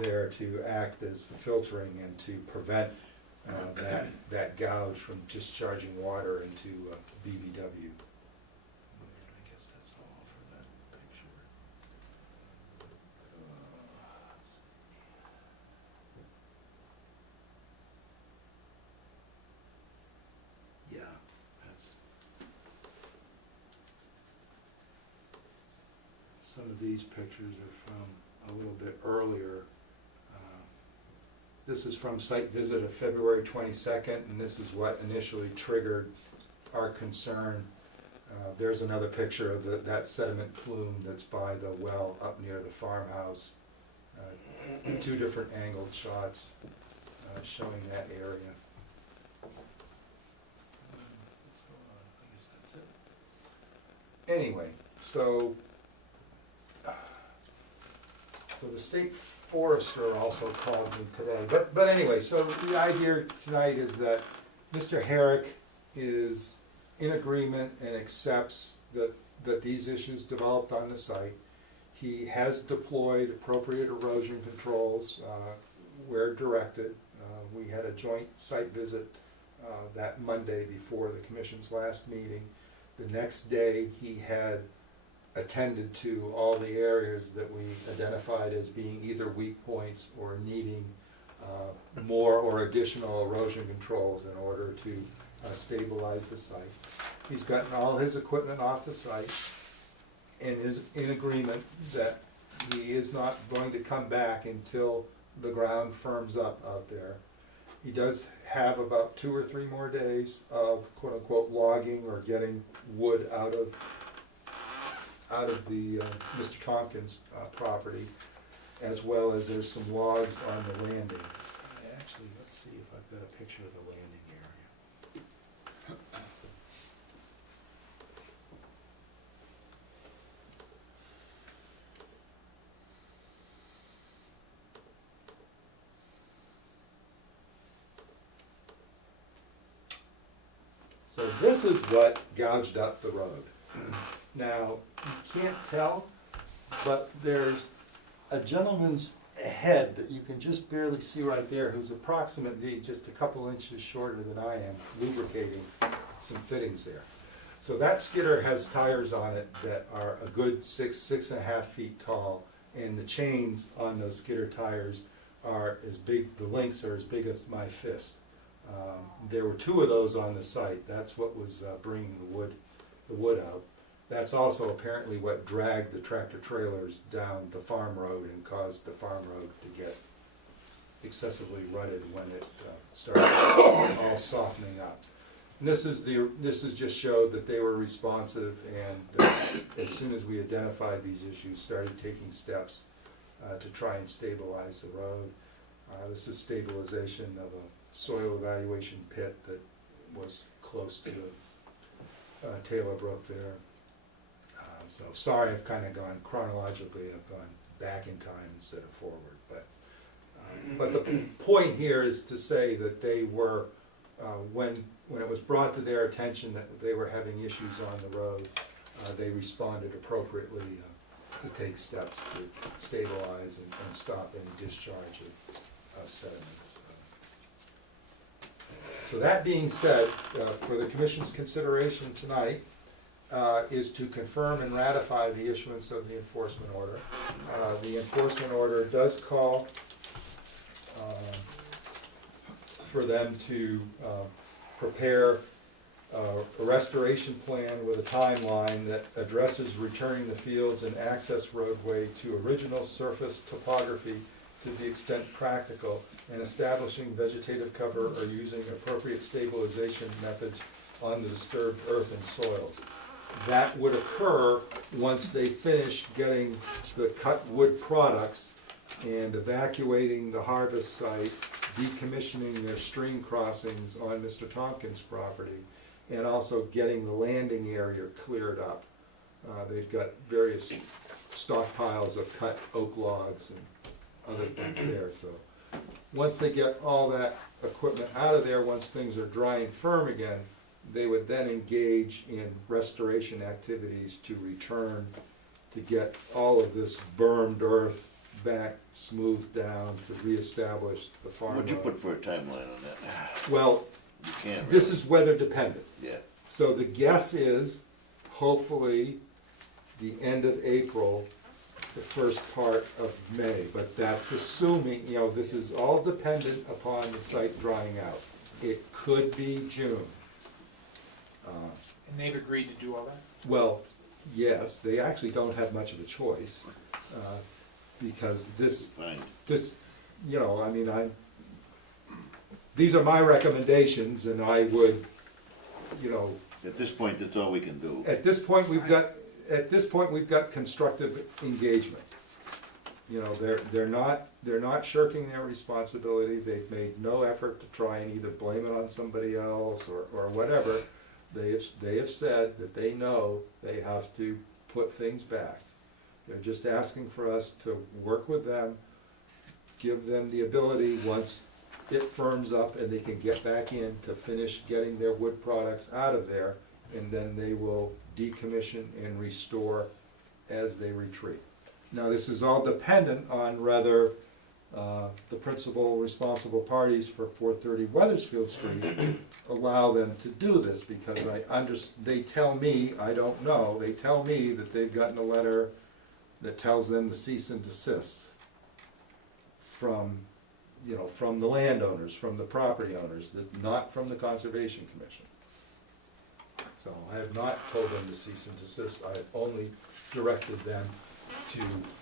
there to act as filtering and to prevent that gouge from discharging water into BBW. I guess that's all for that picture. Yeah, that's. Some of these pictures are from a little bit earlier. This is from site visit of February 22nd, and this is what initially triggered our concern. There's another picture of that sediment plume that's by the well up near the farmhouse. Two different angled shots showing that area. I guess that's it. Anyway, so the state forester also called me today. But anyway, so the idea tonight is that Mr. Herrick is in agreement and accepts that these issues developed on the site. He has deployed appropriate erosion controls where directed. We had a joint site visit that Monday before the commission's last meeting. The next day he had attended to all the areas that we identified as being either weak points or needing more or additional erosion controls in order to stabilize the site. He's gotten all his equipment off the site and is in agreement that he is not going to come back until the ground firms up out there. He does have about 2 or 3 more days of quote-unquote logging or getting wood out of the Mr. Tompkins property, as well as there's some logs on the landing. Actually, let's see if I've got a picture of the landing area. So this is what gouged up the road. Now, you can't tell, but there's a gentleman's head that you can just barely see right there who's approximately just a couple inches shorter than I am, lubricating some fittings there. So that skidder has tires on it that are a good 6.5 feet tall, and the chains on those skidder tires are as big, the links are as big as my fist. There were 2 of those on the site. That's what was bringing the wood out. That's also apparently what dragged the tractor trailers down the farm road and caused the farm road to get excessively rutted when it started all softening up. And this is just showed that they were responsive, and as soon as we identified these issues, started taking steps to try and stabilize the road. This is stabilization of a soil evaluation pit that was close to the Taylor Brook there. So sorry, I've kind of gone chronologically. I've gone back in time instead of forward. But the point here is to say that they were, when it was brought to their attention that they were having issues on the road, they responded appropriately to take steps to stabilize and stop any discharge of sediments. So that being said, for the Commission's consideration tonight, is to confirm and ratify the issuance of the enforcement order. The enforcement order does call for them to prepare a restoration plan with a timeline that addresses returning the fields and access roadway to original surface topography to the extent practical, and establishing vegetative cover or using appropriate stabilization methods on the disturbed earth and soils. that would occur once they finish getting the cut wood products and evacuating the harvest site, decommissioning their stream crossings on Mr. Tompkins' property, and also getting the landing area cleared up. They've got various stockpiles of cut oak logs and other things there, so. Once they get all that equipment out of there, once things are dry and firm again, they would then engage in restoration activities to return, to get all of this bermed earth back, smoothed down, to reestablish the farm What'd you road. put for a timeline on that? Well, You can't this really. is weather dependent. Yeah. So the guess is, hopefully, the end of April, the first part of May, but that's assuming, this is all dependent upon the site drying out. It could be June. And they've agreed to do all that? Well, yes, they actually don't have much of a choice, because this, Fine. these are my recommendations, and I would, At this point, that's all we can do. at this point, we've got constructive engagement. They're not shirking their responsibility. They've made no effort to try and either blame it on somebody else or whatever. They have said that they know they have to put things back. They're just asking for us to work with them, give them the ability, once it firms up and they can get back in, to finish getting their wood products out of there, and then they will decommission and restore as they retreat. Now, this is all dependent on whether the principal responsible parties for 430 Weathersfield Street allow them to do this, because they tell me, I don't know, they tell me that they've gotten a letter that tells them to cease and desist from the landowners, from the property owners, not from the Conservation Commission. So I have not told them to cease and desist. I have only directed them to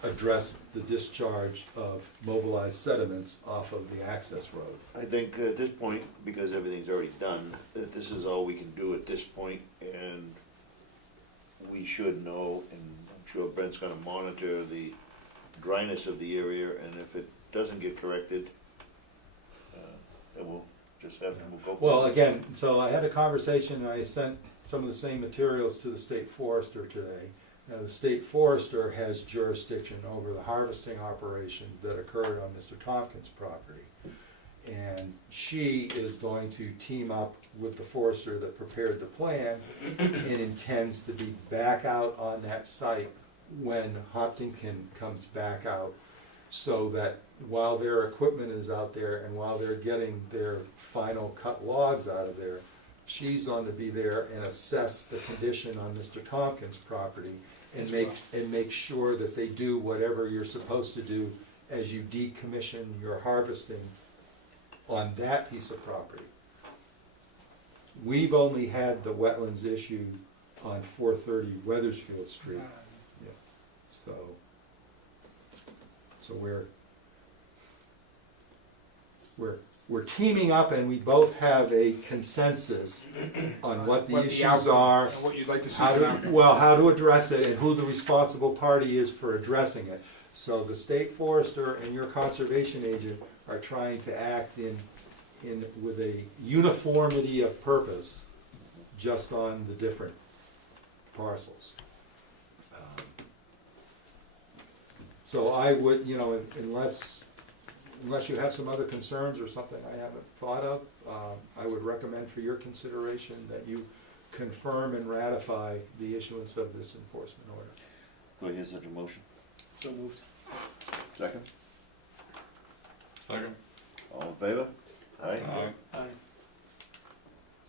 address the discharge of mobilized sediments off of the access road. I think at this point, because everything's already done, that this is all we can do at this point, and we should know, and I'm sure Brent's gonna monitor the dryness of the area, and if it doesn't get corrected, then we'll just have to go. Well, again, so I had a conversation, and I sent some of the same materials to the state forester today. Now, the state forester has jurisdiction over the harvesting operation that occurred on Mr. Tompkins' property. And she is going to team up with the forester that prepared the plan and intends to be back out on that site when Hopkinton comes back out, so that while their equipment is out there and while they're getting their final cut logs out of there, she's going to be there and assess the condition on Mr. Tompkins' property and make sure that they do whatever you're supposed to do as you decommission your harvesting on that piece of property. We've only had the wetlands issue on 430 Weathersfield Street. Yeah. So we're teaming up, and we both have a consensus on what the issues outcome, are, and what you'd like to see. how to address it, and who the responsible party is for addressing it. So the state forester and your conservation agent are trying to act with a uniformity of purpose just on the different parcels. So I would, unless you have some other concerns or something I haven't thought of, I would recommend for your consideration that you confirm and ratify the issuance of this enforcement order. Do I hear such a motion? So moved. Second? Second. All in favor? Aye? Aye.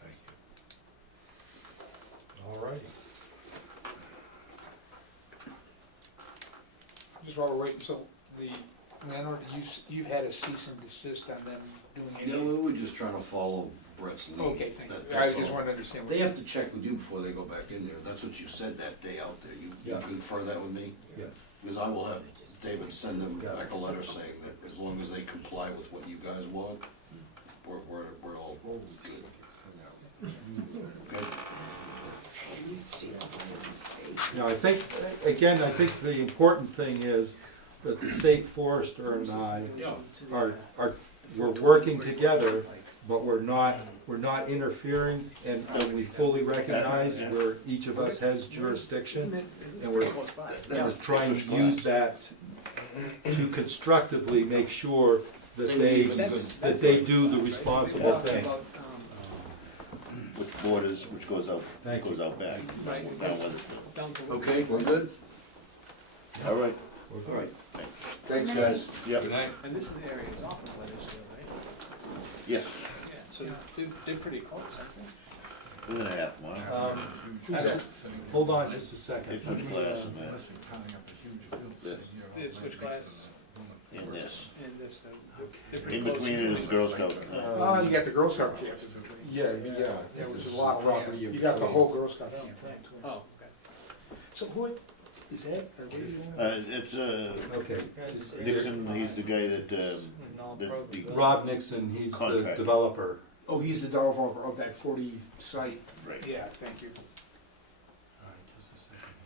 Thank you. All righty. Just while we're waiting, so the landlord, you've had a cease and desist on them doing any? Yeah, we were just trying to follow Brett's lead. Okay, thank you. That- I that's just all. wanted to understand. They have to check with you before they go back in there. That's what you said that day out there. You Yeah. confirm that with me? Yes. Because I will have David send them Yeah. back a letter saying that as long as they comply with what you guys want, we're all good. Okay? Now, I think, again, I think the important thing is that the state forester and I we're working together, but we're not interfering, and we fully recognize where each of us has jurisdiction, and we're trying to use that to constructively make sure that they do the responsible thing. Which borders, which goes out back. Now Weathersfield. Okay, we're good? All right. All right. Thanks. Thanks, guys. Yep. Good night. And this area is off of Weathersfield, right? Yes. Yeah, so they're pretty close, aren't they? 2.5 miles. Actually, hold on just a second. They switch glass in that. Must be piling up a huge bill This. sitting here all They night. switch glass In this. in this, they're pretty In close. between it is Girl Scout. Oh, you got the Girl Scout camp. Yeah, Yeah, which is a lot of land. Property of You got the the whole Girl Scout camp. Oh, okay. So who, is that, are they doing? It's Okay. Nixon, he's the guy that, the Rob Nixon, he's the Contractor. developer. Oh, he's the developer of that 40 site. right. Yeah, thank you.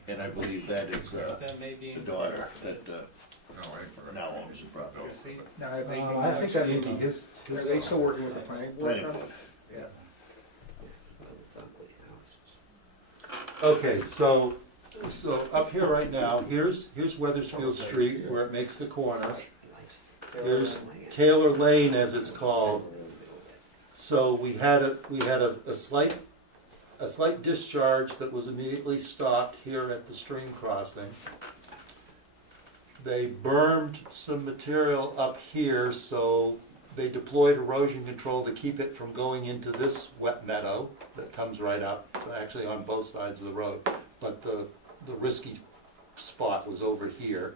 And I believe that is, That may be. the daughter that, Oh, I forgot. Now owns the property. Now, are they, I think that may be his. are they still working with the planning board? Planning board. Yeah. Okay, so up here right now, here's Weathersfield Street where it makes the corner. There's Taylor Lane as it's called. So we had a slight discharge that was immediately stopped here at the stream crossing. They bermed some material up here, so they deployed erosion control to keep it from going into this wet meadow that comes right up. It's actually on both sides of the road, but the risky spot was over here.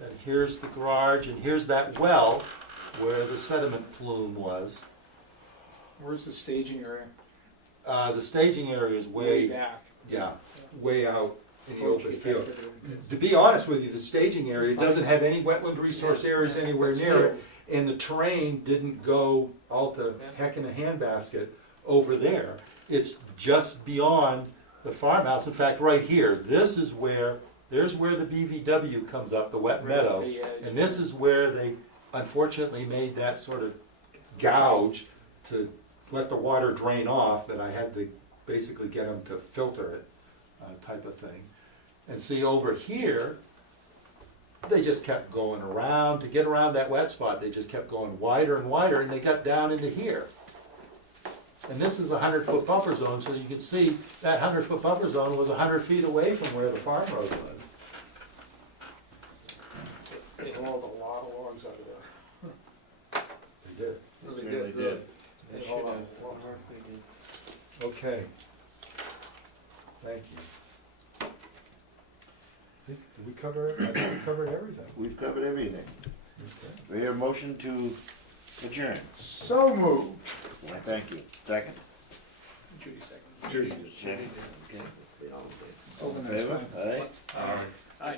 And here's the garage, and here's that well where the sediment flume was. Where's the staging area? The staging area is Way back. yeah, way out in the open field. To be honest with you, the staging area doesn't have any wetland resource areas anywhere near it, and the terrain didn't go all to heck in a handbasket over there. It's just beyond the farmhouse. In fact, right here, there's where the BVW comes up, the wet meadow, and this is where they unfortunately made that sort of gouge to let the water drain off, and I had to basically get them to filter it, type of thing. And see, over here, they just kept going around. To get around that wet spot, they just kept going wider and wider, and they got down into here. And this is a 100-foot buffer zone, so you can see that 100-foot buffer zone was 100 feet away from where the farm road was. They hauled a lot of logs out of there. They did. Really Really did. They hauled out a lot. Okay. Thank you. Did we cover it? I think we covered everything. We've covered everything. We have a motion to adjourn. So moved. Well, thank you. Second? Judy second. Judy. Okay. Open Favor? this Aye. Aye.